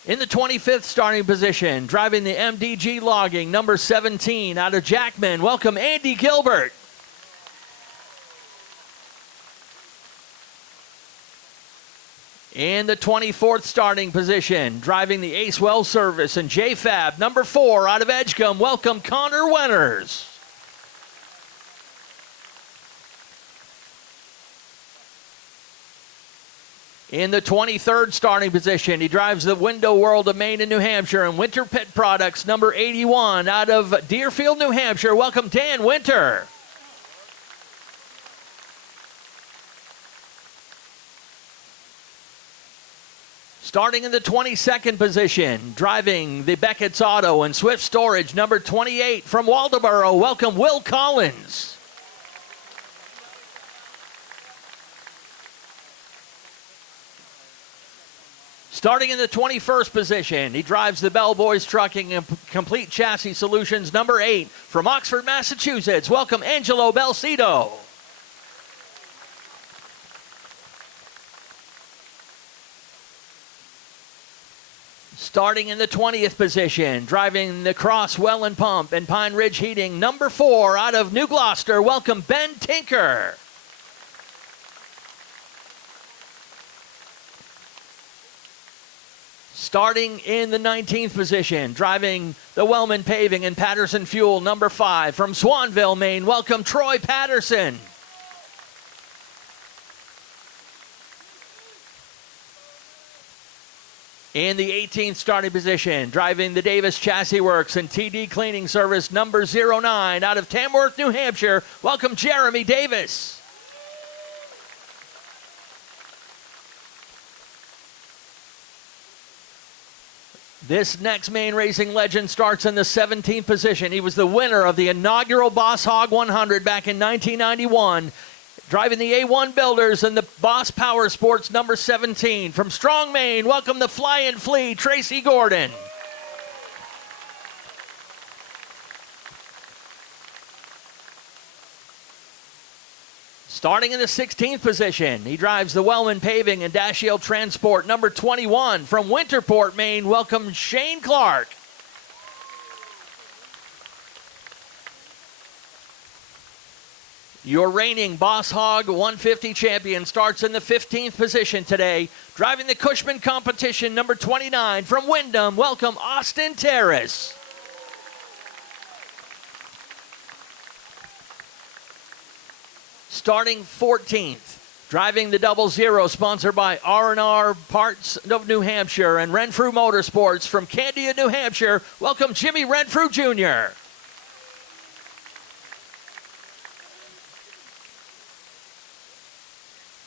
In the 25th starting position, driving the MDG Logging, number 17, out of Jackman, welcome Andy Gilbert. In the 24th starting position, driving the Ace Well Service and JFab, number 4, out of Edgecombe, welcome Connor Wenners. In the 23rd starting position, he drives the Window World of Maine and New Hampshire and Winter Pit Products, number 81, out of Deerfield, New Hampshire, welcome Dan Winter. Starting in the 22nd position, driving the Beckett's Auto and Swift Storage, number 28 from Waldoboro, welcome Will Collins. Starting in the 21st position, he drives the Bellboys Trucking and Complete Chassis Solutions, number 8 from Oxford, Massachusetts, welcome Angelo Belcito. Starting in the 20th position, driving the Cross Well and Pump and Pine Ridge Heating, number 4 out of New Gloucester, welcome Ben Tinker. Starting in the 19th position, driving the Wellman Paving and Patterson Fuel, number 5 from Swanville, Maine, welcome Troy Patterson. In the 18th starting position, driving the Davis Chassis Works and TD Cleaning Service, number 09 out of Tamworth, New Hampshire, welcome Jeremy Davis. This next main racing legend starts in the 17th position. He was the winner of the inaugural Boss Hogg 100 back in 1991. Driving the A1 Builders and the Boss Power Sports, number 17. From Strong, Maine, welcome the Fly and Flee, Tracy Gordon. Starting in the 16th position, he drives the Wellman Paving and Dashiell Transport, number 21. From Winterport, Maine, welcome Shane Clark. Your reigning Boss Hogg 150 champion starts in the 15th position today. Driving the Cushman competition, number 29. From Wyndham, welcome Austin Terrace. Starting 14th, driving the 00, sponsored by R&R Parts of New Hampshire and Renfro Motorsports from Candia, New Hampshire. Welcome Jimmy Renfro Jr.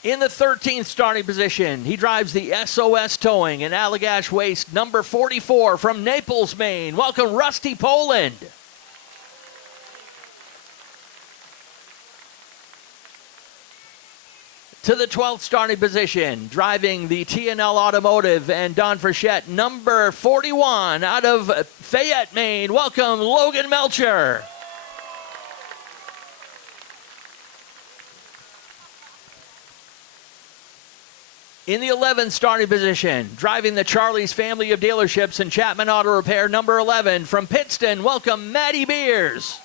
In the 13th starting position, he drives the SOS Towing and Allagash Waste, number 44 from Naples, Maine. Welcome Rusty Poland. To the 12th starting position, driving the TNL Automotive and Don Frechette, number 41 out of Fayette, Maine. Welcome Logan Melcher. In the 11th starting position, driving the Charlie's family of dealerships and Chapman Auto Repair, number 11 from Pittston. Welcome Matty Beers.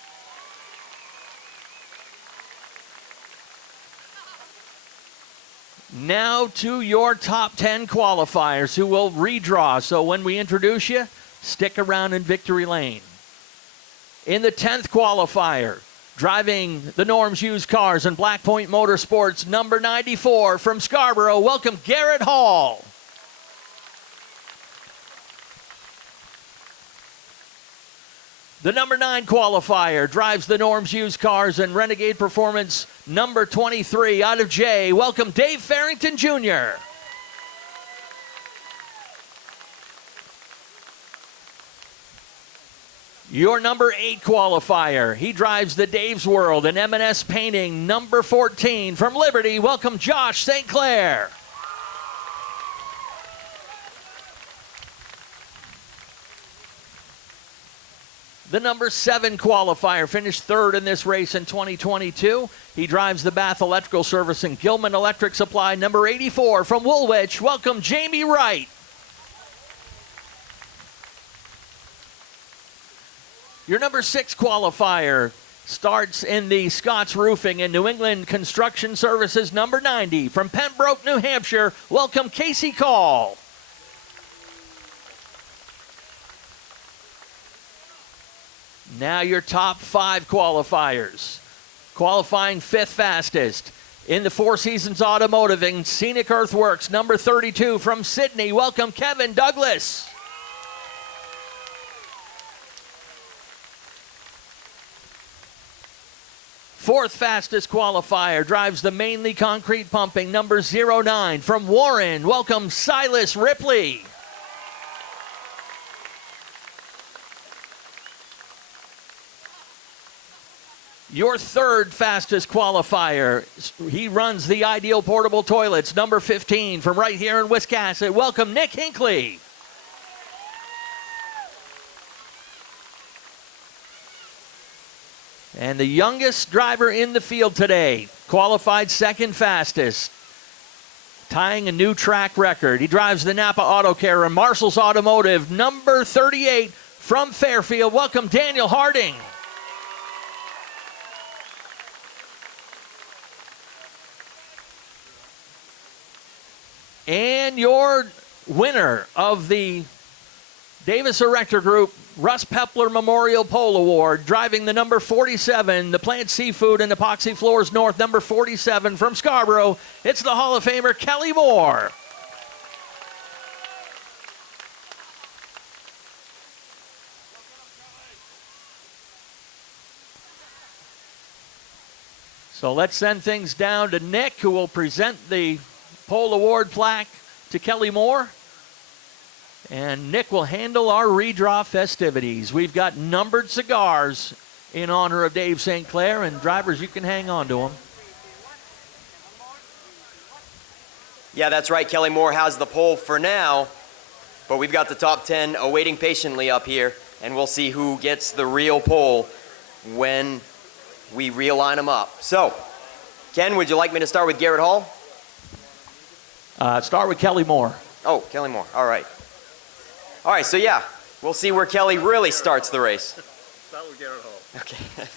Now to your top 10 qualifiers who will redraw. So when we introduce you, stick around in victory lane. In the 10th qualifier, driving the Norms Used Cars and Black Point Motorsports, number 94 from Scarborough, welcome Garrett Hall. The number 9 qualifier drives the Norms Used Cars and Renegade Performance, number 23 out of Jay. Welcome Dave Farrington Jr. Your number 8 qualifier. He drives the Dave's World and M&S Painting, number 14 from Liberty. Welcome Josh St. Clair. The number 7 qualifier finished 3rd in this race in 2022. He drives the Bath Electrical Service and Gilman Electric Supply, number 84 from Woolwich. Welcome Jamie Wright. Your number 6 qualifier starts in the Scott's Roofing and New England Construction Services, number 90 from Pembroke, New Hampshire. Welcome Casey Call. Now your top 5 qualifiers. Qualifying 5th fastest in the Four Seasons Automotive and Scenic Earthworks, number 32 from Sydney. Welcome Kevin Douglas. Fourth fastest qualifier, drives the mainly concrete pumping, number 09 from Warren. Welcome, Silas Ripley. Your third fastest qualifier, he runs the Ideal Portable Toilets, number 15 from right here in Wiscasset. Welcome, Nick Hinckley. And the youngest driver in the field today, qualified second fastest, tying a new track record. He drives the Napa Auto Care and Marshall's Automotive, number 38 from Fairfield. Welcome, Daniel Harding. And your winner of the Davis Erector Group Russ Pepler Memorial Pole Award, driving the number 47, the Plant Seafood and Epoxy Floors North, number 47 from Scarborough. It's the Hall of Famer, Kelly Moore. So let's send things down to Nick, who will present the Pole Award plaque to Kelly Moore. And Nick will handle our redraw festivities. We've got numbered cigars in honor of Dave St. Clair, and drivers, you can hang on to them. Yeah, that's right. Kelly Moore has the pole for now, but we've got the top 10 awaiting patiently up here, and we'll see who gets the real pole when we realign them up. So, Ken, would you like me to start with Garrett Hall? Start with Kelly Moore. Oh, Kelly Moore. All right. All right, so yeah, we'll see where Kelly really starts the race. Start with Garrett Hall. Okay.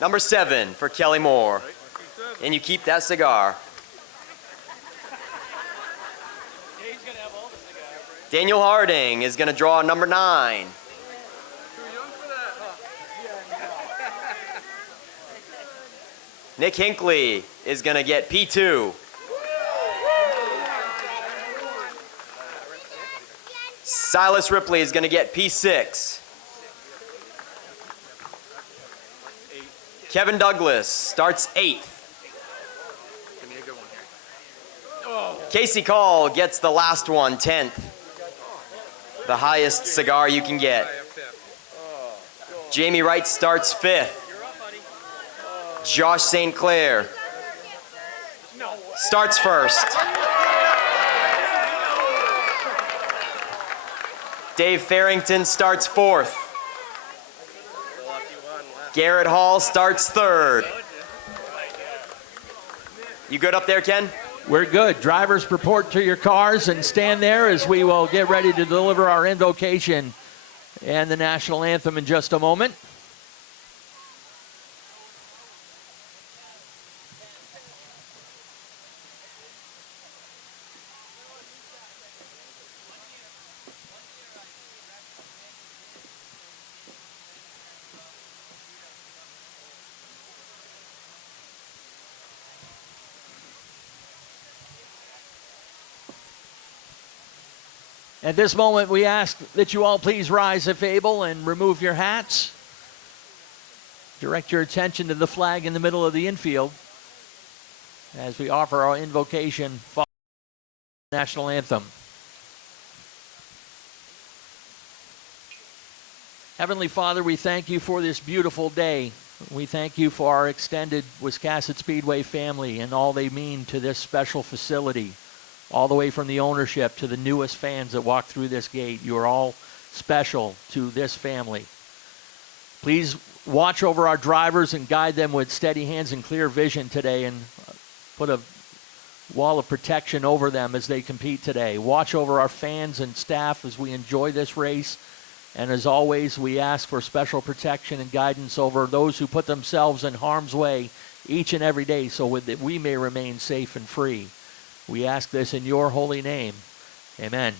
Number 7 for Kelly Moore. And you keep that cigar. Daniel Harding is going to draw number 9. Nick Hinckley is going to get P2. Silas Ripley is going to get P6. Kevin Douglas starts 8th. Casey Call gets the last one, 10th. The highest cigar you can get. Jamie Wright starts 5th. Josh St. Clair starts 1st. Dave Farrington starts 4th. Garrett Hall starts 3rd. You good up there, Ken? We're good. Drivers, report to your cars and stand there as we will get ready to deliver our invocation and the national anthem in just a moment. At this moment, we ask that you all please rise if able and remove your hats. Direct your attention to the flag in the middle of the infield as we offer our invocation following the national anthem. Heavenly Father, we thank you for this beautiful day. We thank you for our extended Wiscasset Speedway family and all they mean to this special facility. All the way from the ownership to the newest fans that walk through this gate. You are all special to this family. Please watch over our drivers and guide them with steady hands and clear vision today, and put a wall of protection over them as they compete today. Watch over our fans and staff as we enjoy this race. And as always, we ask for special protection and guidance over those who put themselves in harm's way each and every day so that we may remain safe and free. We ask this in your holy name. Amen.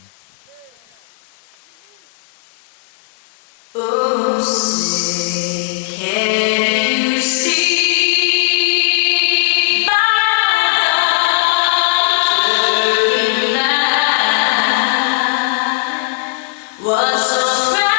Oh, say, can you see my darling light? Was so bright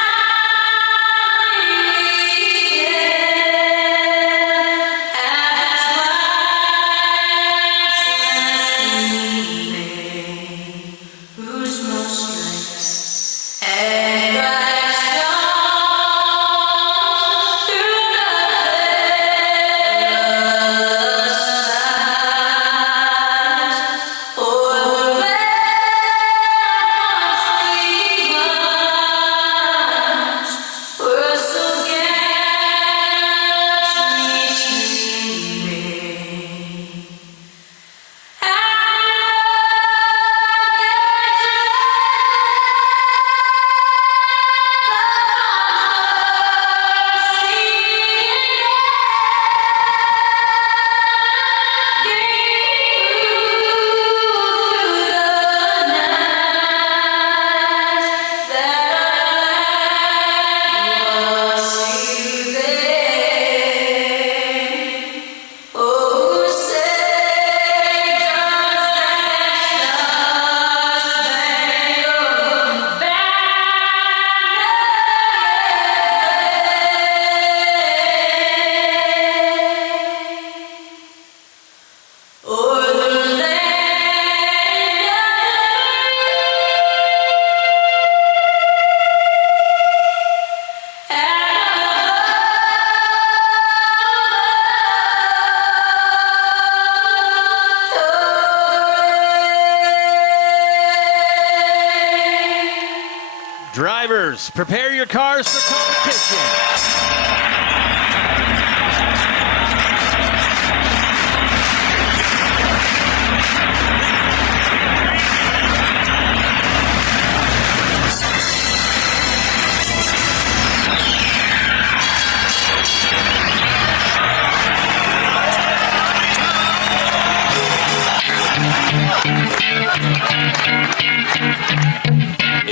Drivers, prepare your cars for competition.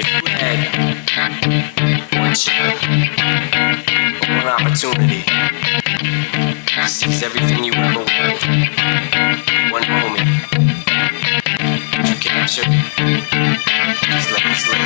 If you had one shot, one opportunity to seize everything you ever wanted, one moment, you capture it, just let it slip.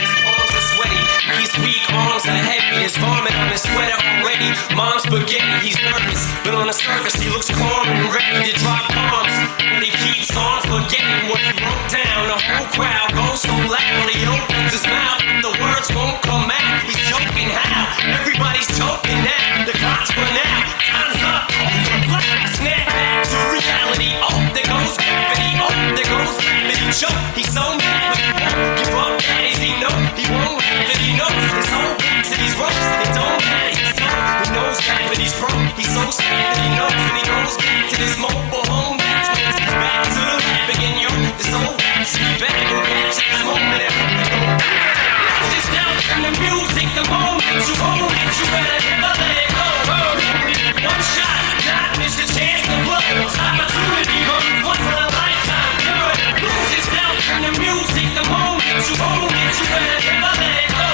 His palms are sweaty, these weak arms are heavy, his vomit on his sweater already. Mom's spaghetti, he's nervous, but on the surface he looks calm and ready to drop bombs. But he keeps on forgetting what he wrote down. The whole crowd goes so loud, he opens his mouth, but the words won't come out. He's joking how? Everybody's joking now. The clock's run out, time's up, over blast. Snap back to reality. Oh, there goes gravity. Oh, there goes gravity. Choke. He's so mad, but he won't give up. That is he know he won't have it. He knows his whole back to these ropes. It don't matter. He's so he knows gravity's broke. He's so sad that he knows, and he goes back to this mobile home. Back to the lab again, yo. This old rhapsody back to this moment. This down from the music, the moment you hold it, you better never let it go. One shot, not miss a chance to blow. Opportunity comes once in a lifetime. Lose this down from the music, the moment you hold it, you better never let it go.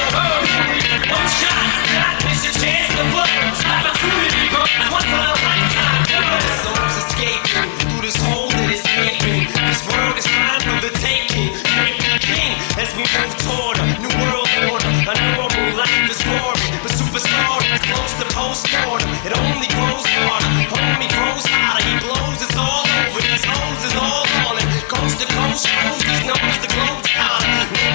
One shot, not miss a chance to blow. Opportunity comes once in a lifetime. The soul's escaping through this hole that is gaping. This world is mine for the taking. Make me king as we move toward a new world order. A normal life is boring, but superstar is close to post-mortem. It only grows harder, homie grows hotter. He blows, it's all over. These hoes is all on it. Coast to coast shows, these numbers the globe powder.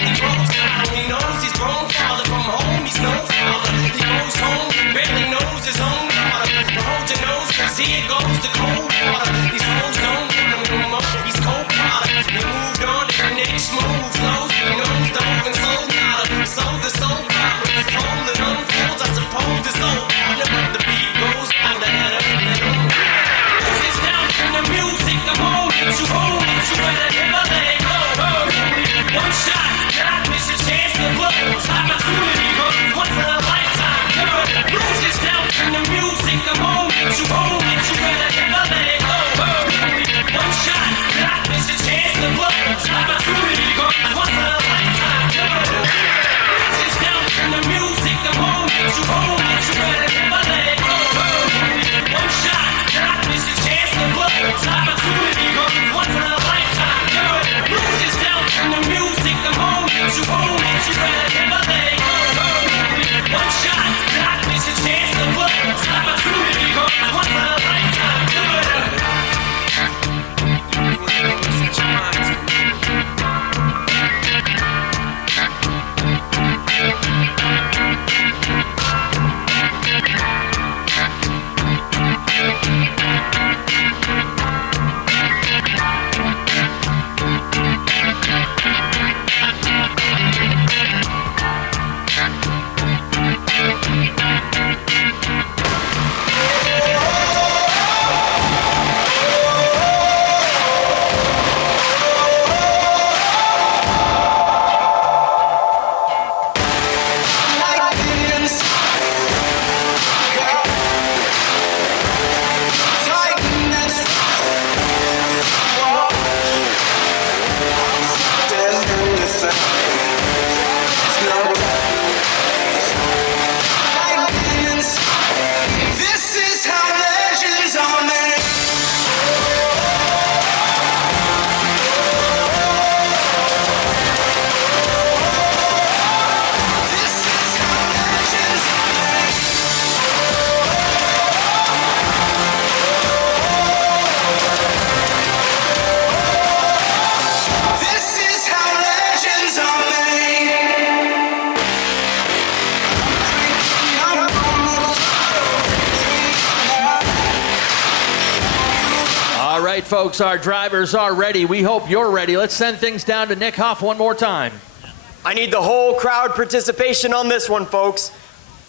He grows hotter, he knows he's grown farther from home. He's no father. He goes home, barely knows his own daughter. But hold your nose, 'cause here goes the cold water. These hoes don't want him no more. He's cold product. They moved on to the next move. Flows, he knows dove and soul nada. So the soul proper is told and unfolds. I suppose it's all partner, but the beat goes on. It's down from the music, the moment you hold it, you better never let it go. One shot, not miss a chance to blow. Opportunity comes once in a lifetime. Lose this down from the music, the moment you hold it, you better never let it go. One shot, not miss a chance to blow. Opportunity comes once in a lifetime. Lose this down from the music, the moment you hold it, you better never let it go. One shot, not miss a chance to blow. Opportunity comes once in a lifetime. Lose this down from the music, the moment you hold it, you better never let it go. One shot, not miss a chance to blow. Opportunity comes once in a lifetime. right, folks, our drivers are ready. We hope you're ready. Let's send things down to Nick Huff one more time. I need the whole crowd participation on this one, folks.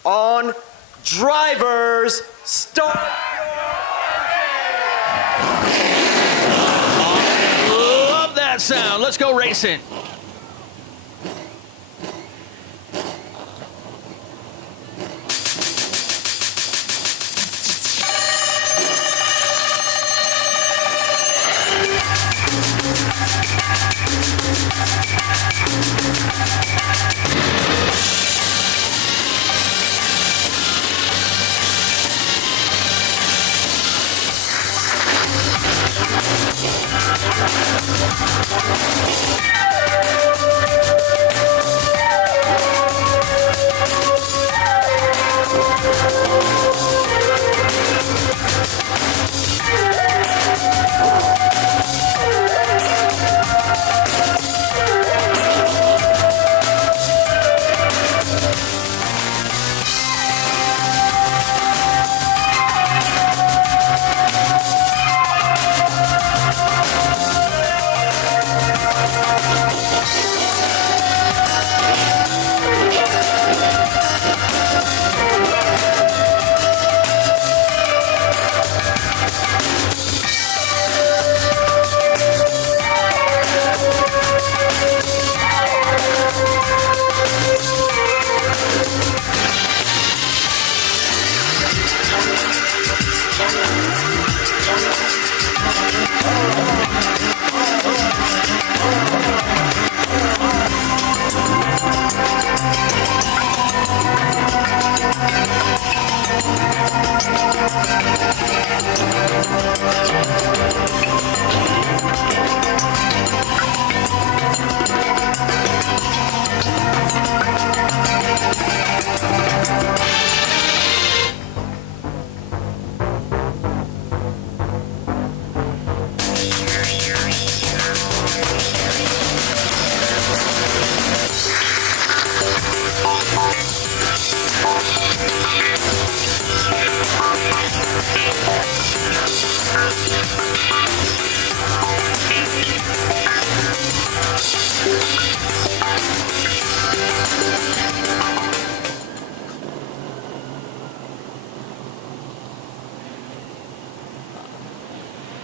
On drivers, start. Love that sound. Let's go racing.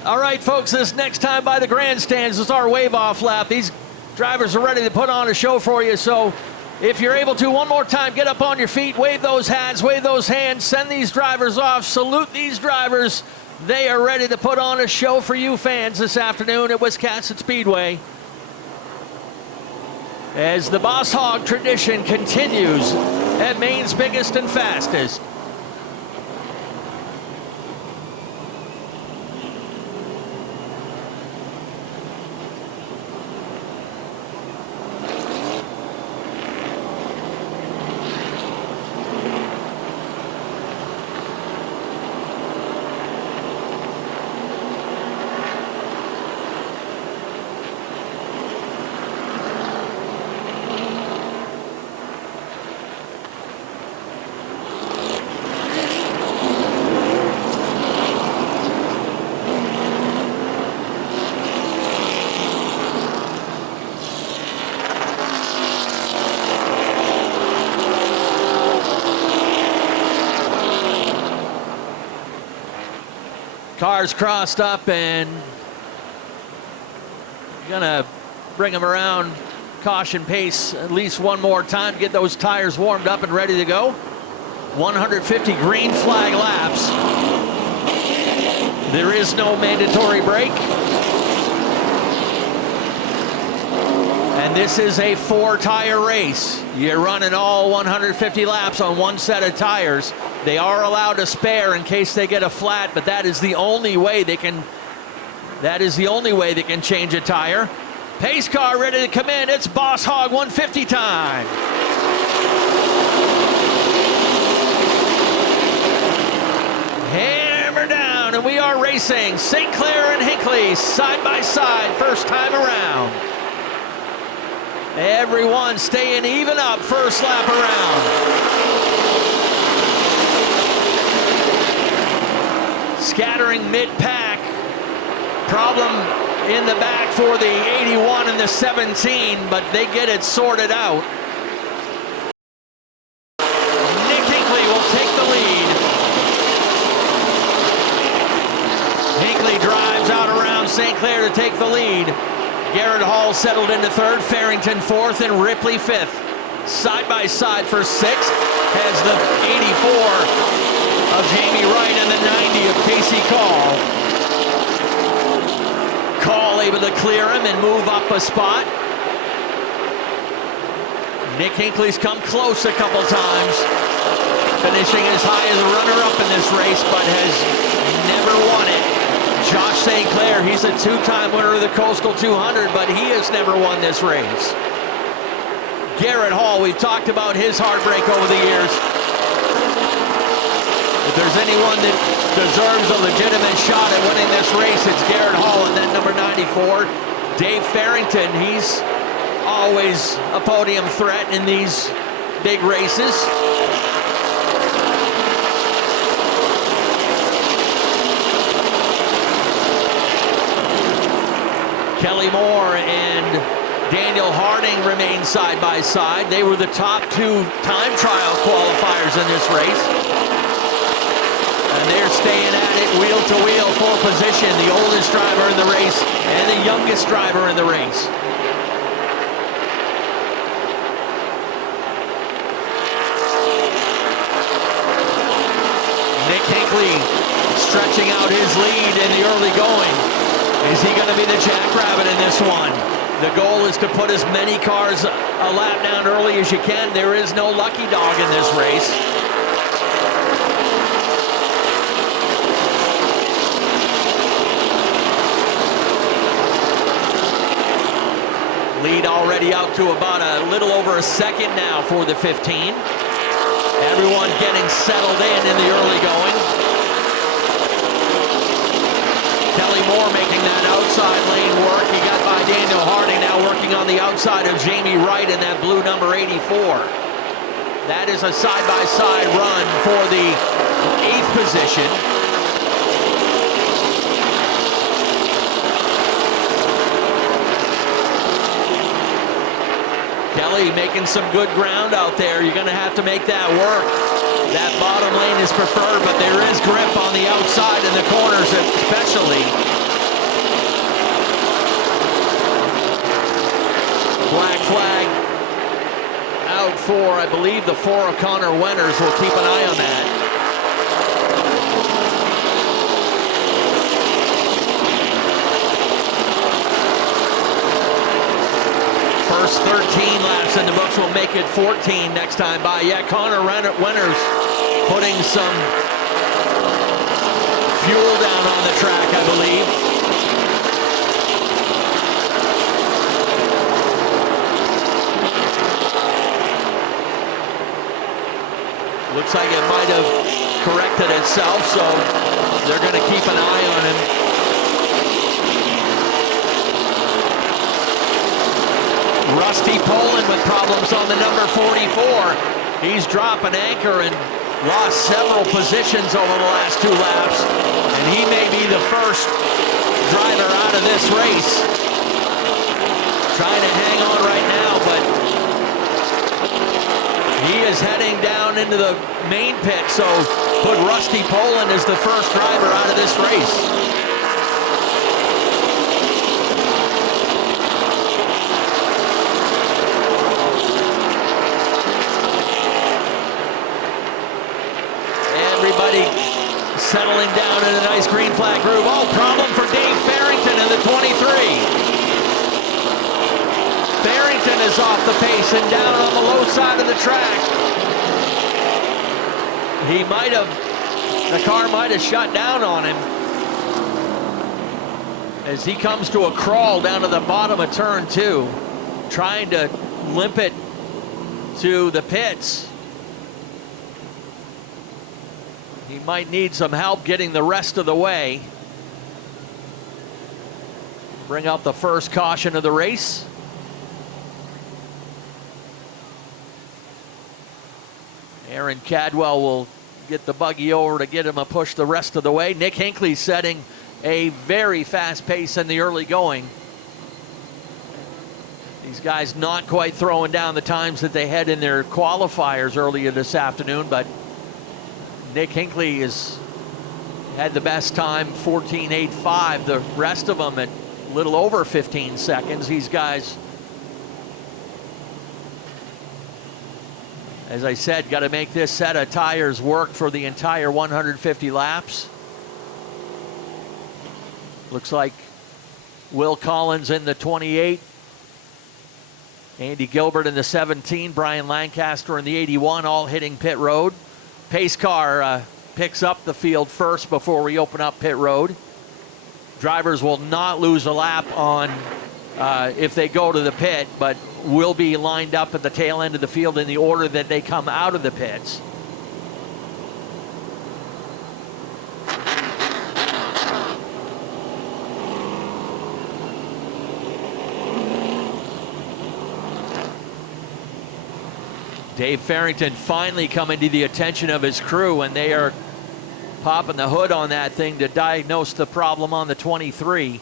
All right, folks, this next time by the grandstands is our wave-off lap. These drivers are ready to put on a show for you, so if you're able to, one more time, get up on your feet, wave those hats, wave those hands, send these drivers off, salute these drivers. They are ready to put on a show for you fans this afternoon at Wiscasset Speedway. As the Boss Hogg tradition continues at Maine's biggest and fastest. Cars crossed up and gonna bring them around caution pace at least one more time, get those tires warmed up and ready to go. 150 green flag laps. There is no mandatory break. And this is a 4-tire race. You're running all 150 laps on one set of tires. They are allowed to spare in case they get a flat, but that is the only way they can change a tire. Pace car ready to come in. It's Boss Hogg 150 time. Hammer down, and we are racing. St. Clair and Hinckley side by side, first time around. Everyone staying even up first lap around. Scattering mid-pack. Problem in the back for the 81 and the 17, but they get it sorted out. Nick Hinckley will take the lead. Hinckley drives out around St. Clair to take the lead. Garrett Hall settled into third, Farrington fourth, and Ripley fifth. Side by side for sixth has the 84 of Jamie Wright and the 90 of Casey Call. Call able to clear him and move up a spot. Nick Hinckley's come close a couple times, finishing as high as a runner-up in this race, but has never won it. Josh St. Clair, he's a two-time winner of the Coastal 200, but he has never won this race. Garrett Hall, we've talked about his heartbreak over the years. If there's anyone that deserves a legitimate shot at winning this race, it's Garrett Hall, and then number 94, Dave Farrington. He's always a podium threat in these big races. Kelly Moore and Daniel Harding remain side by side. They were the top two time trial qualifiers in this race. And they're staying at it wheel to wheel for position. The oldest driver in the race and the youngest driver in the race. Nick Hinckley stretching out his lead in the early going. Is he going to be the jackrabbit in this one? The goal is to put as many cars a lap down early as you can. There is no lucky dog in this race. Lead already out to about a little over a second now for the 15. Everyone getting settled in the early going. Kelly Moore making that outside lane work. He got by Daniel Harding, now working on the outside of Jamie Wright in that blue number 84. That is a side-by-side run for the 8th position. Kelly making some good ground out there. You're going to have to make that work. That bottom lane is preferred, but there is grip on the outside in the corners especially. Black flag out for, I believe, the 4 O'Connor Wenners. We'll keep an eye on that. First 13 laps in the books will make it 14 next time by. Yeah, Connor Wenners putting some fuel down on the track, I believe. Looks like it might have corrected itself, so they're going to keep an eye on him. Rusty Poland with problems on the number 44. He's dropping anchor and lost several positions over the last 2 laps. And he may be the first driver out of this race. Trying to hang on right now, but he is heading down into the main pit. So put Rusty Poland as the first driver out of this race. Settling down in a nice green flag groove. Oh, problem for Dave Farrington in the 23. Farrington is off the pace and down on the low side of the track. He might have, the car might have shut down on him as he comes to a crawl down to the bottom of turn 2, trying to limp it to the pits. He might need some help getting the rest of the way. Bring out the first caution of the race. Aaron Cadwell will get the buggy over to get him a push the rest of the way. Nick Hinckley setting a very fast pace in the early going. These guys not quite throwing down the times that they had in their qualifiers earlier this afternoon, but Nick Hinckley has had the best time, 14.85. The rest of them at a little over 15 seconds. These guys, as I said, got to make this set of tires work for the entire 150 laps. Looks like Will Collins in the 28, Andy Gilbert in the 17, Brian Lancaster in the 81, all hitting pit road. Pace car picks up the field first before we open up pit road. Drivers will not lose a lap on if they go to the pit, but will be lined up at the tail end of the field in the order that they come out of the pits. Dave Farrington finally coming to the attention of his crew, and they are popping the hood on that thing to diagnose the problem on the 23.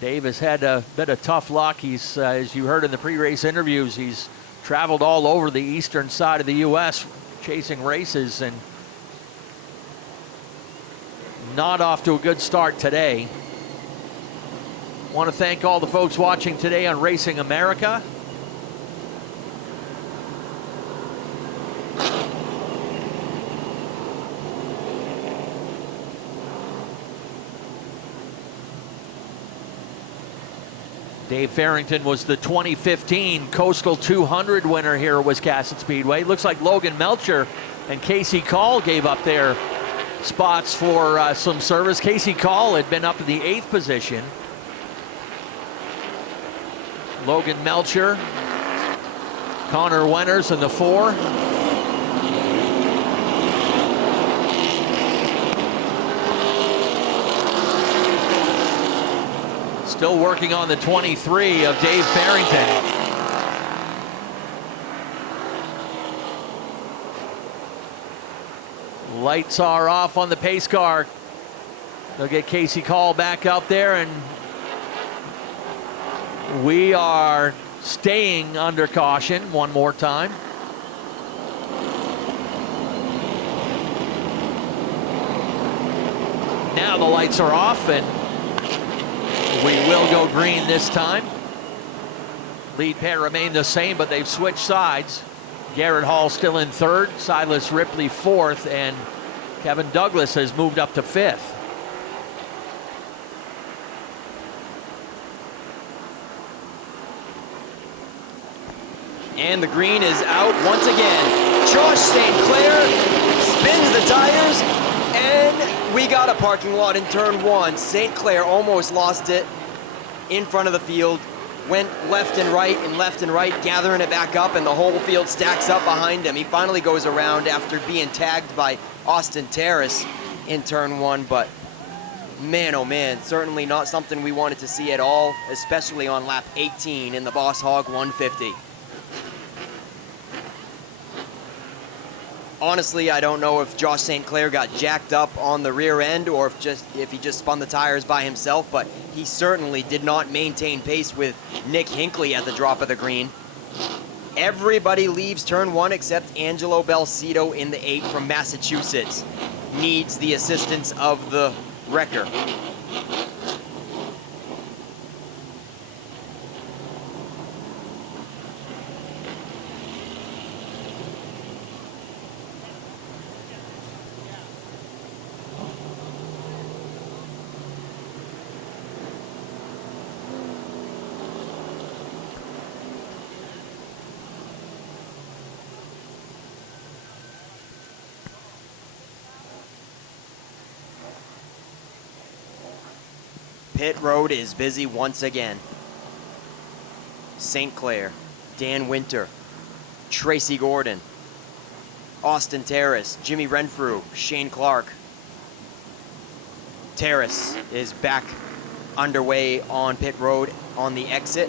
Dave has had a bit of tough luck. He's, as you heard in the pre-race interviews, he's traveled all over the eastern side of the U.S. chasing races and not off to a good start today. Want to thank all the folks watching today on Racing America. Dave Farrington was the 2015 Coastal 200 winner here at Wiscasset Speedway. Looks like Logan Melcher and Casey Call gave up their spots for some service. Casey Call had been up in the 8th position. Logan Melcher, Connor Wenners in the 4. Still working on the 23 of Dave Farrington. Lights are off on the pace car. They'll get Casey Call back up there, and we are staying under caution one more time. Now the lights are off, and we will go green this time. Lead pair remain the same, but they've switched sides. Garrett Hall still in 3rd, Silas Ripley 4th, and Kevin Douglas has moved up to 5th. And the green is out once again. Josh St. Clair spins the tires, and we got a parking lot in turn 1. St. Clair almost lost it in front of the field. Went left and right, gathering it back up, and the whole field stacks up behind him. He finally goes around after being tagged by Austin Terrace in turn 1, but man, oh man, certainly not something we wanted to see at all, especially on lap 18 in the Boss Hogg 150. Honestly, I don't know if Josh St. Clair got jacked up on the rear end or if he just spun the tires by himself, but he certainly did not maintain pace with Nick Hinckley at the drop of the green. Everybody leaves turn 1 except Angelo Belcito in the 8 from Massachusetts. Needs the assistance of the wrecker. Pit road is busy once again. St. Clair, Dan Winter, Tracy Gordon, Austin Terrace, Jimmy Renfro, Shane Clark. Terrace is back underway on pit road on the exit.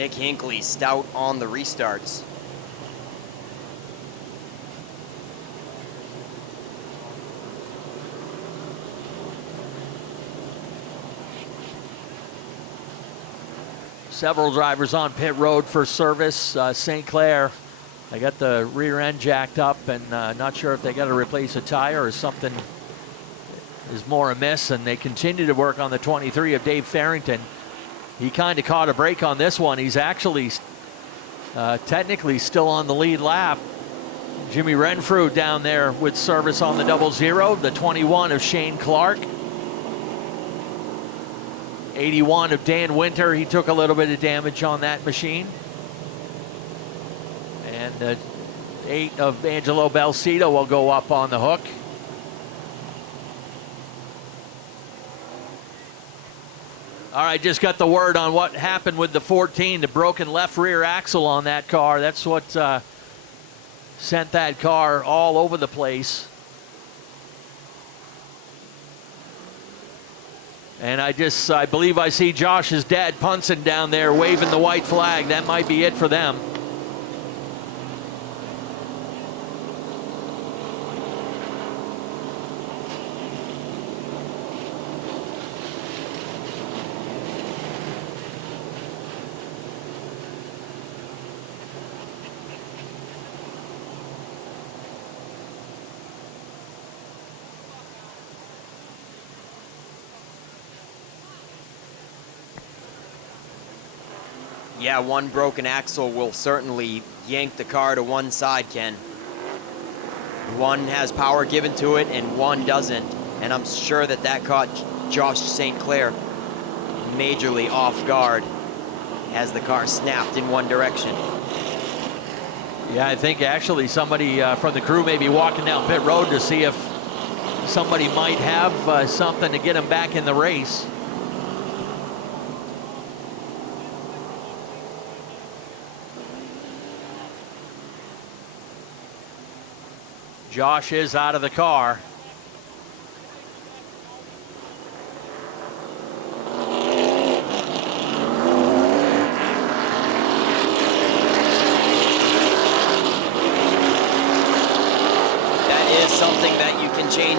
Nick Hinckley stout on the restarts. Several drivers on pit road for service. St. Clair, they got the rear end jacked up, and not sure if they got to replace a tire or something is more amiss, and they continue to work on the 23 of Dave Farrington. He kind of caught a break on this one. He's actually technically still on the lead lap. Jimmy Renfro down there with service on the 00, the 21 of Shane Clark. 81 of Dan Winter, he took a little bit of damage on that machine. And 8 of Angelo Balsito will go up on the hook. All right, just got the word on what happened with the 14, the broken left rear axle on that car. That's what sent that car all over the place. And I believe I see Josh's dad Punson down there waving the white flag. That might be it for them. Yeah, one broken axle will certainly yank the car to one side, Ken. One has power given to it and one doesn't. And I'm sure that caught Josh St. Clair majorly off guard as the car snapped in one direction. Yeah, I think actually somebody from the crew may be walking down pit road to see if somebody might have something to get him back in the race. Josh is out of the car. That is something that you can change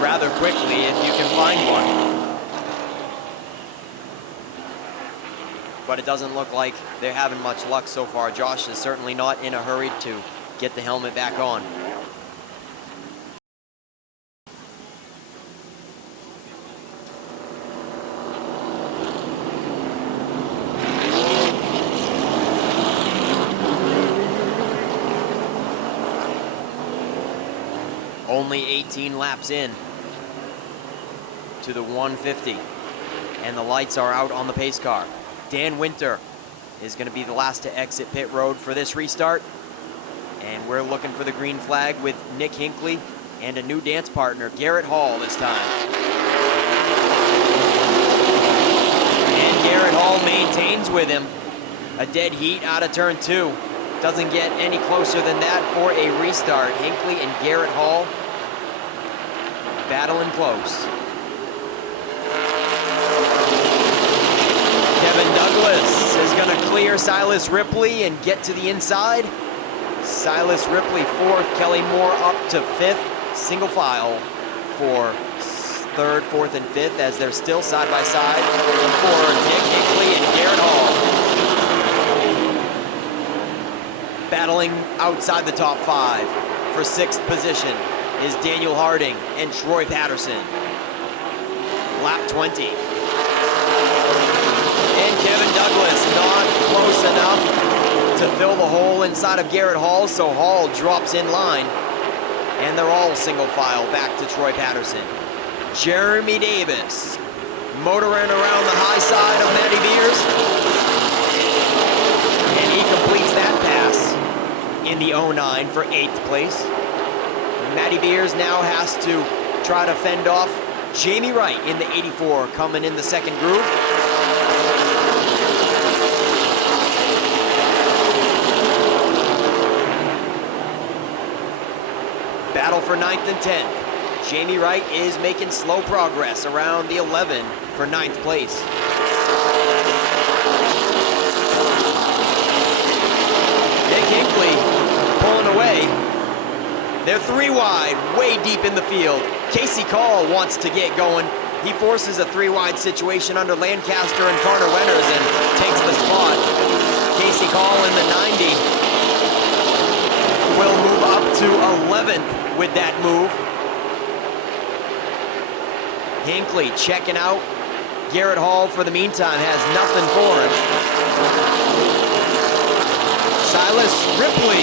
rather quickly if you can find one. But it doesn't look like they're having much luck so far. Josh is certainly not in a hurry to get the helmet back on. Only 18 laps in to the 150, and the lights are out on the pace car. Dan Winter is going to be the last to exit pit road for this restart, and we're looking for the green flag with Nick Hinckley and a new dance partner, Garrett Hall this time. And Garrett Hall maintains with him. A dead heat out of turn 2. Doesn't get any closer than that for a restart. Hinckley and Garrett Hall battling close. Kevin Douglas is going to clear Silas Ripley and get to the inside. Silas Ripley 4th, Kelly Moore up to 5th. Single file for 3rd, 4th, and 5th as they're still side by side for Nick Hinckley and Garrett Hall. Battling outside the top 5 for 6th position is Daniel Harding and Troy Patterson. Lap 20. And Kevin Douglas not close enough to fill the hole inside of Garrett Hall, so Hall drops in line. And they're all single file back to Troy Patterson. Jeremy Davis motoring around the high side of Matty Beers. And he completes that pass in the 09 for 8th place. Matty Beers now has to try to fend off Jamie Wright in the 84 coming in the second groove. Battle for 9th and 10th. Jamie Wright is making slow progress around the 11 for 9th place. play. They're 3 wide, way deep in the field. Casey Call wants to get going. He forces a 3 wide situation under Lancaster and Carter Winters and takes the spot. Casey Call in the 90 will move up to 11th with that move. Hinckley checking out. Garrett Hall, for the meantime, has nothing for him. Silas Ripley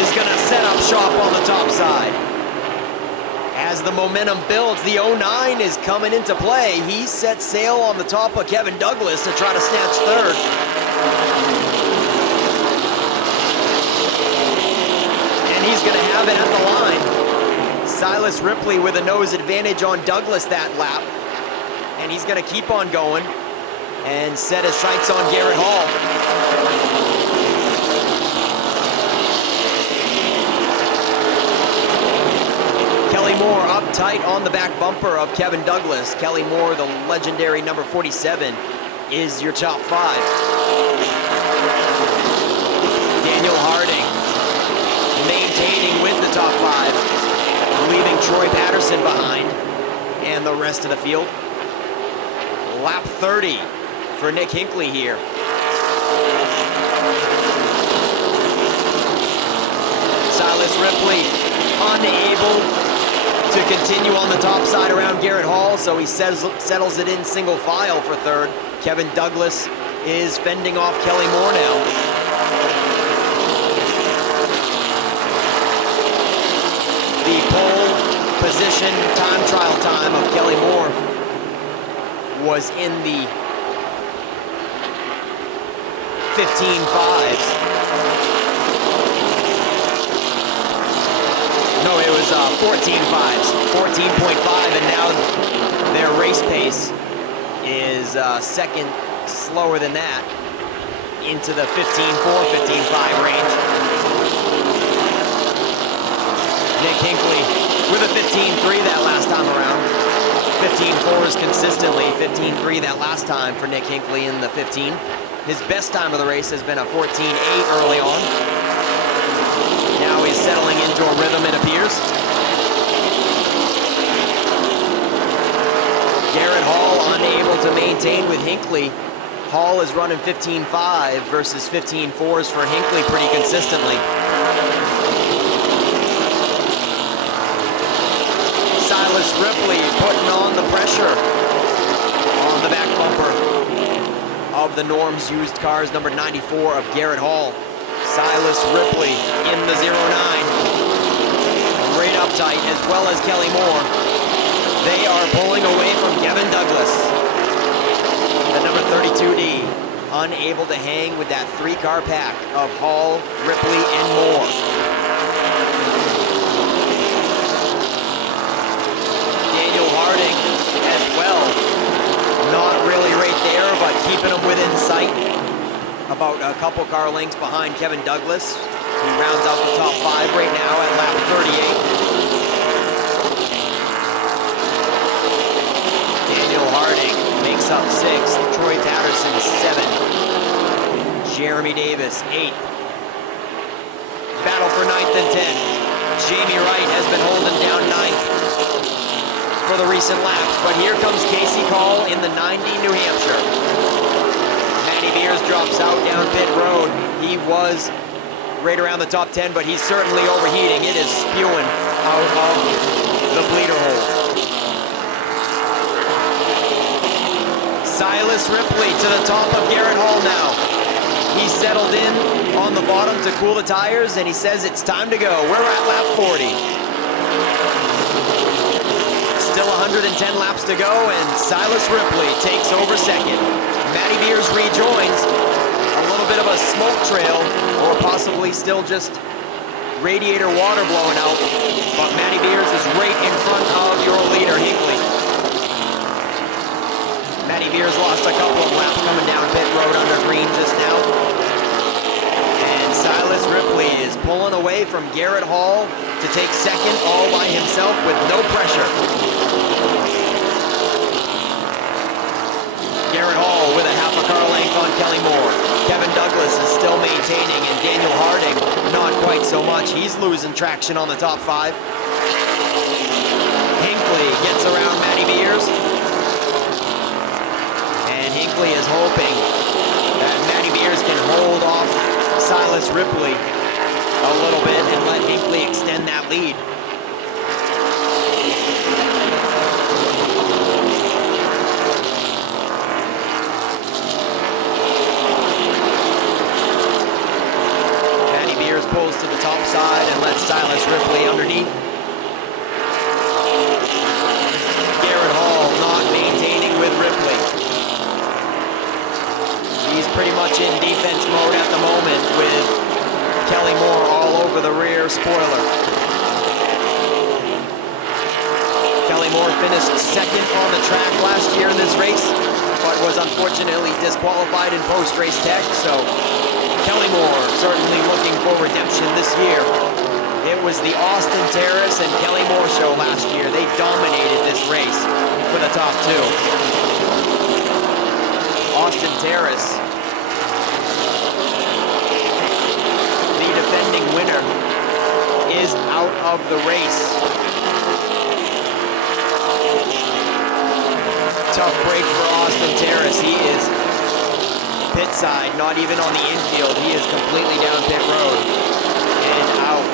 is going to set up shop on the top side. As the momentum builds, the 09 is coming into play. He sets sail on the top of Kevin Douglas to try to snatch third. And he's going to have it at the line. Silas Ripley with a nose advantage on Douglas that lap. And he's going to keep on going and set his sights on Garrett Hall. Kelly Moore up tight on the back bumper of Kevin Douglas. Kelly Moore, the legendary number 47, is your top 5. Daniel Harding maintaining with the top 5, leaving Troy Patterson behind and the rest of the field. Lap 30 for Nick Hinckley here. Silas Ripley unable to continue on the top side around Garrett Hall, so he settles it in single file for third. Kevin Douglas is fending off Kelly Moore now. The pole position time trial time of Kelly Moore was in the 15.5s. No, it was 14.5s, 14.5, and now their race pace is second slower than that into the 15.4, 15.5 range. Nick Hinckley with a 15.3 that last time around. 15.4s consistently, 15.3 that last time for Nick Hinckley in the 15. His best time of the race has been a 14.8 early on. Now he's settling into a rhythm, it appears. Garrett Hall unable to maintain with Hinckley. Hall is running 15.5 versus 15.4s for Hinckley pretty consistently. Silas Ripley putting on the pressure on the back bumper of the Norms Used Cars number 94 of Garrett Hall. Silas Ripley in the 09. Right up tight, as well as Kelly Moore. They are pulling away from Kevin Douglas. The number 32D, unable to hang with that 3-car pack of Hall, Ripley, and Moore. Harding as well. Not really right there, but keeping him within sight. About a couple car lengths behind Kevin Douglas. He rounds out the top 5 right now at lap 38. Daniel Harding makes up 6th. Troy Patterson 7th. Jeremy Davis 8th. Battle for 9th and 10th. Jamie Wright has been holding down 9th for the recent laps, but here comes Casey Call in the 90 New Hampshire. Matty Beers drops out down pit road. He was right around the top 10, but he's certainly overheating. It is spewing out of the bleeder hole. Silas Ripley to the top of Garrett Hall now. He's settled in on the bottom to cool the tires, and he says it's time to go. We're at lap 40. Still 110 laps to go, and Silas Ripley takes over second. Matty Beers rejoins. A little bit of a smoke trail, or possibly still just radiator water blowing out. But Matty Beers is right in front of your leader, Hinckley. Matty Beers lost a couple of laps coming down pit road under green just now. And Silas Ripley is pulling away from Garrett Hall to take second all by himself with no pressure. Garrett Hall with a half a car length on Kelly Moore. Kevin Douglas Terrace is still maintaining, and Daniel Harding not quite so much. He's losing traction on the top 5. Hinckley gets around Matty Mears. And Hinckley is hoping that Matty Mears can hold off Silas Ripley a little bit and let Hinckley extend that lead. Matty Mears pulls to the top side and lets Silas Ripley underneath. Garrett Hall not maintaining with Ripley. He's pretty much in defense mode at the moment with Kelly Moore all over the rear spoiler. Kelly Moore finished second on the track last year in this race, but was unfortunately disqualified in post-race tech, so Kelly Moore certainly looking for redemption this year. It was the Austin Terrace and Kelly Moore show last year. They dominated this race for the top 2. Austin Terrace, the defending winner, is out of the race. Tough break for Austin Terrace. He is pit side, not even on the infield. He is completely down pit road and out.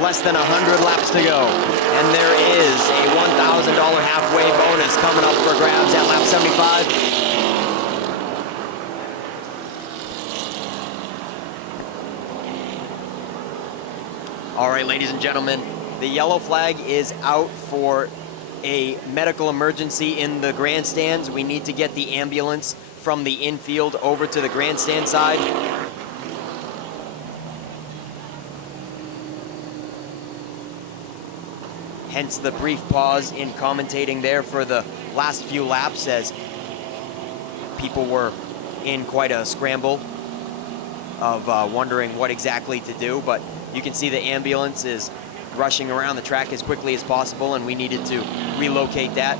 Less than 100 laps to go, and there is a $1,000 halfway bonus coming up for grabs at lap 75. All right, ladies and gentlemen, the yellow flag is out for a medical emergency in the grandstands. We need to get the ambulance from the infield over to the grandstand side. Hence the brief pause in commentating there for the last few laps as people were in quite a scramble of wondering what exactly to do. But you can see the ambulance is rushing around the track as quickly as possible, and we needed to relocate that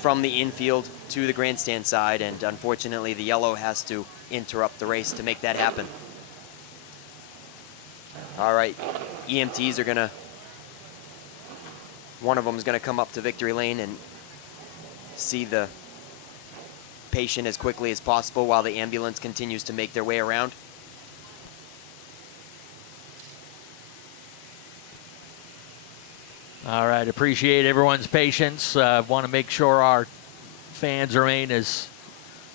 from the infield to the grandstand side, and unfortunately the yellow has to interrupt the race to make that happen. All right, EMTs are gonna, one of them is gonna come up to victory lane and see the patient as quickly as possible while the ambulance continues to make their way around. All right, appreciate everyone's patience. Want to make sure our fans remain as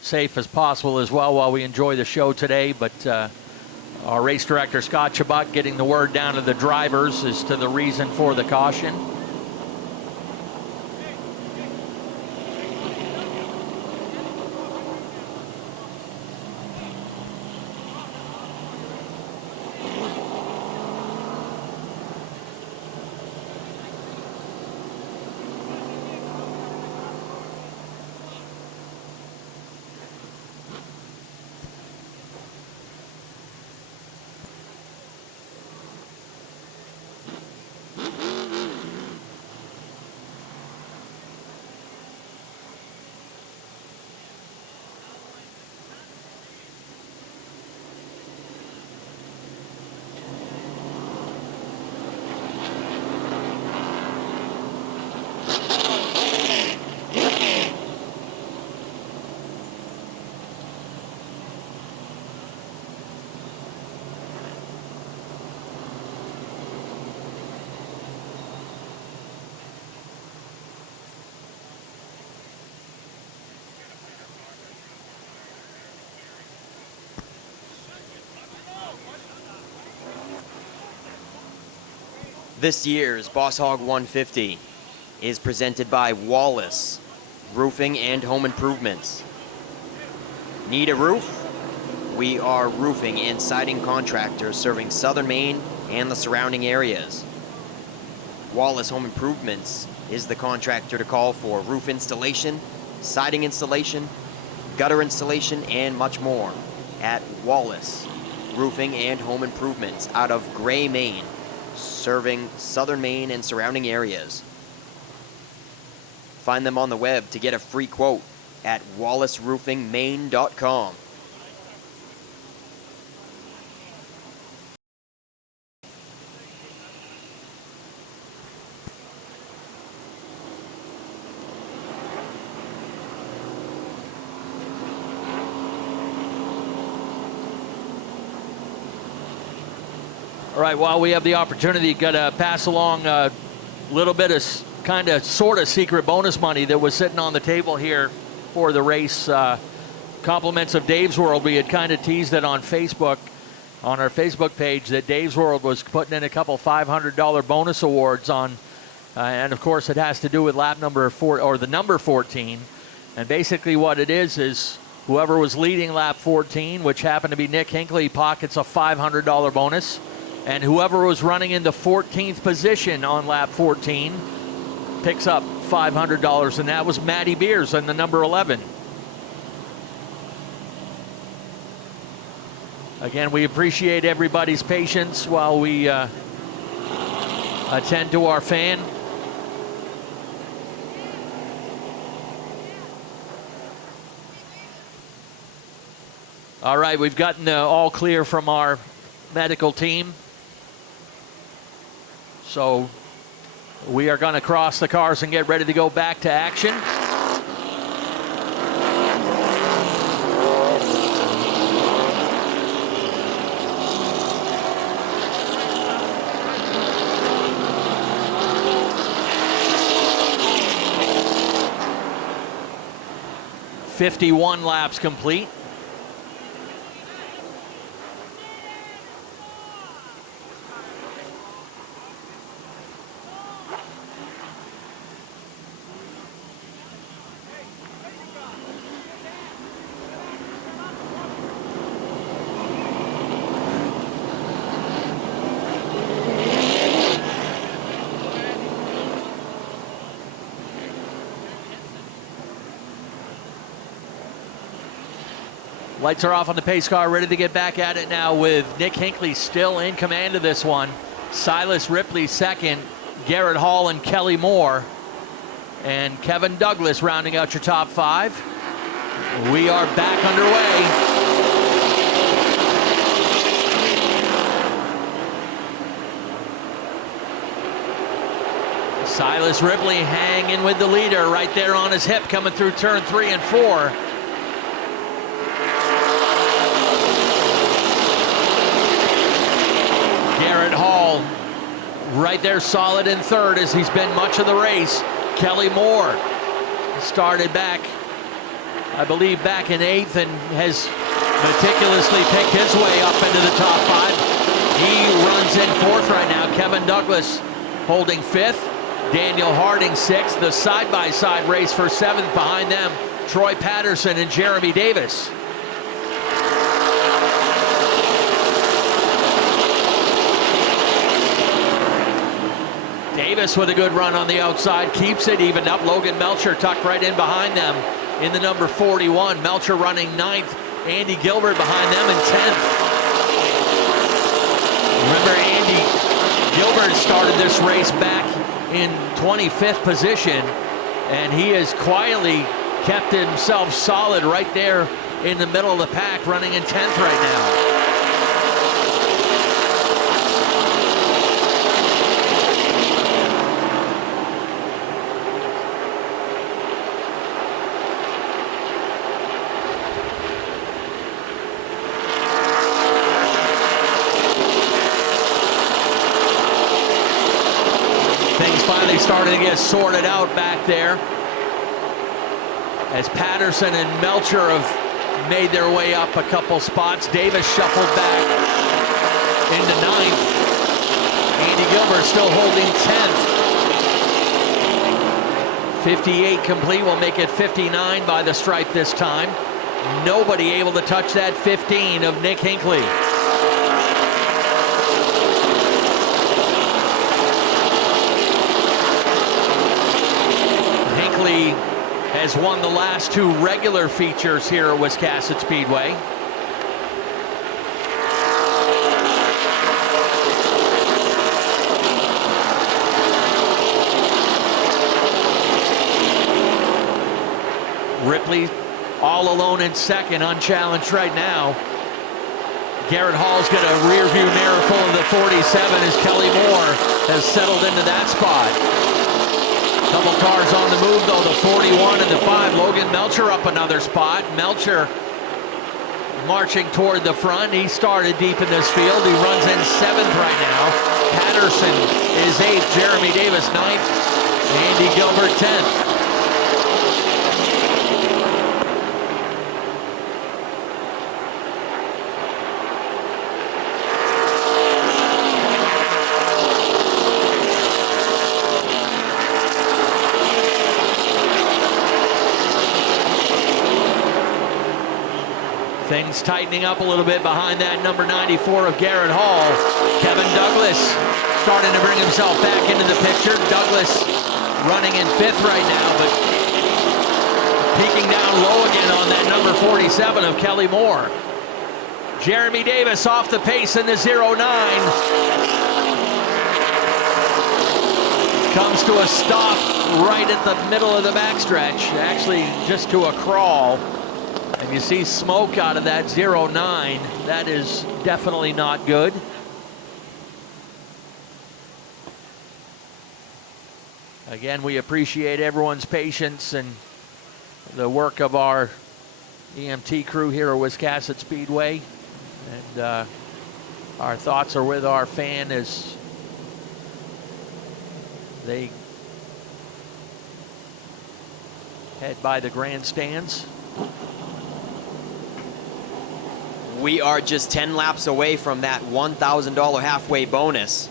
safe as possible as well while we enjoy the show today, but our race director, Scott Chabot, getting the word down to the drivers as to the reason for the caution. This year's Boss Hogg 150 is presented by Wallace Roofing and Home Improvements. Need a roof? We are roofing and siding contractors serving Southern Maine and the surrounding areas. Wallace Home Improvements is the contractor to call for roof installation, siding installation, gutter installation, and much more at Wallace Roofing and Home Improvements out of Gray, Maine, serving Southern Maine and surrounding areas. Find them on the web to get a free quote at wallaceroofingmaine.com. All right, while we have the opportunity, got to pass along a little bit of kind of sort of secret bonus money that was sitting on the table here for the race. Compliments of Dave's World. We had kind of teased it on Facebook, on our Facebook page, that Dave's World was putting in a couple $500 bonus awards on, and of course it has to do with lap number 4, or the number 14. And basically what it is whoever was leading lap 14, which happened to be Nick Hinckley, pockets a $500 bonus. And whoever was running in the 14th position on lap 14 picks up $500, and that was Matty Beers in the number 11. Again, we appreciate everybody's patience while we attend to our fan. All right, we've gotten all clear from our medical team. So we are going to cross the cars and get ready to go back to action. "51 laps complete. Lights are off on the pace car, ready to get back at it now with Nick Hinckley still in command of this one. Silas Ripley second, Garrett Hall and Kelly Moore, and Kevin Douglas rounding out your top 5. We are back underway. Silas Ripley hanging with the leader right there on his hip, coming through turn 3 and 4. Garrett Hall right there solid in third, as he's been much of the race. Kelly Moore started back, I believe, back in 8th and has meticulously picked his way up into the top 5. He runs in 4th right now. Kevin Douglas holding 5th. Daniel Harding 6th. The side-by-side race for 7th behind them. Troy Patterson and Jeremy Davis. Davis with a good run on the outside, keeps it evened up. Logan Melcher tucked right in behind them in the number 41. Melcher running 9th. Andy Gilbert behind them in 10th. Remember, Andy Gilbert started this race back in 25th position, and he has quietly kept himself solid right there in the middle of the pack, running in 10th right now. Starting to get sorted out back there as Patterson and Melcher have made their way up a couple spots. Davis shuffled back into 9th. Andy Gilbert still holding 10th. 58 complete will make it 59 by the stripe this time. Nobody able to touch that 15 of Nick Hinckley. Hinckley has won the last 2 regular features here at Wiscasset Speedway. Ripley all alone in second, unchallenged right now. Garrett Hall's got a rear view mirror full of the 47 as Kelly Moore has settled into that spot. Couple cars on the move though, the 41 and the 5. Logan Melcher up another spot. Melcher marching toward the front. He started deep in this field. He runs in 7th right now. Patterson is 8th. Jeremy Davis 9th. Andy Gilbert 10th. Things tightening up a little bit behind that number 94 of Garrett Hall. Kevin Douglas starting to bring himself back into the picture. Douglas running in 5th right now, but peeking down low again on that number 47 of Kelly Moore. Jeremy Davis off the pace in the 09. Comes to a stop right at the middle of the backstretch, actually just to a crawl. And you see smoke out of that 09. That is definitely not good. Again, we appreciate everyone's patience and the work of our EMT crew here at Wiscasset Speedway. And our thoughts are with our fan as they head by the grandstands. We are just 10 laps away from that $1,000 halfway bonus.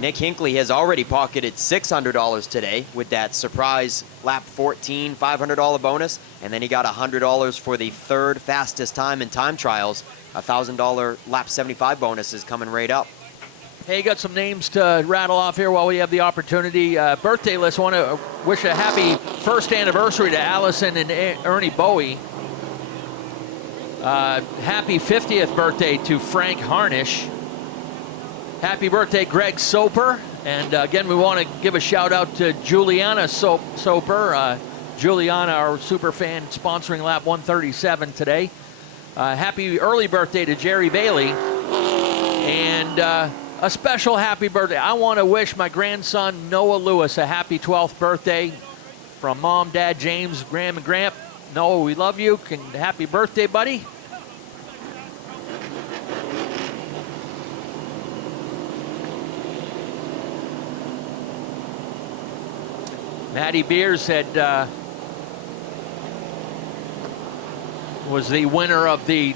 Nick Hinckley has already pocketed $600 today with that surprise lap 14 $500 bonus, and then he got $100 for the 3rd fastest time in time trials. $1,000 lap 75 bonus is coming right up. Hey, got some names to rattle off here while we have the opportunity. Birthday list. Want to wish a happy 1st anniversary to Allison and Ernie Bowie. Happy 50th birthday to Frank Harnish. Happy birthday, Greg Soper. And again, we want to give a shout out to Juliana Soper. Juliana, our super fan, sponsoring lap 137 today. Happy early birthday to Jerry Bailey. And a special happy birthday. I want to wish my grandson, Noah Lewis, a happy 12th birthday from Mom, Dad, James, Graham, and Gramp. Noah, we love you. Happy birthday, buddy. Matty Beers was the winner of the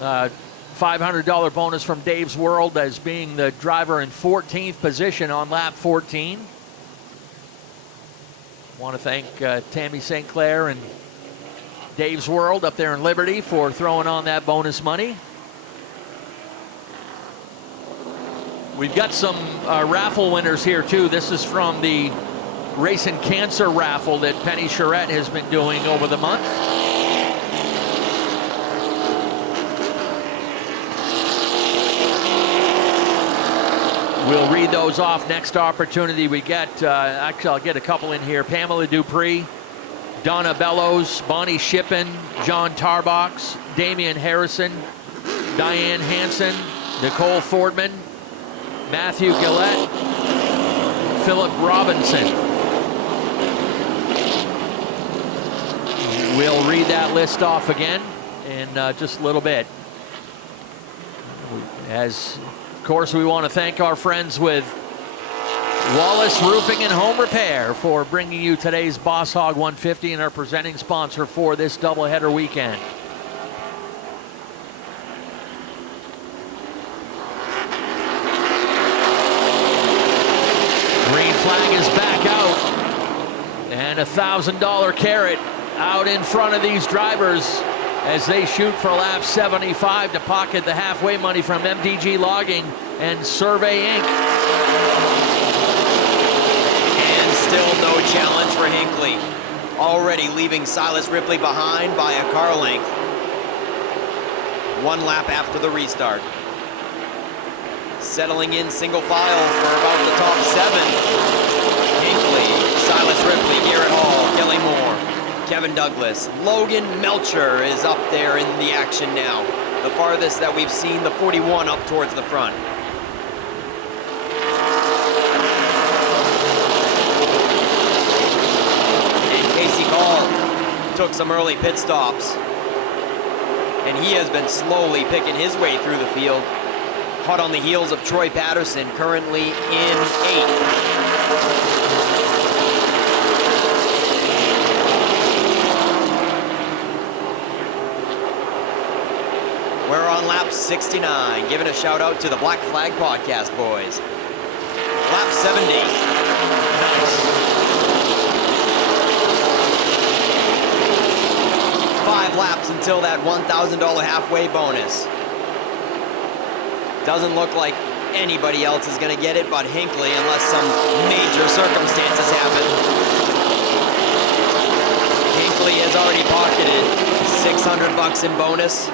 $500 bonus from Dave's World as being the driver in 14th position on lap 14. Want to thank Tammy St. Clair and Dave's World up there in Liberty for throwing on that bonus money. We've got some raffle winners here too. This is from the Racing Cancer raffle that Penny Charette has been doing over the month. We'll read those off next opportunity we get. Actually, I'll get a couple in here. Pamela Dupree, Donna Bellows, Bonnie Shippen, John Tarbox, Damian Harrison, Diane Hansen, Nicole Fordman, Matthew Gillette, Philip Robinson. We'll read that list off again in just a little bit. As, of course, we want to thank our friends with Wallace Roofing and Home Repair for bringing you today's Boss Hogg 150 and our presenting sponsor for this doubleheader weekend. Green flag is back out. And And $1,000 carrot out in front of these drivers as they shoot for lap 75 to pocket the halfway money from MDG Logging and Survey Inc. And still no challenge for Hinckley. Already leaving Silas Ripley behind by a car length. 1 lap after the restart. Settling in single file for about the top 7. Hinckley, Silas Ripley, Garrett Hall, Kelly Moore, Kevin Douglas. Logan Melcher is up there in the action now. The farthest that we've seen the 41 up towards the front. And Casey Call took some early pit stops. And he has been slowly picking his way through the field. Hot on the heels of Troy Patterson, currently in 8th. We're on lap 69, giving a shout out to the Black Flag Podcast boys. Lap 70. Nice. 5 laps until that $1,000 halfway bonus. Doesn't look like anybody else is going to get it but Hinckley unless some major circumstances happen. Hinckley has already pocketed $600 in bonus.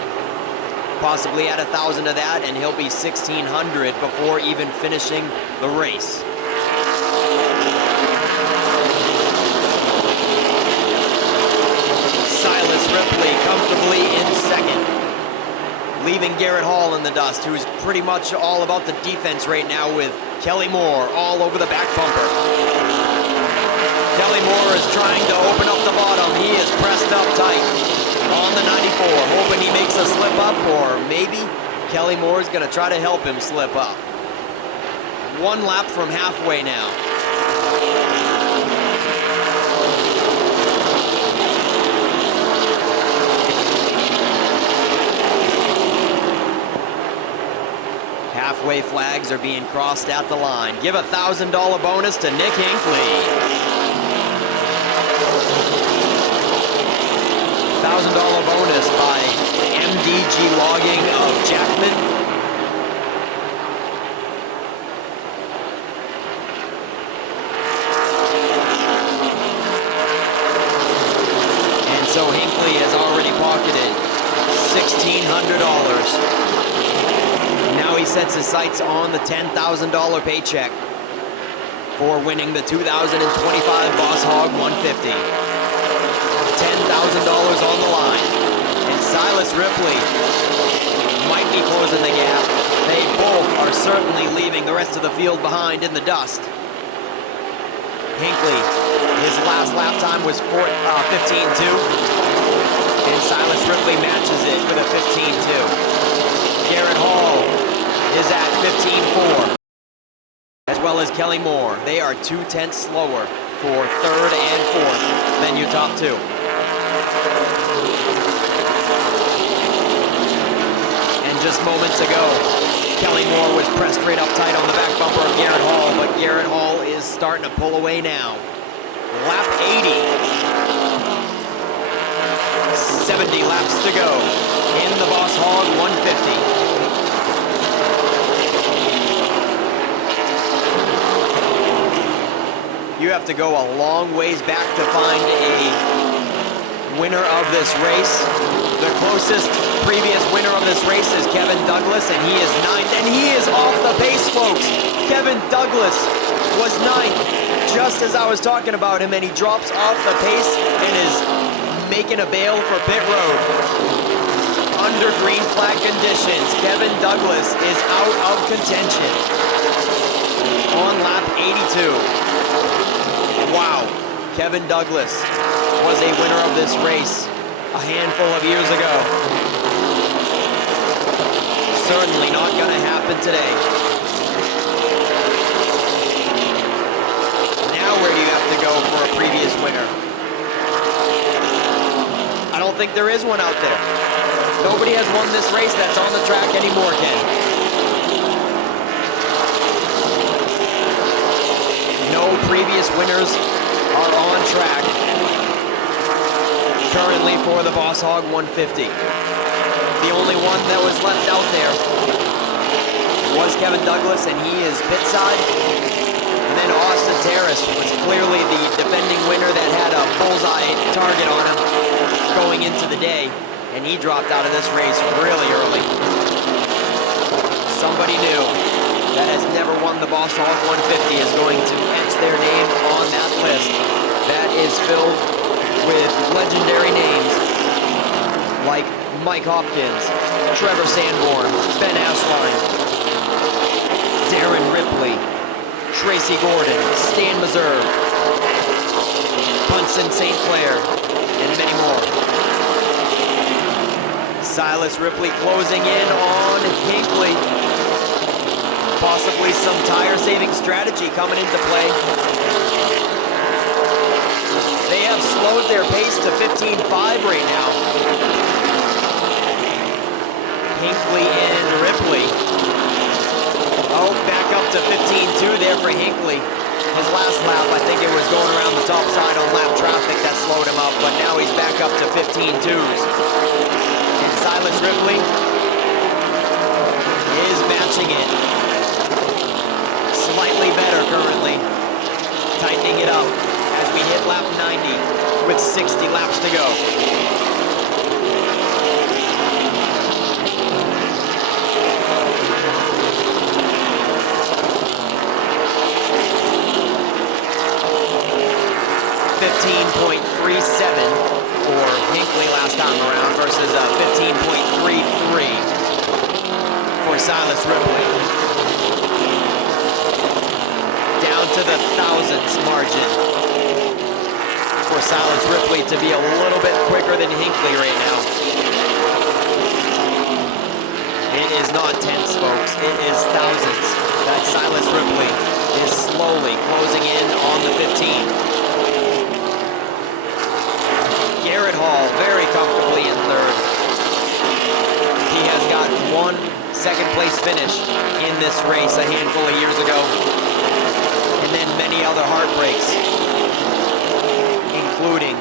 Possibly add 1,000 of that and he'll be 1,600 before even finishing the race. Silas Ripley comfortably in 2nd. Leaving Garrett Hall in the dust, who's pretty much all about the defense right now with Kelly Moore all over the back bumper. Kelly Moore is trying to open up the bottom. He is pressed up tight on the 94, hoping he makes a slip up, or maybe Kelly Moore is going to try to help him slip up. 1 lap from halfway now. Halfway flags are being crossed at the line. Give a $1,000 bonus to Nick Hinckley. $1,000 bonus by MDG Logging of Jackman. And so Hinckley has already pocketed $1,600. Now he sets his sights on the $10,000 paycheck for winning the 2025 Boss Hogg 150. $10,000 on the line. And Silas Ripley might be closing the gap. They both are certainly leaving the rest of the field behind in the dust. Hinckley, his last lap time was 15.2. And Silas Ripley matches it with a 15.2. Garrett Hall is at 15.4, as well as Kelly Moore. They are 0.2 slower for 3rd and 4th than your top 2. And just moments ago, Kelly Moore was pressed right up tight on the back bumper of Garrett Hall, but Garrett Hall is starting to pull away now. Lap 80. 70 laps to go in the Boss Hogg 150. You have to go a long ways back to find a winner of this race. The closest previous winner of this race is Kevin Douglas, and he is 9th, and he is off the pace, folks. Kevin Douglas was 9th, just as I was talking about him, and he drops off the pace and is making a bail for pit road. Under green flag conditions, Kevin Douglas is out of contention on lap 82. Wow, Kevin Douglas was a winner of this race a handful of years ago. Certainly not going to happen today. Now where do you have to go for a previous winner? I don't think there is one out there. Nobody has won this race that's on the track anymore, Ken. No previous winners are on track currently for the Boss Hogg 150. The only one that was left out there was Kevin Douglas, and he is pit side. And then Austin Terrace was clearly the defending winner that had a bullseye target on him going into the day, and he dropped out of this race really early. Somebody new that has never won the Boss Hogg 150 is going to etch their name on that list that is filled with legendary names like Mike Hopkins, Trevor Sanborn, Ben Asline, Darren Ripley, Tracy Gordon, Stan Meserve, Bunsen St. Clair, and many more. Silas Ripley closing in on Hinckley. Possibly some tire-saving strategy coming into play. They have slowed their pace to 15.5 right now. Hinckley and Ripley. Oh, back up to 15.2 there for Hinckley. His last lap, I think it was going around the top side on lap traffic that slowed him up, but now he's back up to 15.2s. And Silas Ripley is matching it. Slightly better currently. Tightening it up as we hit lap 90 with 60 laps to go. .37 for Hinckley last time around versus 15.33 for Silas Ripley. Down to the thousandths margin for Silas Ripley to be a little bit quicker than Hinckley right now. It is not tenths, folks. It is thousandths that Silas Ripley is slowly closing in on the 15. Garrett Hall very comfortably in third. He has got one second place finish in this race a handful of years ago. And then many other heartbreaks, including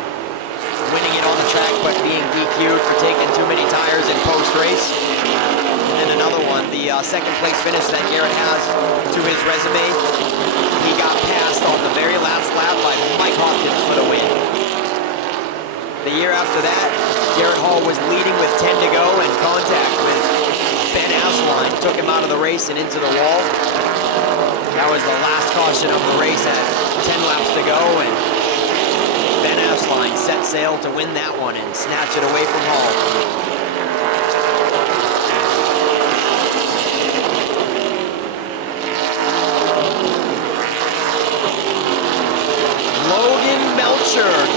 winning it on the track but being DQ'd for taking too many tires in post-race. And then another one, the second place finish that Garrett has to his resume. He got passed on the very last lap by Mike Hopkins for the win. The year after that, Garrett Hall was leading with 10 to go, and contact with Ben Asline took him out of the race and into the wall. That was the last caution of the race at 10 laps to go, and Ben Asline set sail to win that one and snatch it away from Hall.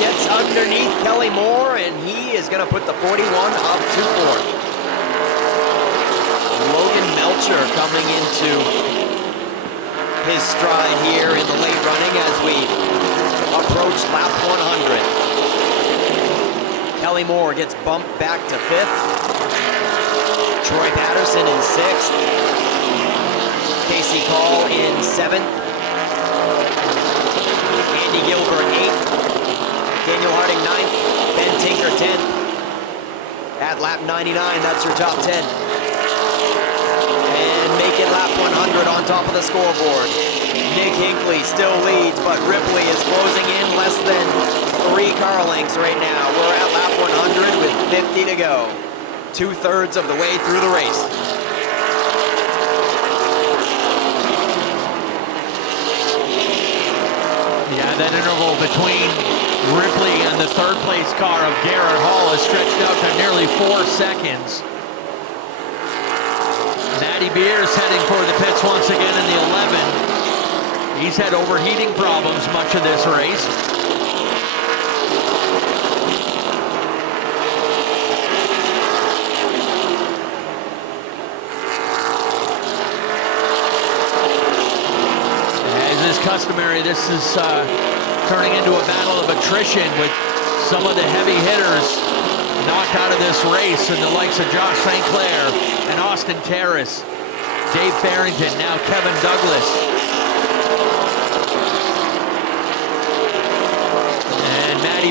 Gets underneath Kelly Moore, and he is going to put the 41 up to fourth. Logan Melcher coming into his stride here in the late running as we approach lap 100. Kelly Moore gets bumped back to fifth. Troy Patterson in sixth. Casey Call in seventh. Andy Gilbert eighth. Daniel Harding 9th, Ben Tinker 10th. At lap 99, that's your top 10. And make it lap 100 on top of the scoreboard. Nick Hinckley still leads, but Ripley is closing in less than 3 car lengths right now. We're at lap 100 with 50 to go. 2/3 of the way through the race. Yeah, that interval between Ripley and the third place car of Garrett Hall is stretched out to nearly 4 seconds. Matty Beers heading for the pits once again in the 11. He's had overheating problems much of this race. As is customary, this is turning into a battle of attrition with some of the heavy hitters knocked out of this race, and the likes of Josh St. Clair and Austin Terrace, Dave Farrington, now Kevin Douglas.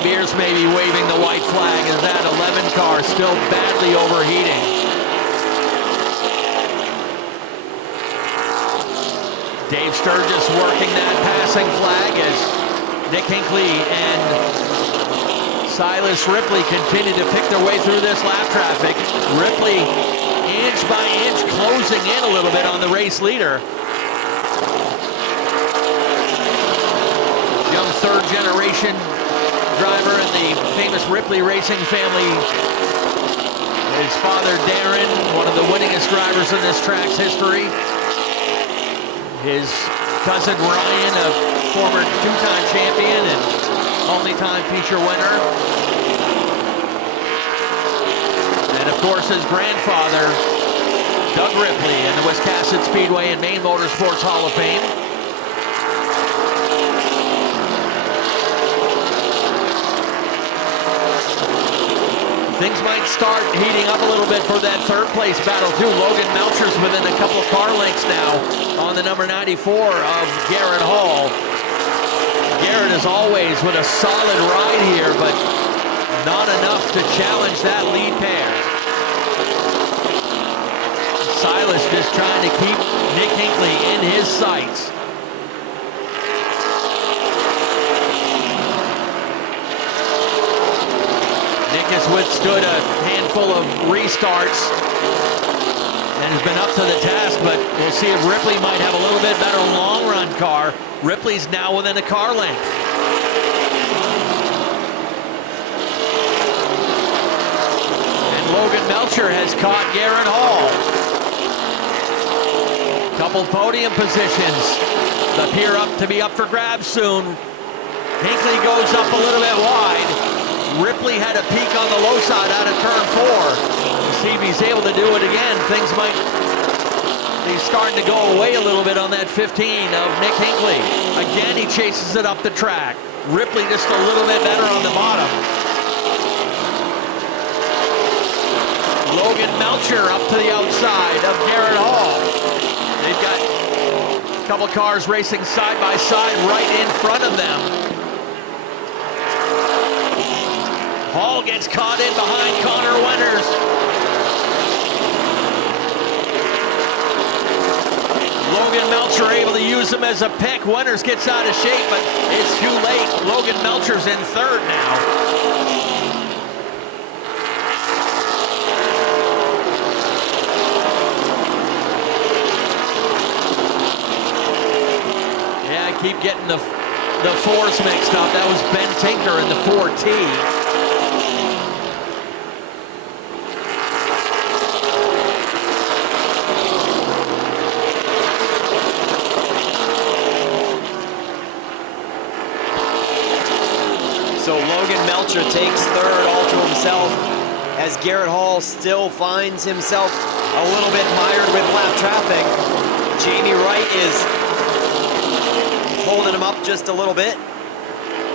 Beers may be waving the white flag as that 11 car still badly overheating. Dave Sturgis working that passing flag as Nick Hinckley and Silas Ripley continue to pick their way through this lap traffic. Ripley inch by inch closing in a little bit on the race leader. Young third generation driver in the famous Ripley racing family. His father Darren, one of the winningest drivers in this track's history. His cousin Ryan, a former two-time champion and multi-time feature winner. And of course his grandfather, Doug Ripley, in the Wiscasset Speedway and Maine Motorsports Hall of Fame. Things might start heating up a little bit for that third place battle too. Logan Melcher's within a couple of car lengths now on the number 94 of Garrett Hall. Garrett is always with a solid ride here, but not enough to challenge that lead pair. Silas just trying to keep Nick Hinckley in his sights. Nick has withstood a handful of restarts and has been up to the task, but we'll see if Ripley might have a little bit better long run car. Ripley's now within a car length. And Logan Melcher has caught Garrett Hall. Couple podium positions appear to be up for grabs soon. Hinckley goes up a little bit wide. Ripley had a peak on the low side out of turn 4. We'll see if he's able to do it again. Things might be starting to go away a little bit on that 15 of Nick Hinckley. Again, he chases it up the track. Ripley just a little bit better on the bottom. Logan Melcher up to the outside of Garrett Hall. They've got a couple cars racing side by side right in front of them. Hall gets caught in behind Connor Winters. Logan Melcher able to use him as a pick. Winters gets out of shape, but it's too late. Logan Melcher's in third now. Yeah, I keep getting the fours mixed up. That was Ben Tinker in the 4T. So Logan Melcher takes third all to himself as Garrett Hall still finds himself a little bit mired with lap traffic. Jamie Wright is holding him up just a little bit.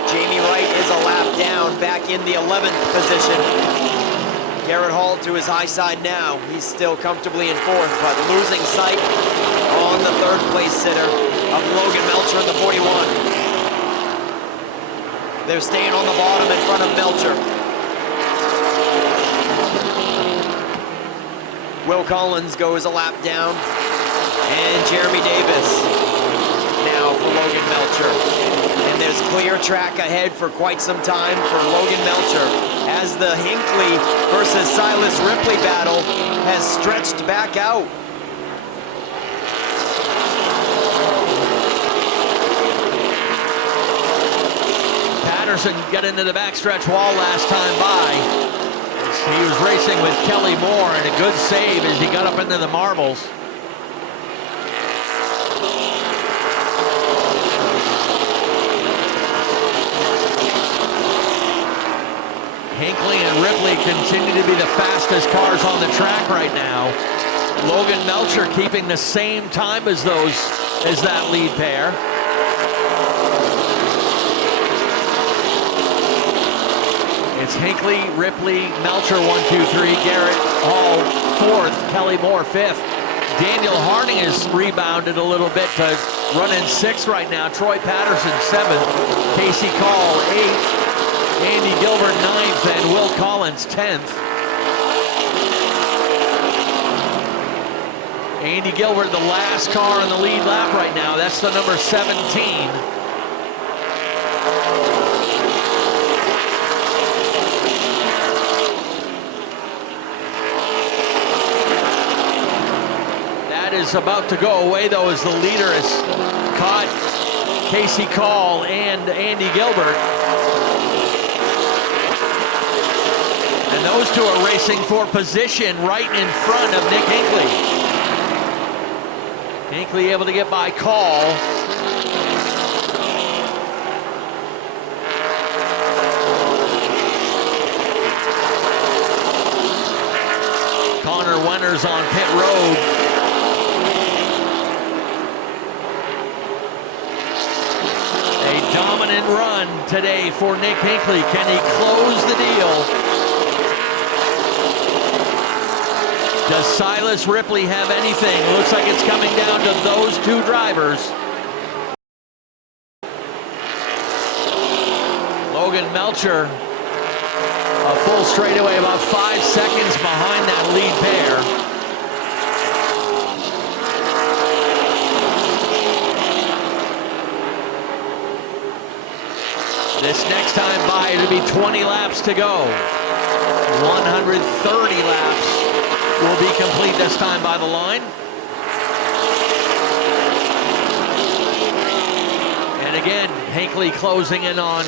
Jamie Wright is a lap down, back in the 11th position. Garrett Hall to his high side now. He's still comfortably in fourth, but losing sight on the third place sitter of Logan Melcher in the 41. They're staying on the bottom in front of Melcher. Will Collins goes a lap down. And Jeremy Davis now for Logan Melcher. And there's clear track ahead for quite some time for Logan Melcher as the Hinckley versus Silas Ripley battle has stretched back out. Patterson got into the backstretch wall last time by. He was racing with Kelly Moore, and a good save as he got up into the marbles. Hinckley and Ripley continue to be the fastest cars on the track right now. Logan Melcher keeping the same time as that lead pair. It's Hinckley, Ripley, Melcher 1, 2, 3, Garrett Hall 4th, Kelly Moore 5th. Daniel Harding has rebounded a little bit to run in 6th right now. Troy Patterson 7th, Casey Call 8th. Andy Gilbert 9th and Will Collins 10th. Andy Gilbert, the last car in the lead lap right now. That's the number 17. That is about to go away, though, as the leader has caught Casey Call and Andy Gilbert. And those two are racing for position right in front of Nick Hinckley. Hinckley able to get by Call. Connor Winters on pit road. A dominant run today for Nick Hinckley. Can he close the deal? Does Silas Ripley have anything? Looks like it's coming down to those two drivers. Logan Melcher, a full straightaway, about 5 seconds behind that lead pair. This next time by, it'll be 20 laps to go. 130 laps will be complete this time by the line. And again, Hinckley closing in on,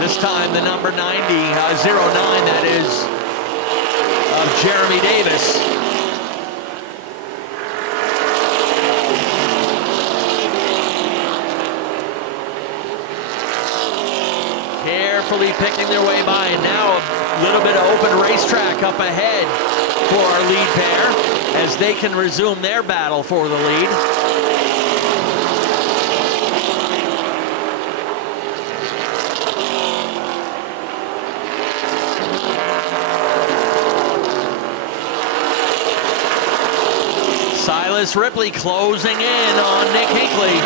this time the number 90, 09 that is, of Jeremy Davis. Carefully picking their way by, and now a little bit of open racetrack up ahead for our lead pair as they can resume their battle for the lead. Silas Ripley closing in on Nick Hinckley.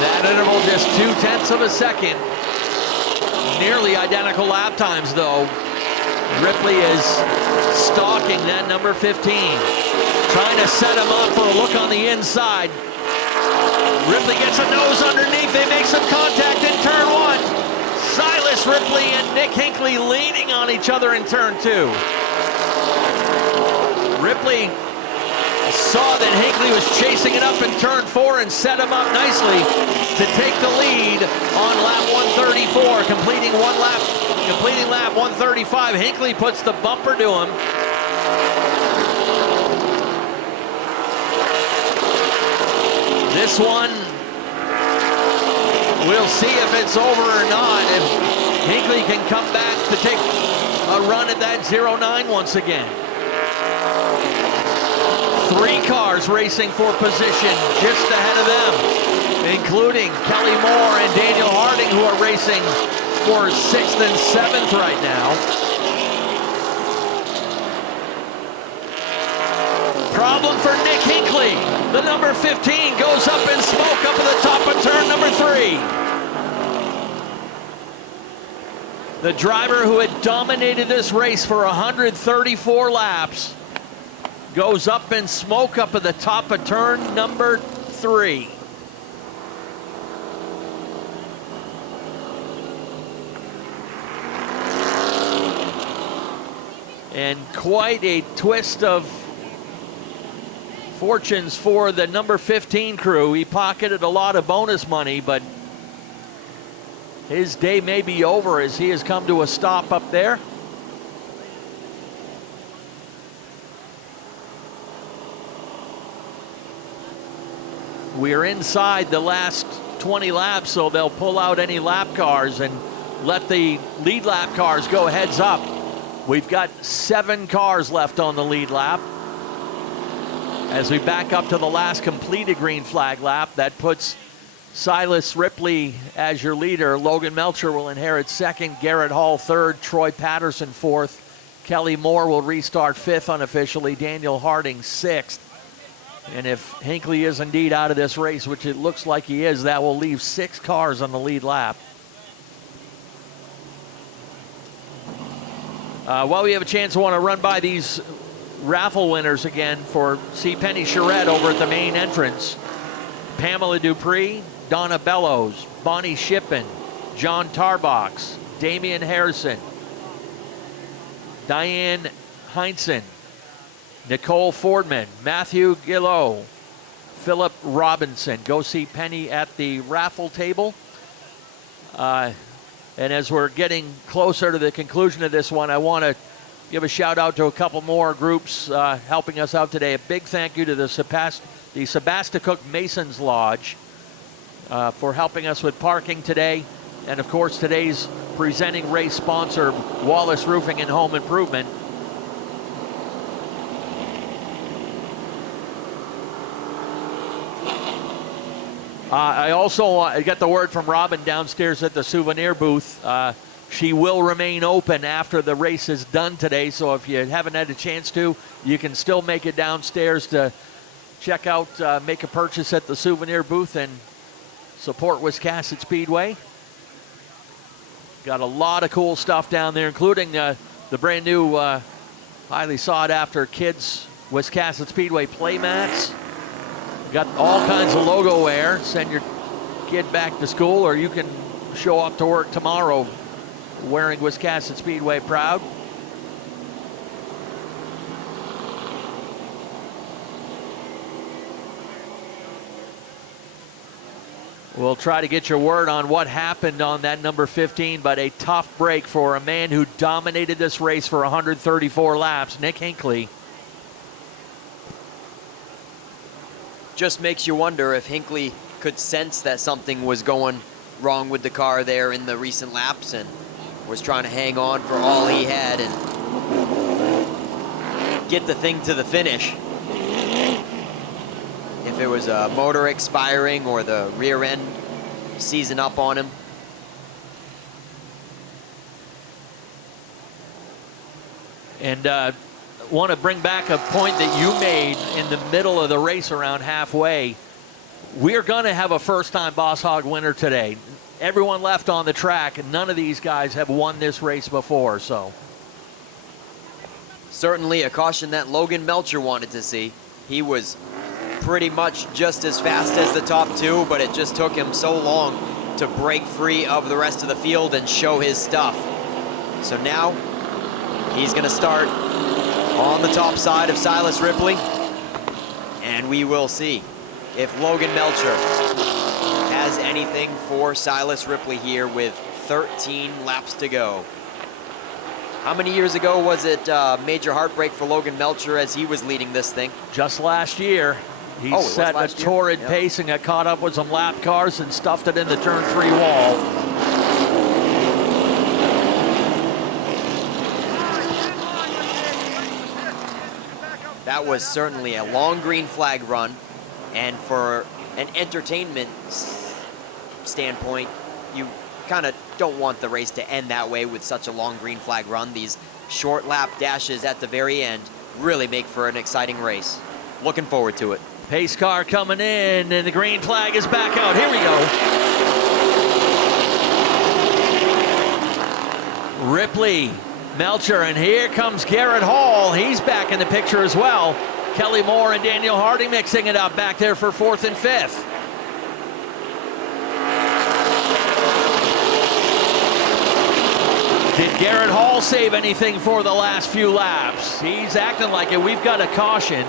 That interval just 0.2 of a second. Nearly identical lap times, though. Ripley is stalking that number 15. Trying to set him up for a look on the inside. Ripley gets a nose underneath. They make some contact in turn 1. Silas Ripley and Nick Hinckley leaning on each other in turn 2. Ripley saw that Hinckley was chasing it up in turn 4 and set him up nicely to take the lead on lap 134, completing lap 135. Hinckley puts the bumper to him. This one, we'll see if it's over or not, if Hinckley can come back to take a run at that 09 once again. 3 cars racing for position just ahead of them, including Kelly Moore and Daniel Harding, who are racing for 6th and 7th right now. Problem for Nick Hinckley. The number 15 goes up in smoke up at the top of turn number 3. The driver who had dominated this race for 134 laps goes up in smoke up at the top of turn number 3. And quite a twist of fortunes for the number 15 crew. He pocketed a lot of bonus money, but his day may be over as he has come to a stop up there. We're inside the last 20 laps, so they'll pull out any lap cars and let the lead lap cars go heads up. We've got 7 cars left on the lead lap. As we back up to the last completed green flag lap, that puts Silas Ripley as your leader. Logan Melcher will inherit 2nd, Garrett Hall 3rd, Troy Patterson 4th, Kelly Moore will restart 5th unofficially, Daniel Harding 6th. And if Hinckley is indeed out of this race, which it looks like he is, that will leave 6 cars on the lead lap. While we have a chance, I want to run by these raffle winners again for C. Penny Charette over at the main entrance. Pamela Dupree, Donna Bellows, Bonnie Shippen, John Tarbox, Damian Harrison, Diane Heinzen, Nicole Fordman, Matthew Gillot, Philip Robinson. Go see Penny at the raffle table. And as we're getting closer to the conclusion of this one, I want to give a shout out to a couple more groups helping us out today. A big thank you to the Sebasticook Masons Lodge for helping us with parking today. And of course, today's presenting race sponsor, Wallace Roofing and Home Improvement. I also got the word from Robin downstairs at the souvenir booth. She will remain open after the race is done today, so if you haven't had a chance to, you can still make it downstairs to check out, make a purchase at the souvenir booth and support Wiscasset Speedway. Got a lot of cool stuff down there, including the brand new, highly sought after kids Wiscasset Speedway playmats. Got all kinds of logo wear. Send your kid back to school, or you can show up to work tomorrow wearing Wiscasset Speedway proud. We'll try to get your word on what happened on that number 15, but a tough break for a man who dominated this race for 134 laps, Nick Hinckley. Just makes you wonder if Hinckley could sense that something was going wrong with the car there in the recent laps and was trying to hang on for all he had and get the thing to the finish. If it was a motor expiring or the rear end seizing up on him. And want to bring back a point that you made in the middle of the race around halfway. We're going to have a first-time Boss Hogg winner today. Everyone left on the track, and none of these guys have won this race before, so. Certainly a caution that Logan Melcher wanted to see. He was pretty much just as fast as the top two, but it just took him so long to break free of the rest of the field and show his stuff. So now he's going to start on the top side of Silas Ripley, and we will see if Logan Melcher has anything for Silas Ripley here with 13 laps to go. How many years ago was it major heartbreak for Logan Melcher as he was leading this thing? Just last year. He set a torrid pace and got caught up with some lap cars and stuffed it in the turn 3 wall. That was certainly a long green flag run, and for an entertainment standpoint, you kind of don't want the race to end that way with such a long green flag run. These short lap dashes at the very end really make for an exciting race. Looking forward to it. Pace car coming in, and the green flag is back out. Here we go. Ripley, Melcher, and here comes Garrett Hall. He's back in the picture as well. Kelly Moore and Daniel Harding mixing it up back there for 4th and 5th. Did Garrett Hall save anything for the last few laps? He's acting like it. We've got a caution.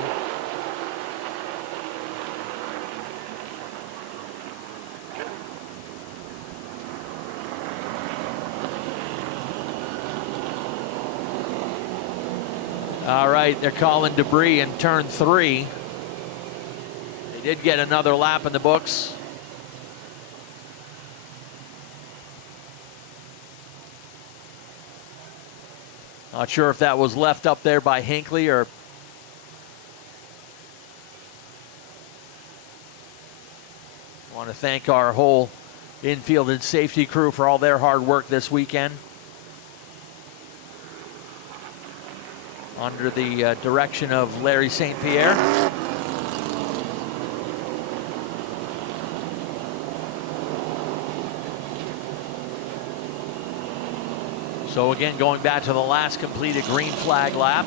All right, they're calling debris in turn 3. They did get another lap in the books. Not sure if that was left up there by Hinckley or want to thank our whole infield and safety crew for all their hard work this weekend. Under the direction of Larry St. Pierre. So again, going back to the last completed green flag lap.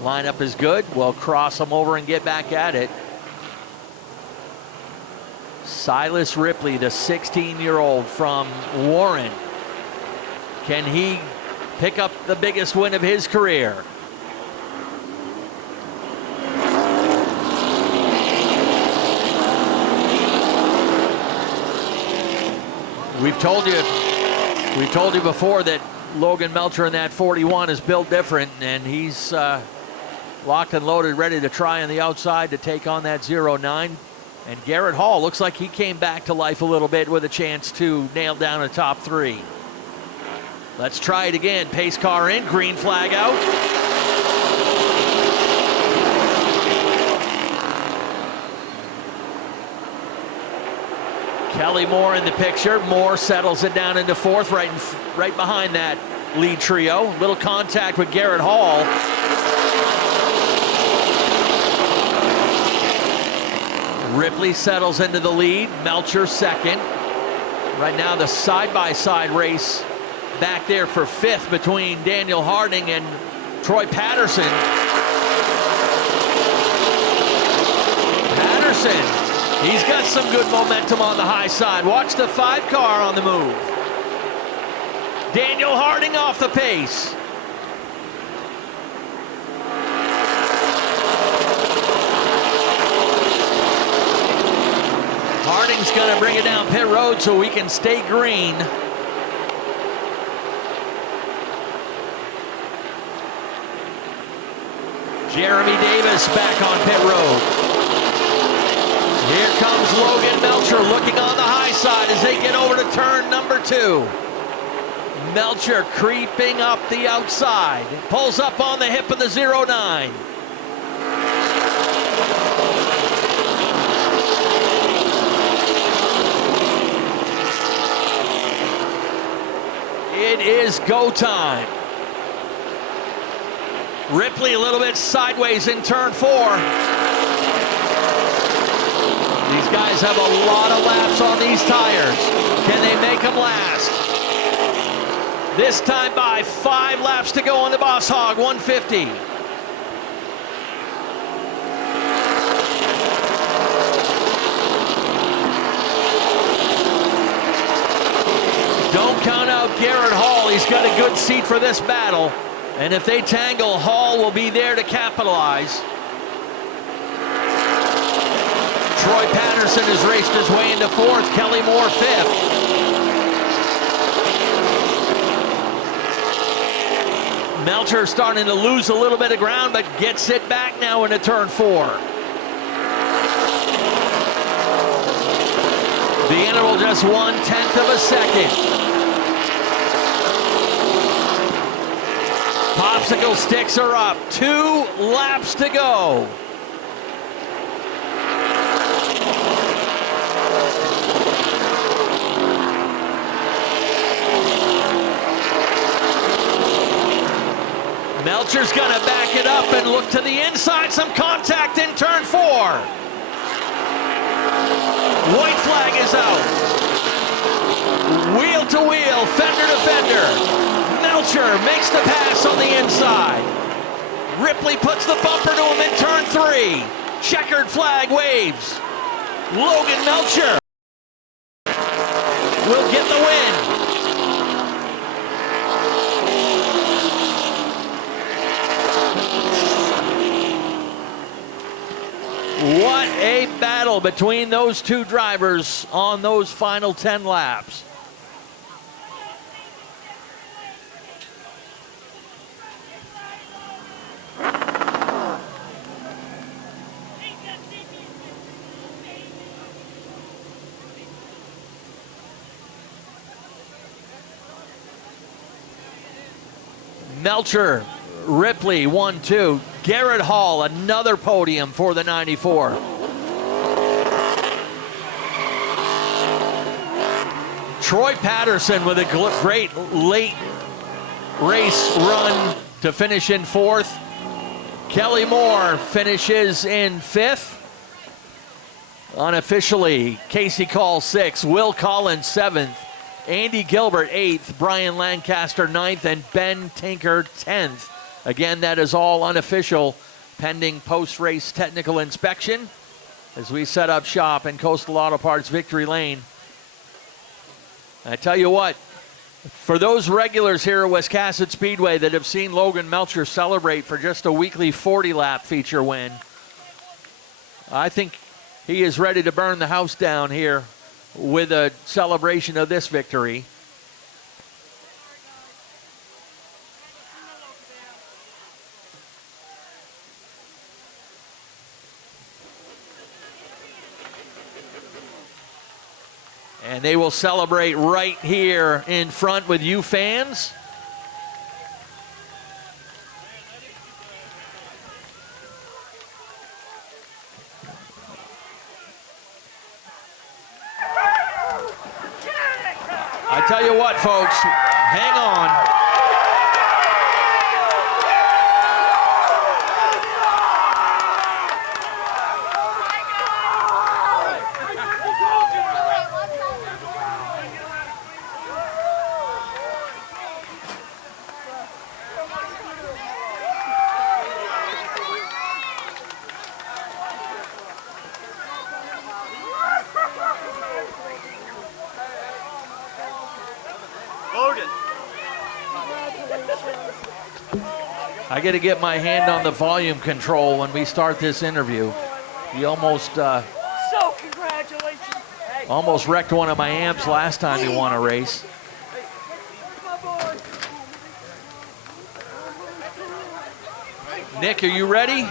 Lineup is good. We'll cross them over and get back at it. Silas Ripley, the 16-year-old from Warren. Can he pick up the biggest win of his career? We've told you before that Logan Melcher in that 41 is built different, and he's locked and loaded, ready to try on the outside to take on that 09. And Garrett Hall looks like he came back to life a little bit with a chance to nail down a top 3. Let's try it again. Pace car in, green flag out. Kelly Moore in the picture. Moore settles it down into 4th, right behind that lead trio. Little contact with Garrett Hall. Ripley settles into the lead. Melcher 2nd. Right now the side-by-side race back there for 5th between Daniel Harding and Troy Patterson. Patterson, he's got some good momentum on the high side. Watch the 5 car on the move. Daniel Harding off the pace. Harding's going to bring it down pit road so we can stay green. Jeremy Davis back on pit road. Here comes Logan Melcher looking on the high side as they get over to turn number 2. Melcher creeping up the outside. Pulls up on the hip of the 09. It is go time. Ripley a little bit sideways in turn 4. These guys have a lot of laps on these tires. Can they make them last? This time by 5 laps to go on the Boss Hogg 150. Don't count out Garrett Hall. He's got a good seat for this battle. And if they tangle, Hall will be there to capitalize. Troy Patterson has raced his way into 4th. Kelly Moore 5th. Melcher starting to lose a little bit of ground, but gets it back now into turn 4. The interval just 1/10 of a second. Popsicle sticks are up. 2 laps to go. Melcher's gonna back it up and look to the inside. Some contact in turn 4. White flag is out. Wheel to wheel, fender to fender. Melcher makes the pass on the inside. Ripley puts the bumper to him in turn 3. Checkered flag waves. Logan Melcher will get the win. What a battle between those 2 drivers on those final 10 laps. Melcher, Ripley, 1-2. Garrett Hall, another podium for the 94. Troy Patterson with a great late race run to finish in 4th. Kelly Moore finishes in 5th. Unofficially, Casey Call 6th, Will Collins 7th, Andy Gilbert 8th, Brian Lancaster 9th, and Ben Tinker 10th. Again, that is all unofficial, pending post-race technical inspection as we set up shop in Coastal Auto Parts Victory Lane. I tell you what, for those regulars here at Wiscasset Speedway that have seen Logan Melcher celebrate for just a weekly 40-lap feature win, I think he is ready to burn the house down here with a celebration of this victory. And they will celebrate right here in front with you fans. I tell you what, folks, hang on. I got to get my hand on the volume control when we start this interview. He almost almost wrecked one of my amps last time he won a race. Nick, are you ready?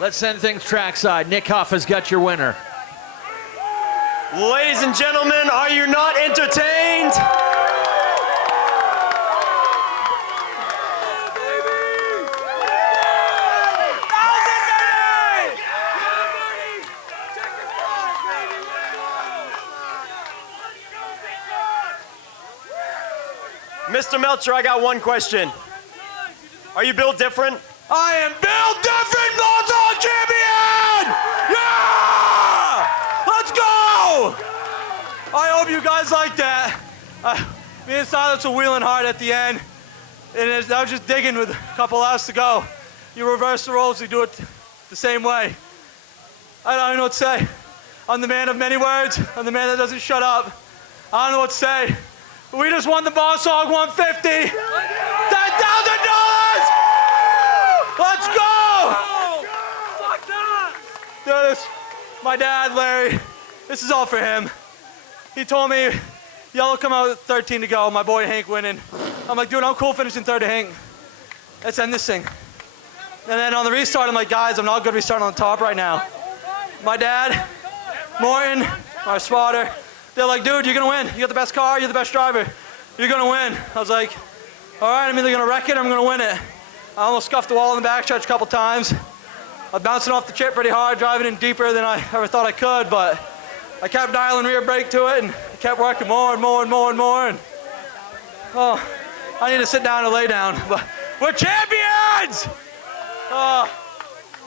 Let's send things trackside. Nick Huff has got your winner. Ladies and gentlemen, are you not entertained? Mr. Melcher, I got one question. Are you built different? I am built different, Bulldog champion! Yeah! Let's go! I hope you guys like that. Me and Silas were wheeling hard at the end, and I was just digging with a couple laps to go. You reverse the roles, you do it the same way. I don't know what to say. I'm the man of many words. I'm the man that doesn't shut up. I don't know what to say. We just won the Boss Hogg 150. $10,000! Let's go! Dude, my dad, Larry, this is all for him. He told me, yellow come out with 13 to go, my boy Hank winning. I'm like, dude, I'm cool finishing third to Hank. Let's end this thing. And then on the restart, I'm like, guys, I'm not good restarting on the top right now. My dad, Morton, our spotter, they're like, dude, you're gonna win. You got the best car, you're the best driver. You're gonna win. I was like, all right, I'm either gonna wreck it or I'm gonna win it. I almost scuffed the wall in the backstretch a couple times. I was bouncing off the chip pretty hard, driving in deeper than I ever thought I could, but I kept dialing rear brake to it and I kept working more and more and more and more. And oh, I need to sit down and lay down, but we're champions!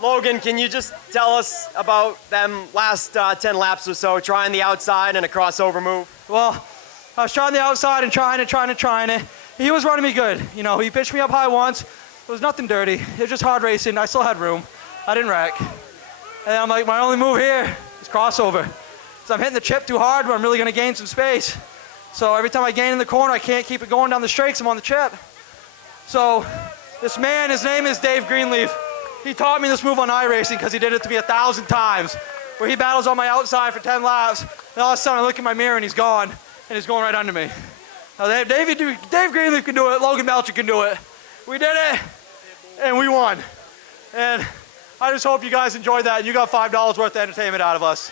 Logan, can you just tell us about them last 10 laps or so, trying the outside and a crossover move? Well, I was trying the outside and trying it. He was running me good. You know, he pitched me up high once. It was nothing dirty. It was just hard racing. I still had room. I didn't wreck. And I'm like, my only move here is crossover. So I'm hitting the chip too hard, but I'm really going to gain some space. So every time I gain in the corner, I can't keep it going down the straights. I'm on the chip. So this man, his name is Dave Greenleaf. He taught me this move on iRacing because he did it to me 1,000 times, where he battles on my outside for 10 laps, and all of a sudden I look in my mirror and he's gone, and he's going right under me. Now Dave Greenleaf can do it, Logan Melcher can do it. We did it, and we won. And I just hope you guys enjoyed that, and you got $5 worth of entertainment out of us.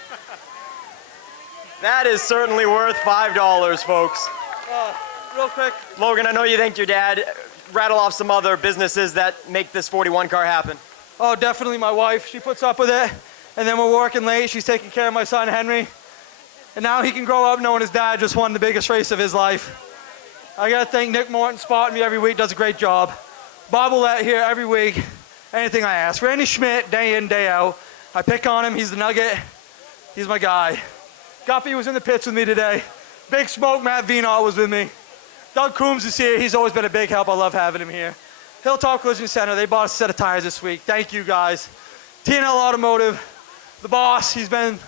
That is certainly worth $5, folks. Real quick. Logan, I know you thanked your dad. rattle off some other businesses that make this 41 car happen. Oh, definitely my wife. She puts up with it. And then we're working late. She's taking care of my son, Henry. And now he can grow up knowing his dad just won the biggest race of his life. I got to thank Nick Morton spotting me every week. Does a great job. Bob Willett here every week. Anything I ask. Randy Schmidt, day in, day out. I pick on him. He's the nugget. He's my guy. Guppy was in the pits with me today. Big Smoke, Matt Vienot was with me. Doug Coombs is here. He's always been a big help. I love having him here. Hilltop Collision Center, they bought us a set of tires this week. Thank you, guys. T&L Automotive, the boss, he's been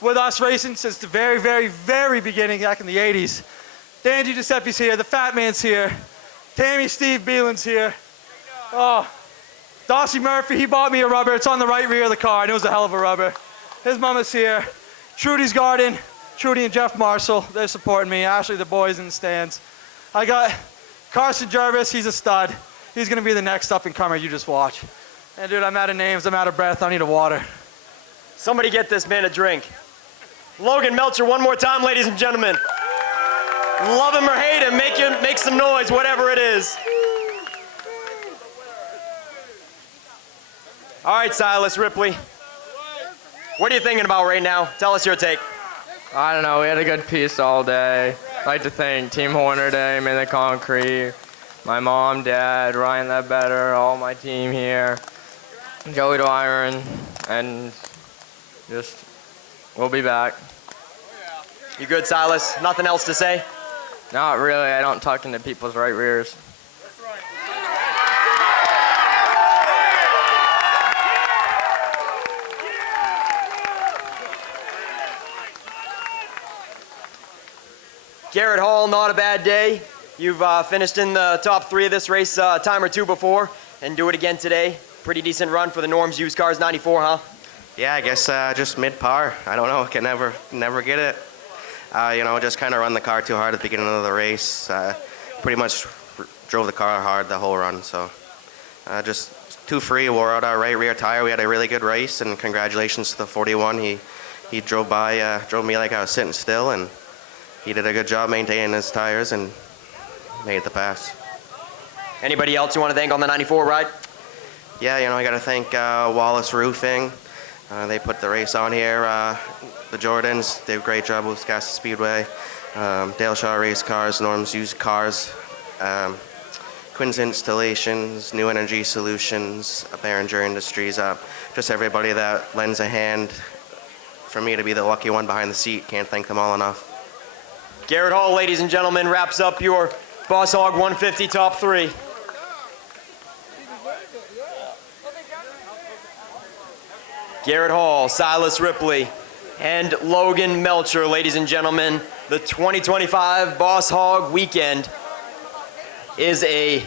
with us racing since the very, very, very beginning back in the 80s. Danny Giuseppe's here. The Fat Man's here. Tammy Steve Beelan's here. Oh, Darcy Murphy, he bought me a rubber. It's on the right rear of the car, and it was a hell of a rubber. His mama's here. Trudy's Garden, Trudy and Jeff Marshall, they're supporting me. Ashley, the boys in the stands. I got Carson Jarvis, he's a stud. He's gonna be the next up and comer, you just watch. And dude, I'm out of names, I'm out of breath, I need a water. Somebody get this man a drink. Logan Melcher, one more time, ladies and gentlemen. Love him or hate him, make some noise, whatever it is. All right, Silas Ripley. What are you thinking about right now? Tell us your take. I don't know, we had a good piece all day. I'd like to thank Team Horner Day, Made the Concrete, my mom, dad, Ryan Ledbetter, all my team here, Joey Dwyron, and just, we'll be back. You good, Silas? Nothing else to say? Not really, I don't tuck into people's right rears. Garrett Hall, not a bad day. You've finished in the top 3 of this race a time or two before, and do it again today. Pretty decent run for the Norms Used Cars 94, huh? Yeah, I guess just mid-par. I don't know, can never get it. Just kind of run the car too hard at the beginning of the race. Pretty much drove the car hard the whole run, so just too free, wore out our right rear tire. We had a really good race, and congratulations to the 41. He drove me like I was sitting still, and he did a good job maintaining his tires and made the pass. Anybody else you want to thank on the 94 ride? Yeah, I got to thank Wallace Roofing. They put the race on here. The Jordans did a great job with Wiscasset Speedway. Dale Shaw Race Cars, Norms Used Cars, Quinn's Installations, New Energy Solutions, Behringer Industries, just everybody that lends a hand for me to be the lucky one behind the seat. Can't thank them all enough. Garrett Hall, ladies and gentlemen, wraps up your Boss Hogg 150 top 3. Garrett Hall, Silas Ripley, and Logan Melcher, ladies and gentlemen. The 2025 Boss Hogg weekend is a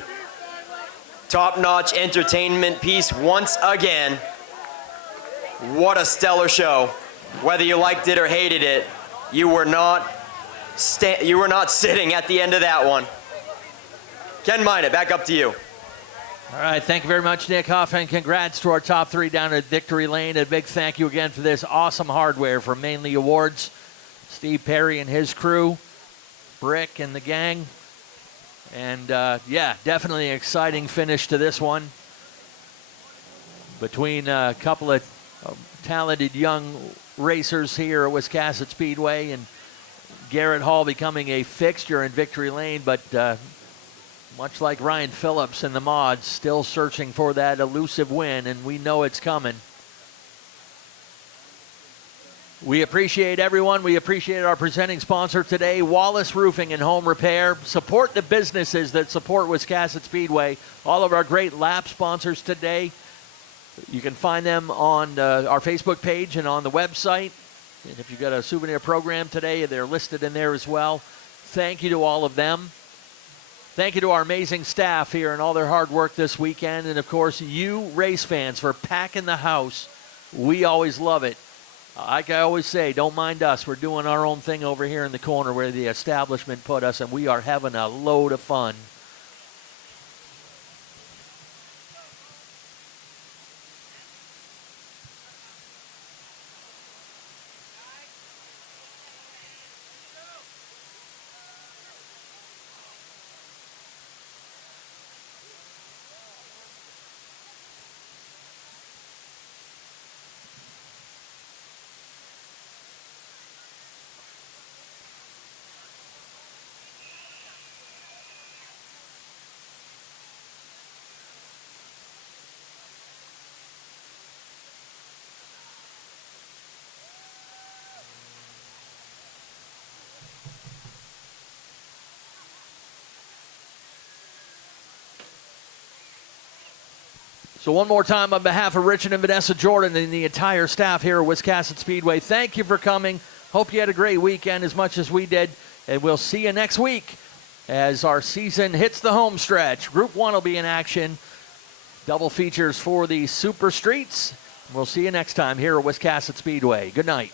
top-notch entertainment piece once again. What a stellar show. Whether you liked it or hated it, you were not sitting at the end of that one. Ken Minot, back up to you. All right, thank you very much, Nick Huff, and congrats to our top 3 down at Victory Lane. A big thank you again for this awesome hardware from Mainly Awards, Steve Perry and his crew, Brick and the gang. And yeah, definitely an exciting finish to this one. Between a couple of talented young racers here at Wiscasset Speedway, and Garrett Hall becoming a fixture in Victory Lane, but much like Ryan Phillips and the Mods, still searching for that elusive win, and we know it's coming. We appreciate everyone. We appreciate our presenting sponsor today, Wallace Roofing and Home Repair. Support the businesses that support Wiscasset Speedway. All of our great lap sponsors today. You can find them on our Facebook page and on the website. And if you've got a souvenir program today, they're listed in there as well. Thank you to all of them. Thank you to our amazing staff here and all their hard work this weekend. And, of course, you race fans for packing the house. We always love it. Like I always say, don't mind us. We're doing our own thing over here in the corner where the establishment put us, and we are having a load of fun. So one more time on behalf of Richard and Vanessa Jordan and the entire staff here at Wiscasset Speedway, thank you for coming. Hope you had a great weekend as much as we did, and we'll see you next week as our season hits the home stretch. Group 1 will be in action. Double features for the Super Streets. We'll see you next time here at Wiscasset Speedway. Good night.